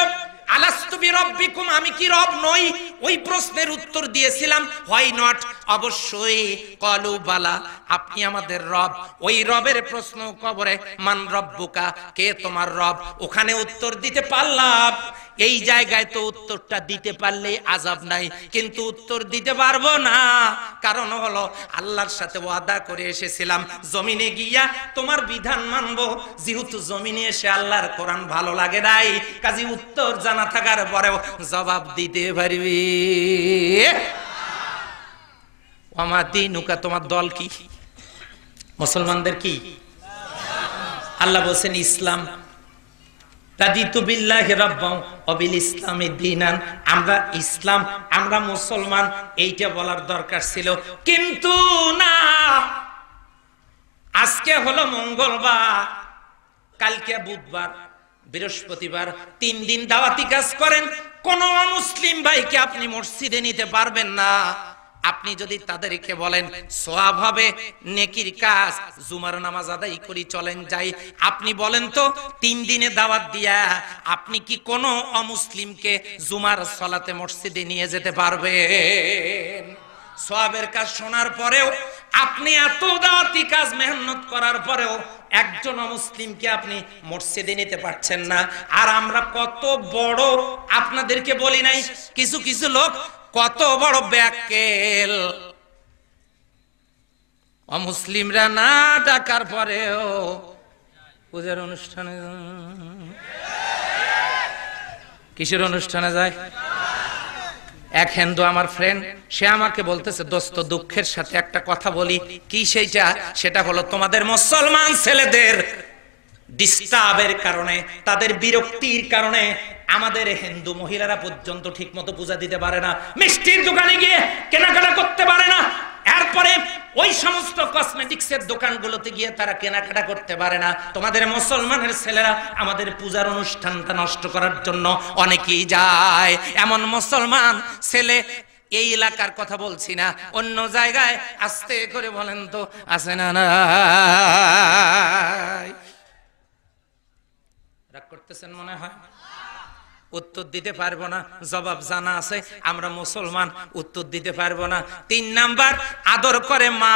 আলাস্তু বিরাব্বিকুম, আমি কি রব নই? ওই প্রশ্নের উত্তর দিয়েছিলাম হোয়াই নট, অবশ্যই। ক্বালু বালা, আপনি আমাদের রব। ওই রবের প্রশ্ন কবরে, মান রব্বুকা, কে তোমার রব? ওখানে উত্তর দিতে পারলাম। এই জায়গায় তো উত্তরটা দিতে পারলে আযাব নাই, কিন্তু উত্তর দিতে পারবো না। কারণ হলো আল্লাহর সাথে ওয়াদা করে এসেছিলাম জমিনে গিয়া তোমার বিধান মানবো। যেহেতু জমিনে এসে আল্লাহর কোরআন ভালো লাগে নাই, কাজে উত্তর জানা থাকার পরেও জবাব দিতে পারবি। ওমা দীনুকা, তোমার দল কি? মুসলমানদের কি? আল্লাহ বলেন ইসলাম। রাদিতু বিল্লাহি রাব্বান ওয়া বিল ইসলামি দীনান, আমরা ইসলাম, আমরা মুসলমান, এইটা বলার দরকার ছিল, কিন্তু না। আজকে হলো মঙ্গলবার, কালকে বুধবার, বৃহস্পতিবার, 3 দিন দাওয়াতি কাজ করেন, কোন মুসলিম ভাইকে আপনি মসজিদে নিতে পারবেন না। আপনি যদি তাদেরকে বলেন সওয়াব হবে, নেকির কাজ, জুমার নামাজ আদায় করি, চলেন যাই, আপনি বলেন তো 3 দিনে দাওয়াত দিয়া আপনি কি কোনো অমুসলিমকে জুমার সালাতে মসজিদে নিয়ে যেতে পারবেন? সওয়াবের কাজ শোনার পরেও আপনি এত দাওয়াতি কাজ মেহনত করার পরেও একজন মুসলিমকে আপনি মসজিদে নিতে পারছেন না। আর আমরা কত বড়, আপনাদেরকে বলি নাই, কিছু কিছু লোক কত বড় ব্যাকেল, অমুসলিমরা না ডাকার পরেও পূজার অনুষ্ঠানে, কিসের অনুষ্ঠানে যায়। এক হিন্দু আমার ফ্রেন্ড, সে আমাকে বলতেছে দোস্ত দুঃখের সাথে একটা কথা বলি। কি সেইটা? সেটা হলো তোমাদের মুসলমান ছেলেদের ডিস্টার্বের কারণে, তাদের বিরক্তির কারণে আমাদের হিন্দু মহিলারা পর্যন্ত ঠিক মতো পূজা দিতে পারে না, মিষ্টির দোকানে গিয়ে কেনাকাটা করতে পারে না, এরপরে ওই সমস্ত কসমেটিক্সের দোকানগুলোতে গিয়ে তারা কেনাকাটা করতে পারে না। তোমাদের মুসলমানের ছেলেরা আমাদের পূজার অনুষ্ঠানটা নষ্ট করার জন্য অনেকেই যায়। এমন মুসলমান ছেলে, এই এলাকার কথা বলছি না, অন্য জায়গায়, আস্তে করে বলেন তো আছে না? রাগ করতেছেন মনে হয়। উত্তর দিতে পারবো না, জবাব জানা আছে, আমরা মুসলমান, উত্তর দিতে পারবো না। 3 নাম্বার, আদর করে মা,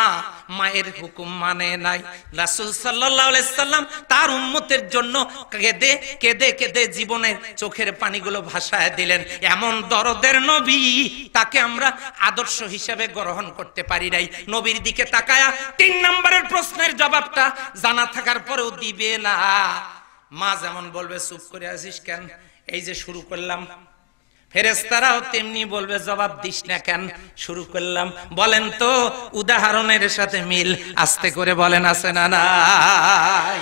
মায়ের হুকুম মানে নাই। রাসূল সাল্লাল্লাহু আলাইহি সাল্লাম তার উম্মতের জন্য কেঁদে কেঁদে কেঁদে জীবনের চোখের পানিগুলো ভাসায় দিলেন। এমন দরদের নবী, তাকে আমরা আদর্শ হিসেবে গ্রহণ করতে পারি নাই। নবীর দিকে তাকায়া 3 নম্বরের প্রশ্নের জবাবটা জানা থাকার পরেও দিবে না। মা যেমন বলবে চুপ করে আছিস কেন, এই যে শুরু করলাম, ফেরেশতারাও তেমনি বলবে জবাব দিস না কেন, শুরু করলাম। বলেন তো উদাহরণের সাথে মিল আস্তে করে বলেন আছে না নাই?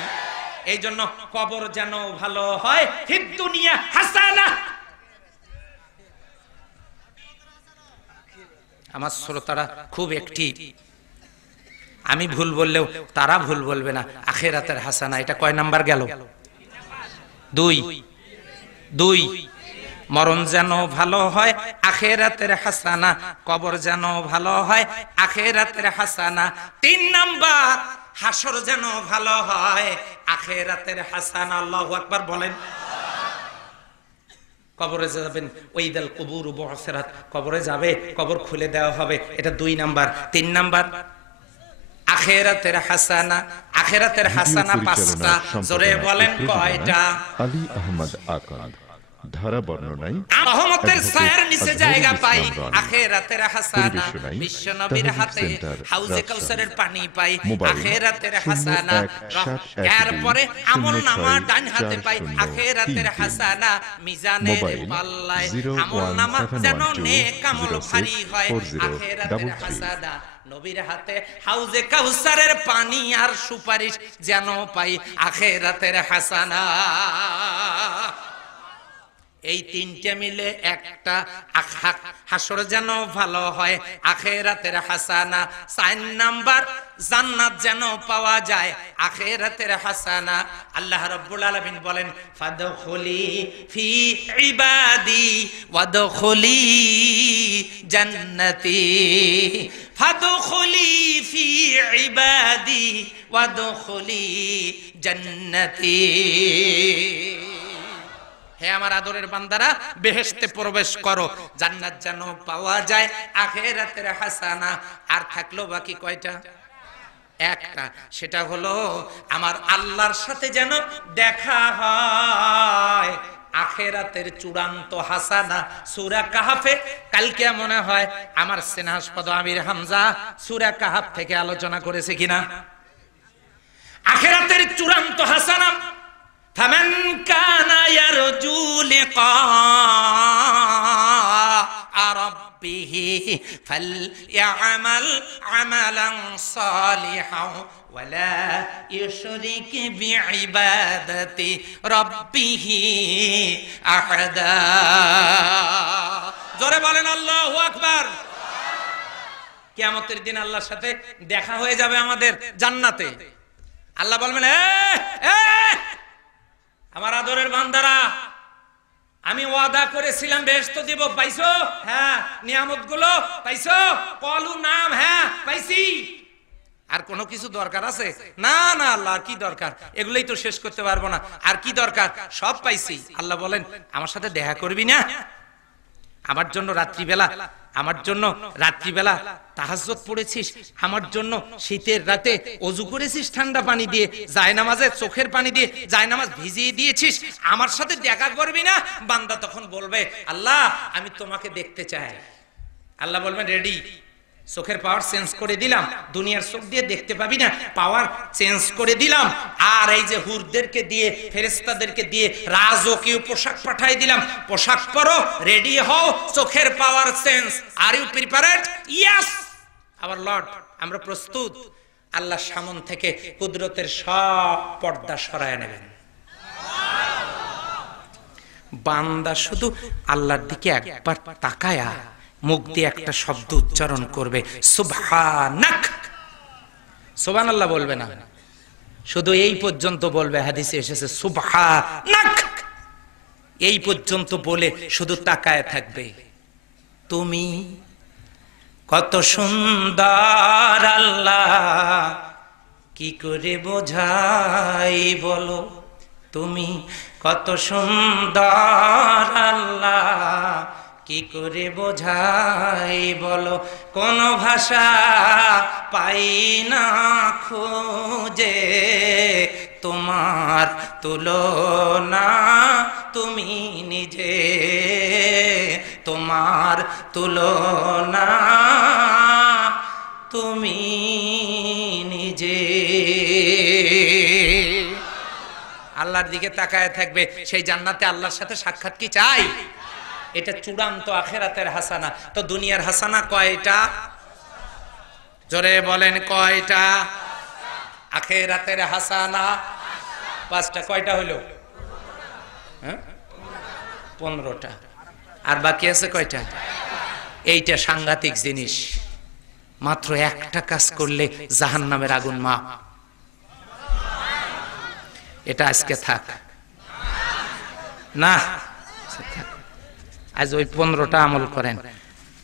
এই জন্য কবর যেন ভালো হয়, ফিদ দুনিয়া হাসানা। আমার শ্রোতারা খুব অ্যাক্টিভ, আমি ভুল বললেও তারা ভুল বলবে না। আখিরাতের হাসানা, এটা কয় নাম্বার গেল? 2 মরণ যেন ভালো হয়, আখিরাতের হাসানা, কবর যেন ভালো হয়, আখিরাতের হাসানা। 3 নাম্বার, হাসর যেন ভালো হয়, আখিরাতের হাসানা। আল্লাহু আকবার বলেন। কবরে যাবেন, ওয়াইদাল কুবুরু বুসিরাত, কবরে যাবে, কবর খুলে দেওয়া হবে, এটা 2 নাম্বার। 3 নাম্বার আখিরাতের হাসানা। আখিরাতের হাসানা 5টা, জোরে বলেন কয়টা? আলী আহমদ আকান্দ, ধারা বর্ণনায় রহমতের ছায়ার নিচে আজহারুল জায়গা ইসলাম পাই, রানী। আখিরাতের হাসানা, পরিবেশনায় বিশ্ব নবীর তাহফিজ হাতে সেন্টার, হাউজে রাজশাহী। কাউসারের পানি পাই, মোবাইল আখিরাতের হাসানা, 0171 এরপরে আমল নামা 06 ডান হাতে পাই, 4033 আখিরাতের হাসানা, মিজানের মোবাইল পাল্লায় আমল নামা 01712 যেন নেক আমল 06 ভারী হয়, 40 আখিরাতের 33 হাসানা, নবীর হাতে হাউজে কাউসারের পানি আর সুপারিশ যেন পাই, আখিরাতের হাসানা। এই তিনটে মিলে একটা হাসর যেন ভালো হয়, আখিরাতের হাসানা। 4 নাম্বার জান্নাত যেন পাওয়া যায়, আখিরাতের হাসানা। আল্লাহ রাব্বুল আলামিন বলেন, ফাদখুলি ফি ইবাদি ওয়াদখুলি জান্নাতি, ফাদখুলি ফি ইবাদি ওয়াদখুলি জান্নাতি। হে আমার আদরের বান্দারা, বেহেশতে প্রবেশ করো, জান্নাত যেন পাওয়া যায়, আখিরাতের হাসানা। আর থাকলো বাকি কয়টা? একটা, সেটা হলো আমার আল্লাহর সাথে যেন দেখা হয়, আখিরাতের চূড়ান্ত হাসানা। সূরা কাহাফে কালকে মনে হয় আমার স্নেহাস্পদ আমির হামজা সূরা কাহাফ থেকে আলোচনা করেছে কিনা, আখিরাতের চূড়ান্ত হাসানা। فمن كان يرجو لقاء ربه فليعمل عملا صالحا ولا يشرك بعبادة ربه أحدا। জোরে বলেন আল্লাহু আকবার। কিয়ামতের দিন আল্লাহর সাথে দেখা হয়ে যাবে আমাদের জান্নাতে। আল্লাহ বলবেন, আমার আদরের বান্দারা, আমি ওয়াদা করেছিলাম বেহেশত দিব, পাইছো? হ্যাঁ। নিয়ামতগুলো পাইছো? কলু নাম, হ্যাঁ পাইছি। আর কোনো কিছু দরকার আছে? না না আল্লাহ, আর কি দরকার? এগুলোই তো শেষ করতে পারবো না, আর কি দরকার? সব পাইছি। আল্লাহ বলেন, আমার সাথে দেখা করবি না? আমার জন্য রাত্রিবেলা তাহাজ্জুদ পড়েছিস, আমার জন্য শীতের রাতে ওযু করেছিস ঠান্ডা পানি দিয়ে, জায়নামাজে চোখের পানি দিয়ে জায়নামাজ ভিজিয়ে দিয়েছিস, আমার সাথে দেখা করবি না? বান্দা তখন বলবে, আল্লাহ আমি তোমাকে দেখতে চাই। আল্লাহ বলবেন, রেডি, চোখের পাওয়ার চেঞ্জ করে দিলাম, দুনিয়ার চোখ দিয়ে দেখতে পাবি না, পাওয়ার চেঞ্জ করে দিলাম। আর এই যে হুরদেরকে দিয়ে, ফেরেশতাদেরকে দিয়ে রাজকীয় পোশাক পাঠাই দিলাম, পোশাক পরো, রেডি হও, চোখের power change. Are you prepared? Yes our lord, আমরা প্রস্তুত। আল্লাহ সামন থেকে কুদরতের সব পর্দা সরায় নেবেন, বান্দা শুধু আল্লাহর দিকে একবার তাকায়া মুখ দিয়ে একটা শব্দ উচ্চারণ করবে, সুবহানাক। সুবহানাল্লাহ বলবে না, শুধু এই পর্যন্ত বলবে। হাদিসে এসেছে সুবহানাক, এই পর্যন্ত বলে শুধু তাকায় থাকবে। তুমি কত সুন্দর আল্লাহ, কি করে বোঝাই বলো, তুমি কত সুন্দর আল্লাহ, কি করে বোঝাই বলো, কোন ভাষা পাই না খুঁজে, তোমার তুলনা তুমি নিজে, তোমার তুলনা তুমি নিজে। আল্লাহর দিকে তাকায় থাকবে, সেই জান্নাতে আল্লাহর সাথে সাক্ষাৎ কি চাই? এটা চূড়ান্ত আখিরাতের হাসানা। তো দুনিয়ার হাসানা কয়টা? জোরে বলেন কয়টা? আখিরাতের হাসানা 5টা। কয়টা হলো? 15টা। আর বাকি আছে কয়টা? এইটা সাংঘাতিক জিনিস। মাত্র একটা কাজ করলে জাহান্নামের আগুন মাপ। এটা আজকে থাক না, আজ ওই 15টা আমল করেন।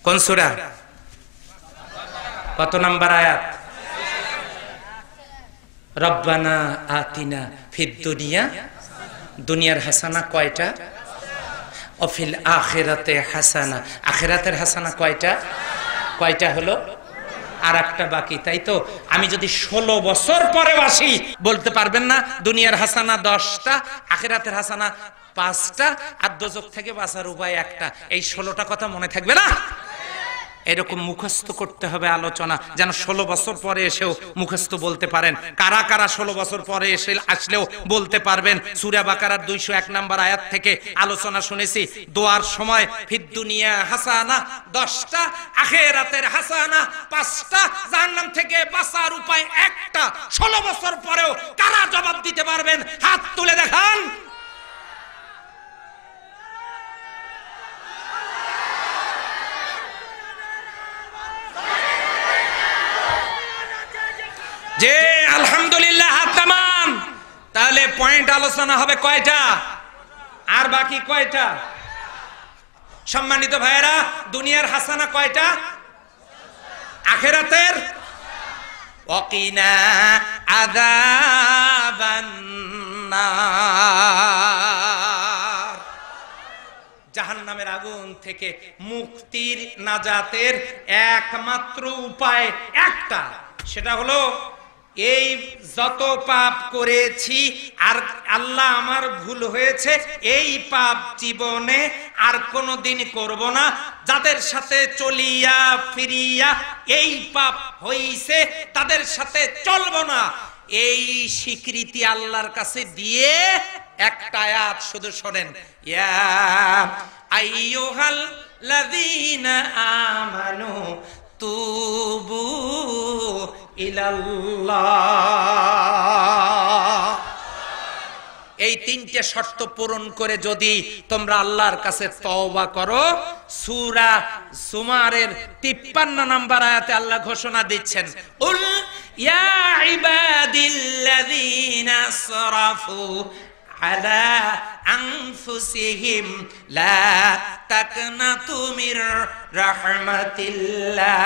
কোন সূরা? কত নাম্বার আয়াত? রব্বানা আতিনা ফিদ দুনিয়া, দুনিয়ার হাসানা কয়টা? ও ফিল আখিরাতে হাসানা, আখিরাতের হাসানা কয়টা? কয়টা হলো? আর একটা বাকি, তাই তো? আমি যদি 16 বছর পরে আসি, বলতে পারবেন না দুনিয়ার হাসানা 10টা, আখিরাতের হাসানা 5টা, আর দোজখ থেকে বাঁচার উপায় একটা। এই 16টা কথা মনে থাকবে না? এরকম মুখস্থ করতে হবে আলোচনা, যেন 16 বছর পরে এসেও মুখস্থ বলতে পারেন। কারা কারা 16 বছর পরে এসে আসলেও বলতে পারবেন? সূরা বাকারার 201 নম্বর আয়াত থেকে আলোচনা শুনেছি। দোয়ার সময় ফিদ দুনিয়া হাসানা 10টা, আখিরাতের হাসানা 5টা, জাহান্নাম থেকে বাঁচার উপায় একটা। 16 বছর পরেও কারা জবাব দিতে পারবেন? হাত তুলে দেখান। যে আলহামদুলিল্লাহ, হাত নামান। তাহলে পয়েন্ট আলোচনা হবে কয়টা, আর বাকি কয়টা? সম্মানিত ভাইয়েরা, দুনিয়ার হাসানা কয়টা? আখিরাতের ওয়াকিনা আযাবান নার, জাহান্নামের আগুন থেকে মুক্তির, নাজাতের একমাত্র উপায় একটা, সেটা হলো এই যত পাপ করেছি আর আল্লাহ আমার ভুল হয়েছে, এই পাপ জীবনে আর কোনোদিন করব না। যাদের সাথে চলিয়া ফিরিয়া এই পাপ হইছে তাদের সাথে চলবো না, এই স্বীকৃতি আল্লাহর কাছে দিয়ে একটা আয়াত শুধু শোনেন, ইয়া আইয়ুহাল লাযীনা আমানু তুবু ইলাল্লাহ। এই 3টে শর্ত পূরণ করে যদি তোমরা আল্লাহর কাছে তওবা করো, সূরা জুমারের 53 নম্বর আয়াতে আল্লাহ ঘোষণা দিচ্ছেন, উল ইয়া ইবাদিল্লাযীনা আসরাফু আলা আনফুসিহিম লা তাকনাতু মির রাহমাতিল্লাহ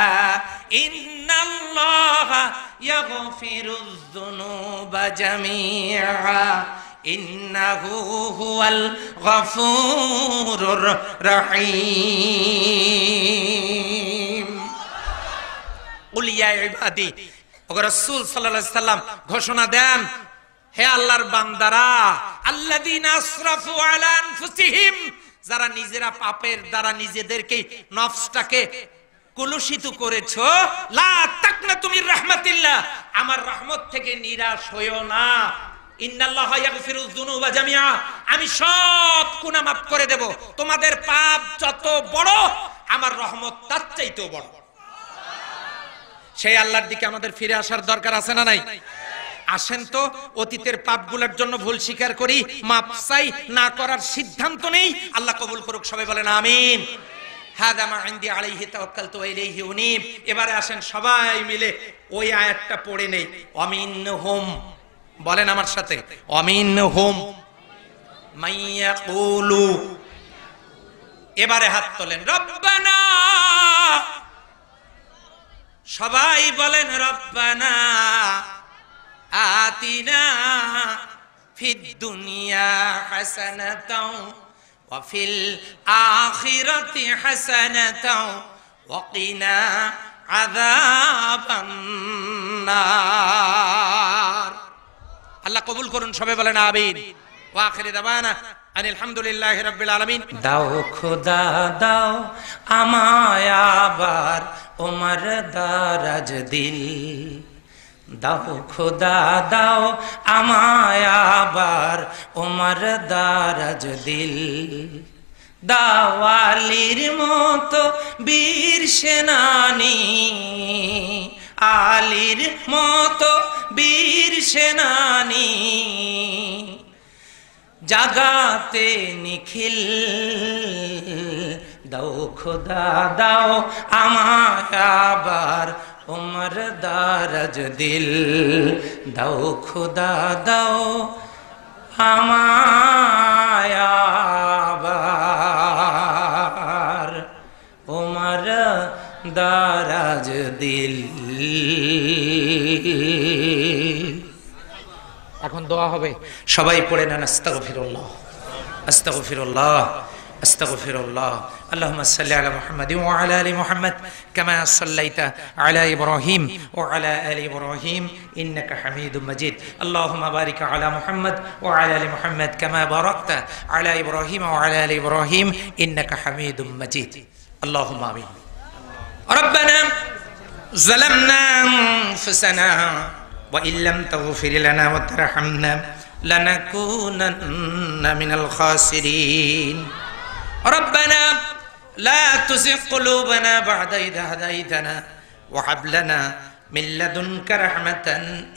ইন্নাল্লাহা ইয়াগফিরুয যুনুবা জামিআ ইন্নাহু হুয়াল গফুরুর রহিম। কুল ইয়া ইবাদি, ওগো রাসূল সাল্লাল্লাহু আলাইহি সাল্লাম ঘোষণা দেন, হে আল্লাহর বান্দারা, আল্লাযীনা আসরাফু আলা আনফুসিহিম, যারা নিজেরা পাপের দ্বারা নিজেদেরকে, নফসটাকে কলুষিত করেছো, লা তাকনাতু মির রাহমাতিল্লাহ, আমার রহমত থেকে নিরাশ হইও না। ইন্নাল্লাহা ইয়াগফিরুয যুনুবা জামিআ, আমি সব গুনাহ মাফ করে দেব। তোমাদের পাপ যত বড়, আমার রহমত তার চাইতেও বড়। সেই আল্লাহর দিকে আমাদের ফিরে আসার দরকার আছে না নাই? আসেন তো, অতীতের পাপগুলোর জন্য ভুল স্বীকার করি, মাপ চাই, না করার সিদ্ধান্ত নেই। আল্লাহ কবুল করুক, সবাই বলেন আমিন। হাদা মা ইনদি আলাইহি তাওয়াক্কালতু ওয়া ইলাইহি উনীব। এবারে আসেন সবাই মিলে ওই আয়াতটা পড়ে নেই। অমিনহুম, বলেন আমার সাথে, অমিনহুম মাইয়াকুলু। এবারে হাত তোলেন, রব্বানা, সবাই বলেন রব্বানা আতিনা ফিদ দুনিয়া হাসানাতাও ওয়া ফিল আখিরাতি হাসানাতাও ওয়া কিনা আযাবান নার। আল্লাহ কবুল করুন, সবাই বলেন আমিন। ওয়া আখিরি দাওয়ানা আলহামদুলিল্লাহি রাব্বিল আলামিন। দাও খোদা দাও আমায় আবার ওমর দারাজ দিল, দাও খোদা দাও আমায় আবার ওমর দারাজ দিল, দাওয়ালির মতো বীর সেনানী, আলীর মতো বীর সেনানী, জাগাতে নিখিল, দাও খোদা দাও আমায় আবার ওমর দারাজ দিল, দাও খোদা দাও আমায় আবার ওমর দারাজ দিল। এখন দোয়া হবে, সবাই পড়ে নেন আস্তাগফিরুল্লাহ, আস্তাগফিরুল্লাহ, আস্তাগফিরুল্লাহ। আল্লাহুম্মা সাল্লি আলা মুহাম্মাদিন ওয়া আলা আলি মুহাম্মাদ কামা সাল্লাইতা আলা ইব্রাহিম ওয়া আলা আলি ইব্রাহিম ইন্নাকা হামিদুম মাজিদ। আল্লাহুম্মা বারিক আলা মুহাম্মাদ ওয়া আলা আলি মুহাম্মাদ কামা বারাকতা আলা ইব্রাহিম ওয়া আলা আলি ইব্রাহিম ইন্নাকা হামিদুম মাজিদ। আল্লাহুম্মা আমিন। রব্বানা যালামনা আনফুসানা ওয়া ইল্লাম তাগফির লানা ওয়া তারহামনা লানাকুনান্না মিনাল খাসিরিন। ربنا لا تزغ قلوبنا بعد إذ هديتنا وهب لنا من لدنك رحمة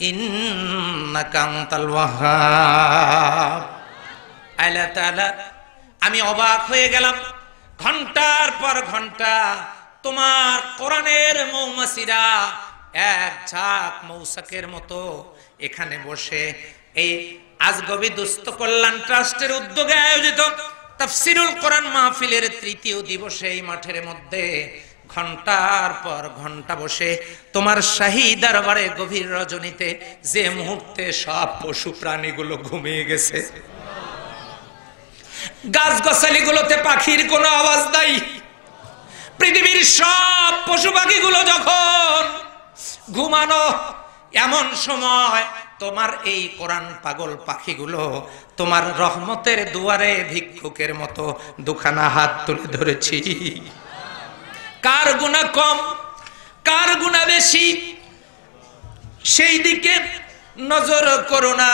إنك أنت الوهاب। আল্লাহ তাআলা, আমি অবাক হয়ে গেলাম, ঘন্টার পর ঘন্টা তোমার কোরআনের মৌমাছিরা এক ঝাঁক মৌসাকের মতো এখানে বসে এই আজগবি দুস্থ কল্যাণ ট্রাস্টের উদ্যোগে আয়োজিত তাফসীরুল কোরআন মাহফিলের তৃতীয় দিবসে এই মাঠের মধ্যে ঘন্টার পর ঘন্টা বসে তোমার শাহী দরবারে গভীর রজনীতে যে মুহূর্তে সব পশু প্রাণীগুলো ঘুমিয়ে গেছে, গাছ গাছালিগুলোতে পাখির কোনো আওয়াজ নাই, পৃথিবীর সব পশু পাখিগুলো যখন ঘুমানো, এমন সময় তোমার এই কোরআন পাগল পাখিগুলো তোমার রহমতের দুয়ারে ভিক্ষুকের মতো দুখানা হাত তুলে ধরেছি। কার গুনাহ কম, কার গুনাহ বেশি, সেই দিকে নজর করো না।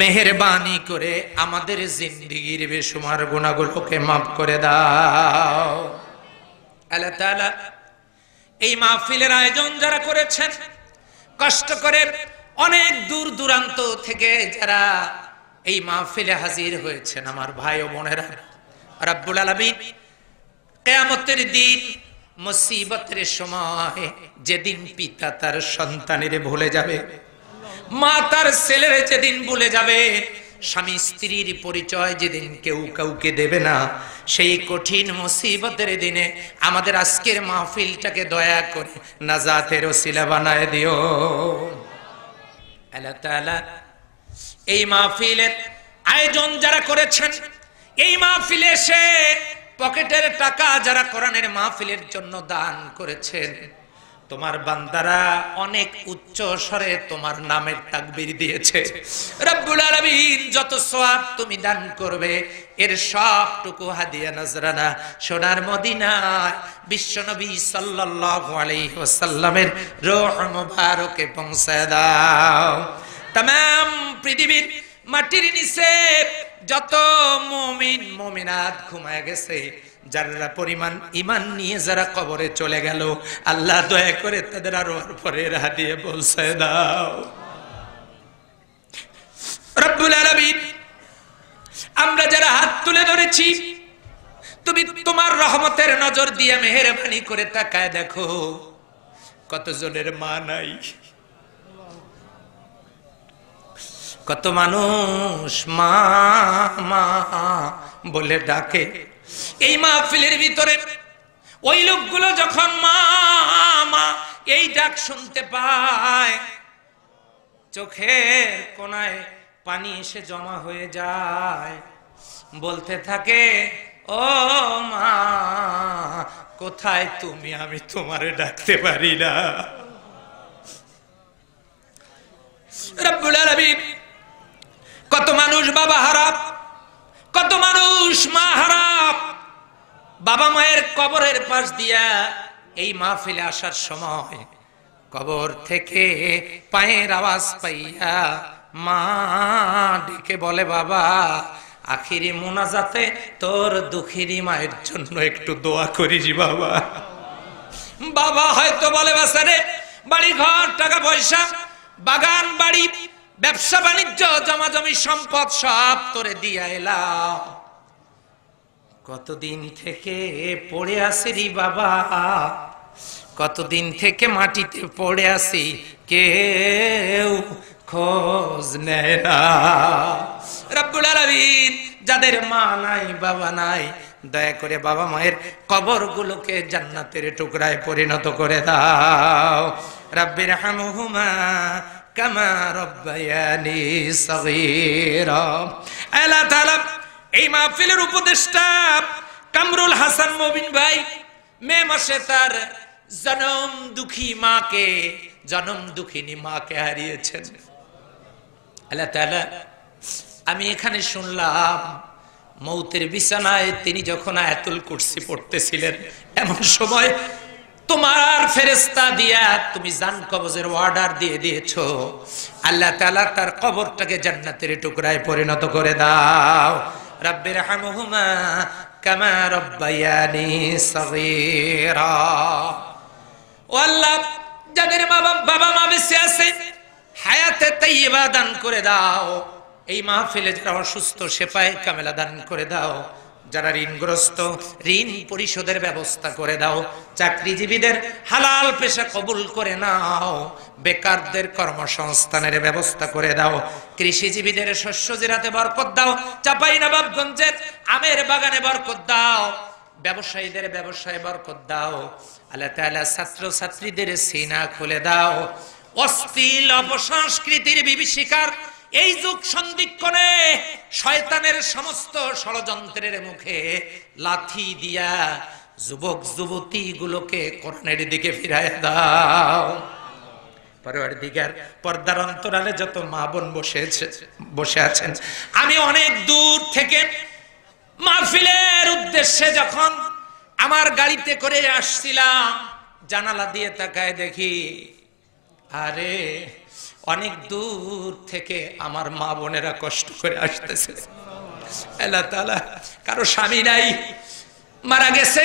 মেহেরবানি করে আমাদের জিন্দেগীর বেশুমার গুনাহগুলোকে মাফ করে দাও। আল্লাহ তাআলা এই মাহফিলের আয়োজন যারা করেছেন, কষ্ট করে অনেক দূর দূরান্ত থেকে যারা এই মাহফিলে হাজির হয়েছেন, আমার ভাই ও বোনেরা, রব্বুল আলামিন কিয়ামতের দিন মুসিবতের সময় যেদিন পিতা তার সন্তানের ভুলে যাবে, মা তার ছেলের যেদিন ভুলে যাবে, স্বামী স্ত্রীর পরিচয় যেদিন কেউ কাউকে দেবে না, সেই কঠিন মুসিবতের দিনে আমাদের আজকের মাহফিলটাকে দয়া করে নাজাতের ওসিলা বানায় দিও। আল্লাহ তাআলা এই মাহফিলের আয়োজন যারা করেছেন, এই মাহফিলে এসে পকেটের টাকা যারা কোরআনের মাহফিলের জন্য দান করেছেন, তোমার বান্দারা অনেক উচ্চ স্বরে তোমার নামের তাকবীর দিয়েছে। রব্বুল আলামিন যত সওয়াব তুমি দান করবে এর সবটুকু হাদিয়া নজরানা সোনার মদিনায় বিশ্বনবী সাল্লাল্লাহু আলাইহি ওয়াসাল্লামের রূহ মুবারকে পৌঁছায় দাও। तमाम পৃথিবীর মাটির নিচে যত মুমিন মুমিনাত ঘুমায় গেছে, যারা পরিমাণ ঈমান নিয়ে যারা কবরে চলে গেল, আল্লাহ দয়া করে তাদের আরো পরে হাদিয়া পৌঁছায় দাও। রব্বুল আলামিন, আমরা যারা হাত তুলে ধরেছি, তুমি তোমার রহমতের নজর দিয়ে মেহেরবানি করে তাকায় দেখো, কতজনের মা নাই, কত মানুষ মা মা বলে ডাকে। এই মাহফিলের ভিতরে ওই লোকগুলো যখন মা মা এই ডাক শুনতে পায়, চোখের কোনায় পানি এসে জমা হয়ে যায়, বলতে থাকে, ও মা কোথায় তুমি, আমি তোমারে ডাকতে পারি না। রব্বুল আলামিন, কত মানুষ বাবা হারাপ, কত মানুষ মা হারাপ, বাবা মায়ের কবরের পাশ দিয়া এই মাহফিলে আসার সময় কবর থেকে পায়ের আওয়াজ পাইয়া মা ডেকে বলে, বাবা আখিরি মুনাজাতে তোর দুঃখিনী মায়ের জন্য একটু দোয়া করিস বাবা। বাবা হয়তো বলে, বাসারে বাড়ি ঘর টাকা পয়সা বাগান বাড়ি ব্যবসা বাণিজ্য জমা জমি সম্পদ সব তোরে দিয়া এলাম, কতদিন থেকে পড়ে আসি রে বাবা, কতদিন থেকে মাটিতে পড়ে আসি, কেউ খোঁজ নেয় না। রব্বুল আলামিন, যাদের মা নাই বাবা নাই, দয়া করে বাবা মায়ের কবরগুলোকে জান্নাতের টুকরায় পরিণত করে দাও। রাব্বির হামহুমা কামা রাব্বায়ানি সগীরা। আল্লাহ তাআলা এই মাহফিলের উপদেষ্টা কামরুল হাসান মবিন ভাই মে মাসে তার জনম দুঃখিনী মাকে হারিয়েছেন। আল্লাহ তাআলা, আমি এখানে শুনলাম মৌতের বিছানায় তিনি যখন আয়াতুল কুরসি পড়তেছিলেন, এমন সময় তোমার ফেরেশতা দিয়া তুমি জান কবজের অর্ডার দিয়ে দিয়েছো। আল্লাহ তাআলা তার কবরটাকে জান্নাতের টুকরায় পরিণত করে দাও। রাব্বির হামহুমা কামা রাব্বায়ানি সগীরা। ও আল্লাহ, যাদের বাবা মা বেঁচে আছে হায়াতে তাইয়্যিবা দান করে দাও। এই মাহফিলে যারা অসুস্থ শেফায়ে কামেলা দান করে দাও। যারা ঋণগ্রস্ত ঋণ পরিশোধের ব্যবস্থা করে দাও। চাকরিজীবীদের হালাল পেশা কবুল করে নাও। বেকারদের কর্মসংস্থানের ব্যবস্থা করে দাও। কৃষিজীবীদের শস্য জিরাতে বরকত দাও। চাঁপাইনবাবগঞ্জের আমের বাগানে বরকত দাও। ব্যবসায়ীদের ব্যবসায় বরকত দাও। আল্লাহ তাআলা ছাত্র ছাত্রীদের সিনা খুলে দাও। অশ্লীল অপসংস্কৃতির বিভীষিকার এই যুগ সন্ধিক্ষণে শয়তানের সমস্ত ষড়যন্ত্রের মুখে লাথি দিয়া যুবক যুবতী গুলোকে কোরআনের দিকে ফিরায় দাও। পরওয়ারদিগার, পর্দার অন্তরালে যত মা বোন বসে আছেন, আমি অনেক দূর থেকে মাহফিলের উদ্দেশ্যে যখন আমার গাড়িতে করে আসছিলাম, জানালা দিয়ে তাকায় দেখি আরে অনেক দূর থেকে আমার মা বোনেরা কষ্ট করে আসতেছে। আল্লাহ তাআলা, কারো স্বামী নাই, মারা গেছে,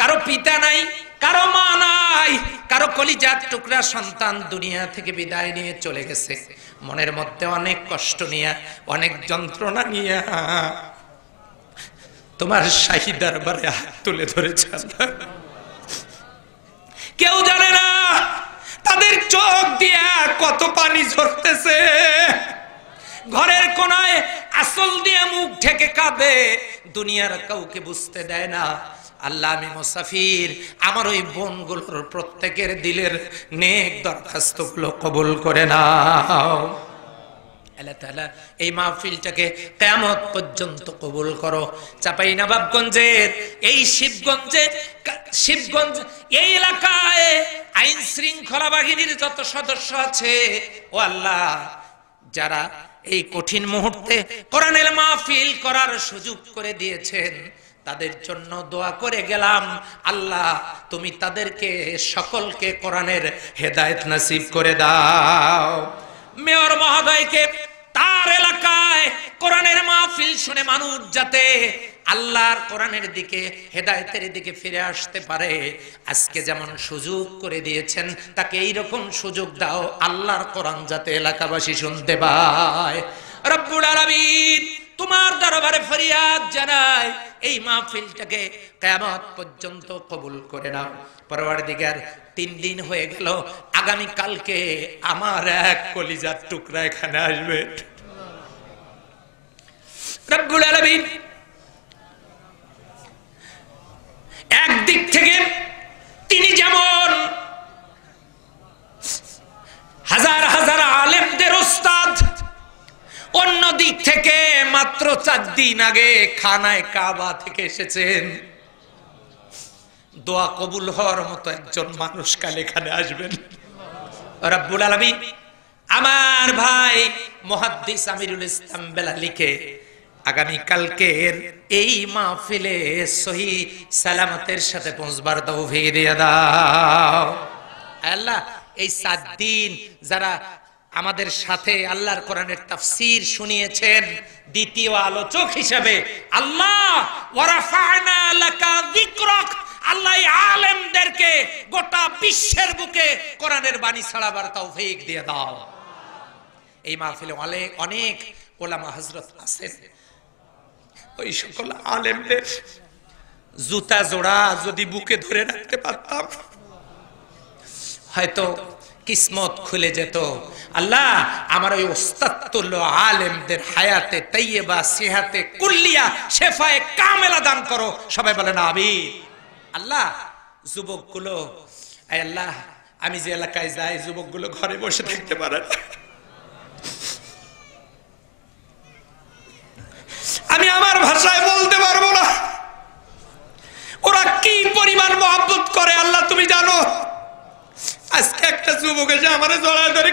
কারো পিতা নাই, কারো মা নাই, কারো কলিজার টুকরা সন্তান দুনিয়া থেকে বিদায় নিয়ে চলে গেছে। মনের মধ্যে অনেক কষ্ট নিয়ে, অনেক যন্ত্রণা নিয়ে তোমার শাহী দরবারে হাত তুলে ধরেছে। কেউ জানে না তাদের চোখ দিয়া কত পানি ঝরতেছে। ঘরের কোনায় আসল দিয়ে মুখ ঢেকে কাঁদে, দুনিয়ার কাউকে বুঝতে দেয় না। আল্লাহ, আমি মুসাফির, আমার ওই বোনগুলোর প্রত্যেকের দিলের নেক দরখাস্তগুলো কবুল করে নাও। আল্লাহ তাআলা, এই মাহফিলটাকে কিয়ামত পর্যন্ত কবুল করো। চাঁপাইনবাবগঞ্জের এই শিবগঞ্জ এই এলাকায় আইন শৃঙ্খলা বাহিনীর যত সদস্য আছে, ও আল্লাহ, যারা এই কঠিন মুহূর্তে কোরআনের মাহফিল করার সুযোগ করে দিয়েছেন, তাদের জন্য দোয়া করে গেলাম। আল্লাহ, তুমি তাদেরকে সকলকে কোরআনের হেদায়েত নসিব করে দাও। মেয়র মহোদয়কে তার এলাকায় কোরআনের মাহফিল শুনে মানুষ যাতে আল্লাহর কোরআনের দিকে, হেদায়েতের দিকে ফিরে আসতে পারে, আজকে যেমন সুযোগ করে দিয়েছেন, তাকে এইরকম সুযোগ দাও, আল্লাহর কোরআন যাতে এলাকাবাসী শুনতে পায়। রব্বুল আলামিন, তোমার দরবারে ফরিয়াদ জানাই, এই মাহফিলটাকে কিয়ামত পর্যন্ত কবুল করে নাও। পরওয়ারদিগার, 3 দিন হয়ে গেল, আগামী কালকে আমার এক কলিজার টুকরা এখানে আসবে। রব্বুল আলামিন একদিক থেকে তিনি যেমন হাজার হাজার আলেমদের ওস্তাদ, অন্য দিক থেকে মাত্র 4 দিন আগে খানায় কাবা থেকে এসেছেন। দোয়া কবুল হওয়ার মতো একজন মানুষ কাল এখানে আসবেন। রব্বুল আলামিন আমার ভাই মুহাদ্দিস আমিরুল ইসলাম বেলালীকে আগামী কালকের এই মাহফিলে সহি সালামতের সাথে পৌঁছবার তৌফিক দিয়ে দাও। আল্লাহ, এই 7 দিন যারা আমাদের সাথে আল্লাহর কোরআনের তাফসীর শুনিয়েছেন, দ্বিতীয় আলোচক হিসেবে আল্লাহ, ওয়া রাফা'না লাকা যিকরাক, আল্লাহ আলেমদেরকে গোটা বিশ্বের বুকে কোরআনের বাণী ছড়াবার তৌফিক দিয়ে দাও। এই মাহফিলে অনেক ওলামা হযরত আছেন, ওই সকল আলেমদের জুতা জোড়া যদি বুকে ধরে রাখতে পারতাম, হয়তো কিসমত খুলে যেত। আল্লাহ, আমার ওই ওস্তাদতুল আলেমদের হায়াতে তাইয়্যিবা, সিহাতে কুল্লিয়া, শেফায়ে কামেলা দান করো। সবাই বলেন আমিন। আল্লাহ, যুবকগুলো, আয় আল্লাহ, আমি যে এলাকায় যাই যুবকগুলো ঘরে বসে থাকতে পারে না। আমি আমার ভাষায় বলতে পারবো না,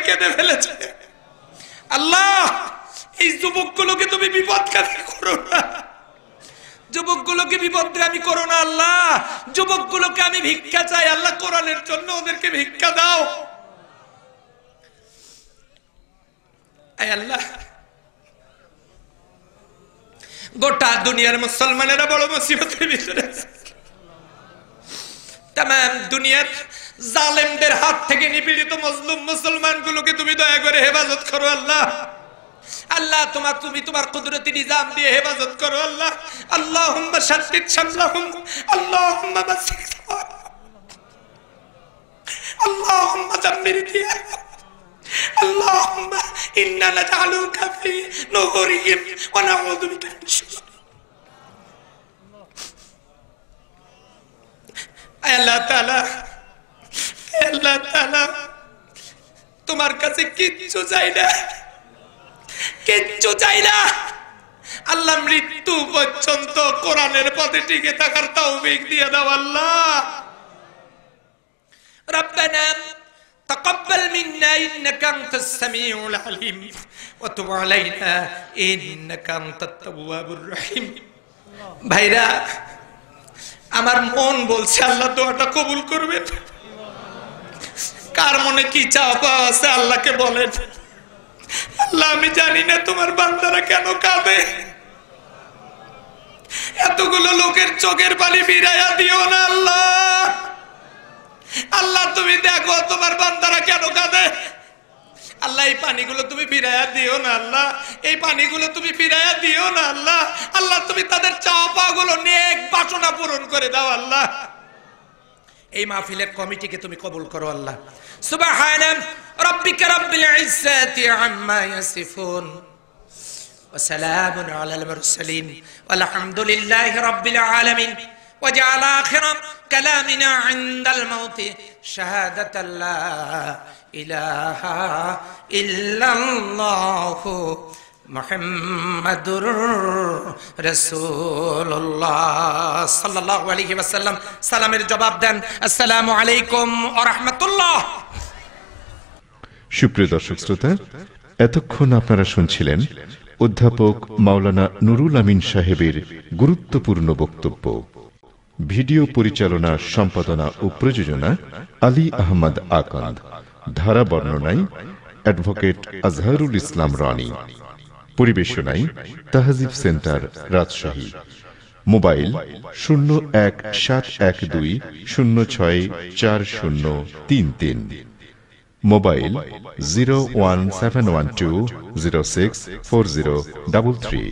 কেঁদে ফেলেছে। আল্লাহ, এই যুবকগুলোকে তুমি বিপদগামী করো না, যুবকগুলোকে বিপদগামী করো না আল্লাহ। যুবকগুলোকে আমি ভিক্ষা চাই আল্লাহ, কোরআনের জন্য ওদেরকে ভিক্ষা দাও। আল্লাহ, গোটা দুনিয়ার মুসলমানেরা বড় মুসিবতের ভিতরে আছে। তামাম দুনিয়ার জালেমদের হাত থেকে নিপীড়িত মজলুম মুসলমানগুলোকে তুমি দয়া করে হেফাজত করো আল্লাহ। আল্লাহ, তুমি তোমার কুদরতি নিজাম দিয়ে হেফাজত করো আল্লাহ। আল্লাহুম্মা শাদ্দিদ শামলাহুম, আল্লাহুম্মা মাসিক, আল্লাহুম্মা দাম্মির দিয়াহুম, আল্লাহুম্মা ইন্না নাজআলুকা ফি নুহুরিহিম ওয়া নাউযু বিকা মিন শুরুরিহিম। আল্লাহ তাআলা, আল্লাহ তাআলা, তোমার কাছে কিচ্ছু চাই না, কিচ্ছু চাই না আল্লাহ। মৃত্যু পর্যন্ত কোরআনের পথে টিকে থাকার তৌফিক দিয়ে দাও আল্লাহ। রব্বানা তাকাব্বাল মিন্না ইন্নাকা আনতাস সামিউল আলিম ওয়া তুব আলাইনা ইন্নাকা আনতাত তাওয়াবুর রহিম। ভাইরা, আমার মন বলছে আল্লাহ দোয়াটা কবুল করবেন। কার মনে কি চাওয়া আছে আল্লাহকে বলেন। আল্লাহ, আমি জানি না তোমার বান্দারা কেন কাঁদে। এতগুলো লোকের চোখের পানি ফিরাইয়া দিও না আল্লাহ। আল্লাহ, তুমি দেখো তোমার বান্দারা কেন কাঁদে। আল্লাহ, এই পানিগুলো তুমি ফিরাইয়া দিও না আল্লাহ, এই পানিগুলো তুমি ফিরাইয়া দিও না আল্লাহ। আল্লাহ, তুমি তাদের চাওয়া পাওয়াগুলো নেক বাসনা পূরণ করে দাও আল্লাহ। এই মাহফিলের কমিটিকে তুমি কবুল করো আল্লাহ। সুবহানা রাব্বিকা রাব্বিল ইজ্জাতি আম্মা ইয়াসিফুন ওয়া সালামুন আলাল মুরসালিন ওয়ালহামদুলিল্লাহি রাব্বিল আলামিন। ওয়াজআল আখিরা কালামিনা ইনদাল মাউতি শাহাদাতাল লা ইলাহা ইল্লাল্লাহু মুহাম্মাদুর রাসূলুল্লাহ সাল্লাল্লাহু আলাইহি ওয়াসাল্লাম। সালামের জবাব দেন, আসসালামু আলাইকুম ওয়া রাহমাতুল্লাহ। সুপ্রিয় দর্শক শ্রোতা, এতক্ষণ আপনারা শুনছিলেন অধ্যাপক মাওলানা নুরুল আমিন সাহেবের গুরুত্বপূর্ণ বক্তব্য। ভিডিও পরিচালনা, সম্পাদনা ও প্রযোজনা আলী আহমদ আকন্দ। ধারা বর্ণনায় অ্যাডভোকেট আজহারুল ইসলাম রানী। পরিবেশনায় Tahzib centre, Rajshahi. Mobile 017120640033। Mobile 01712064033।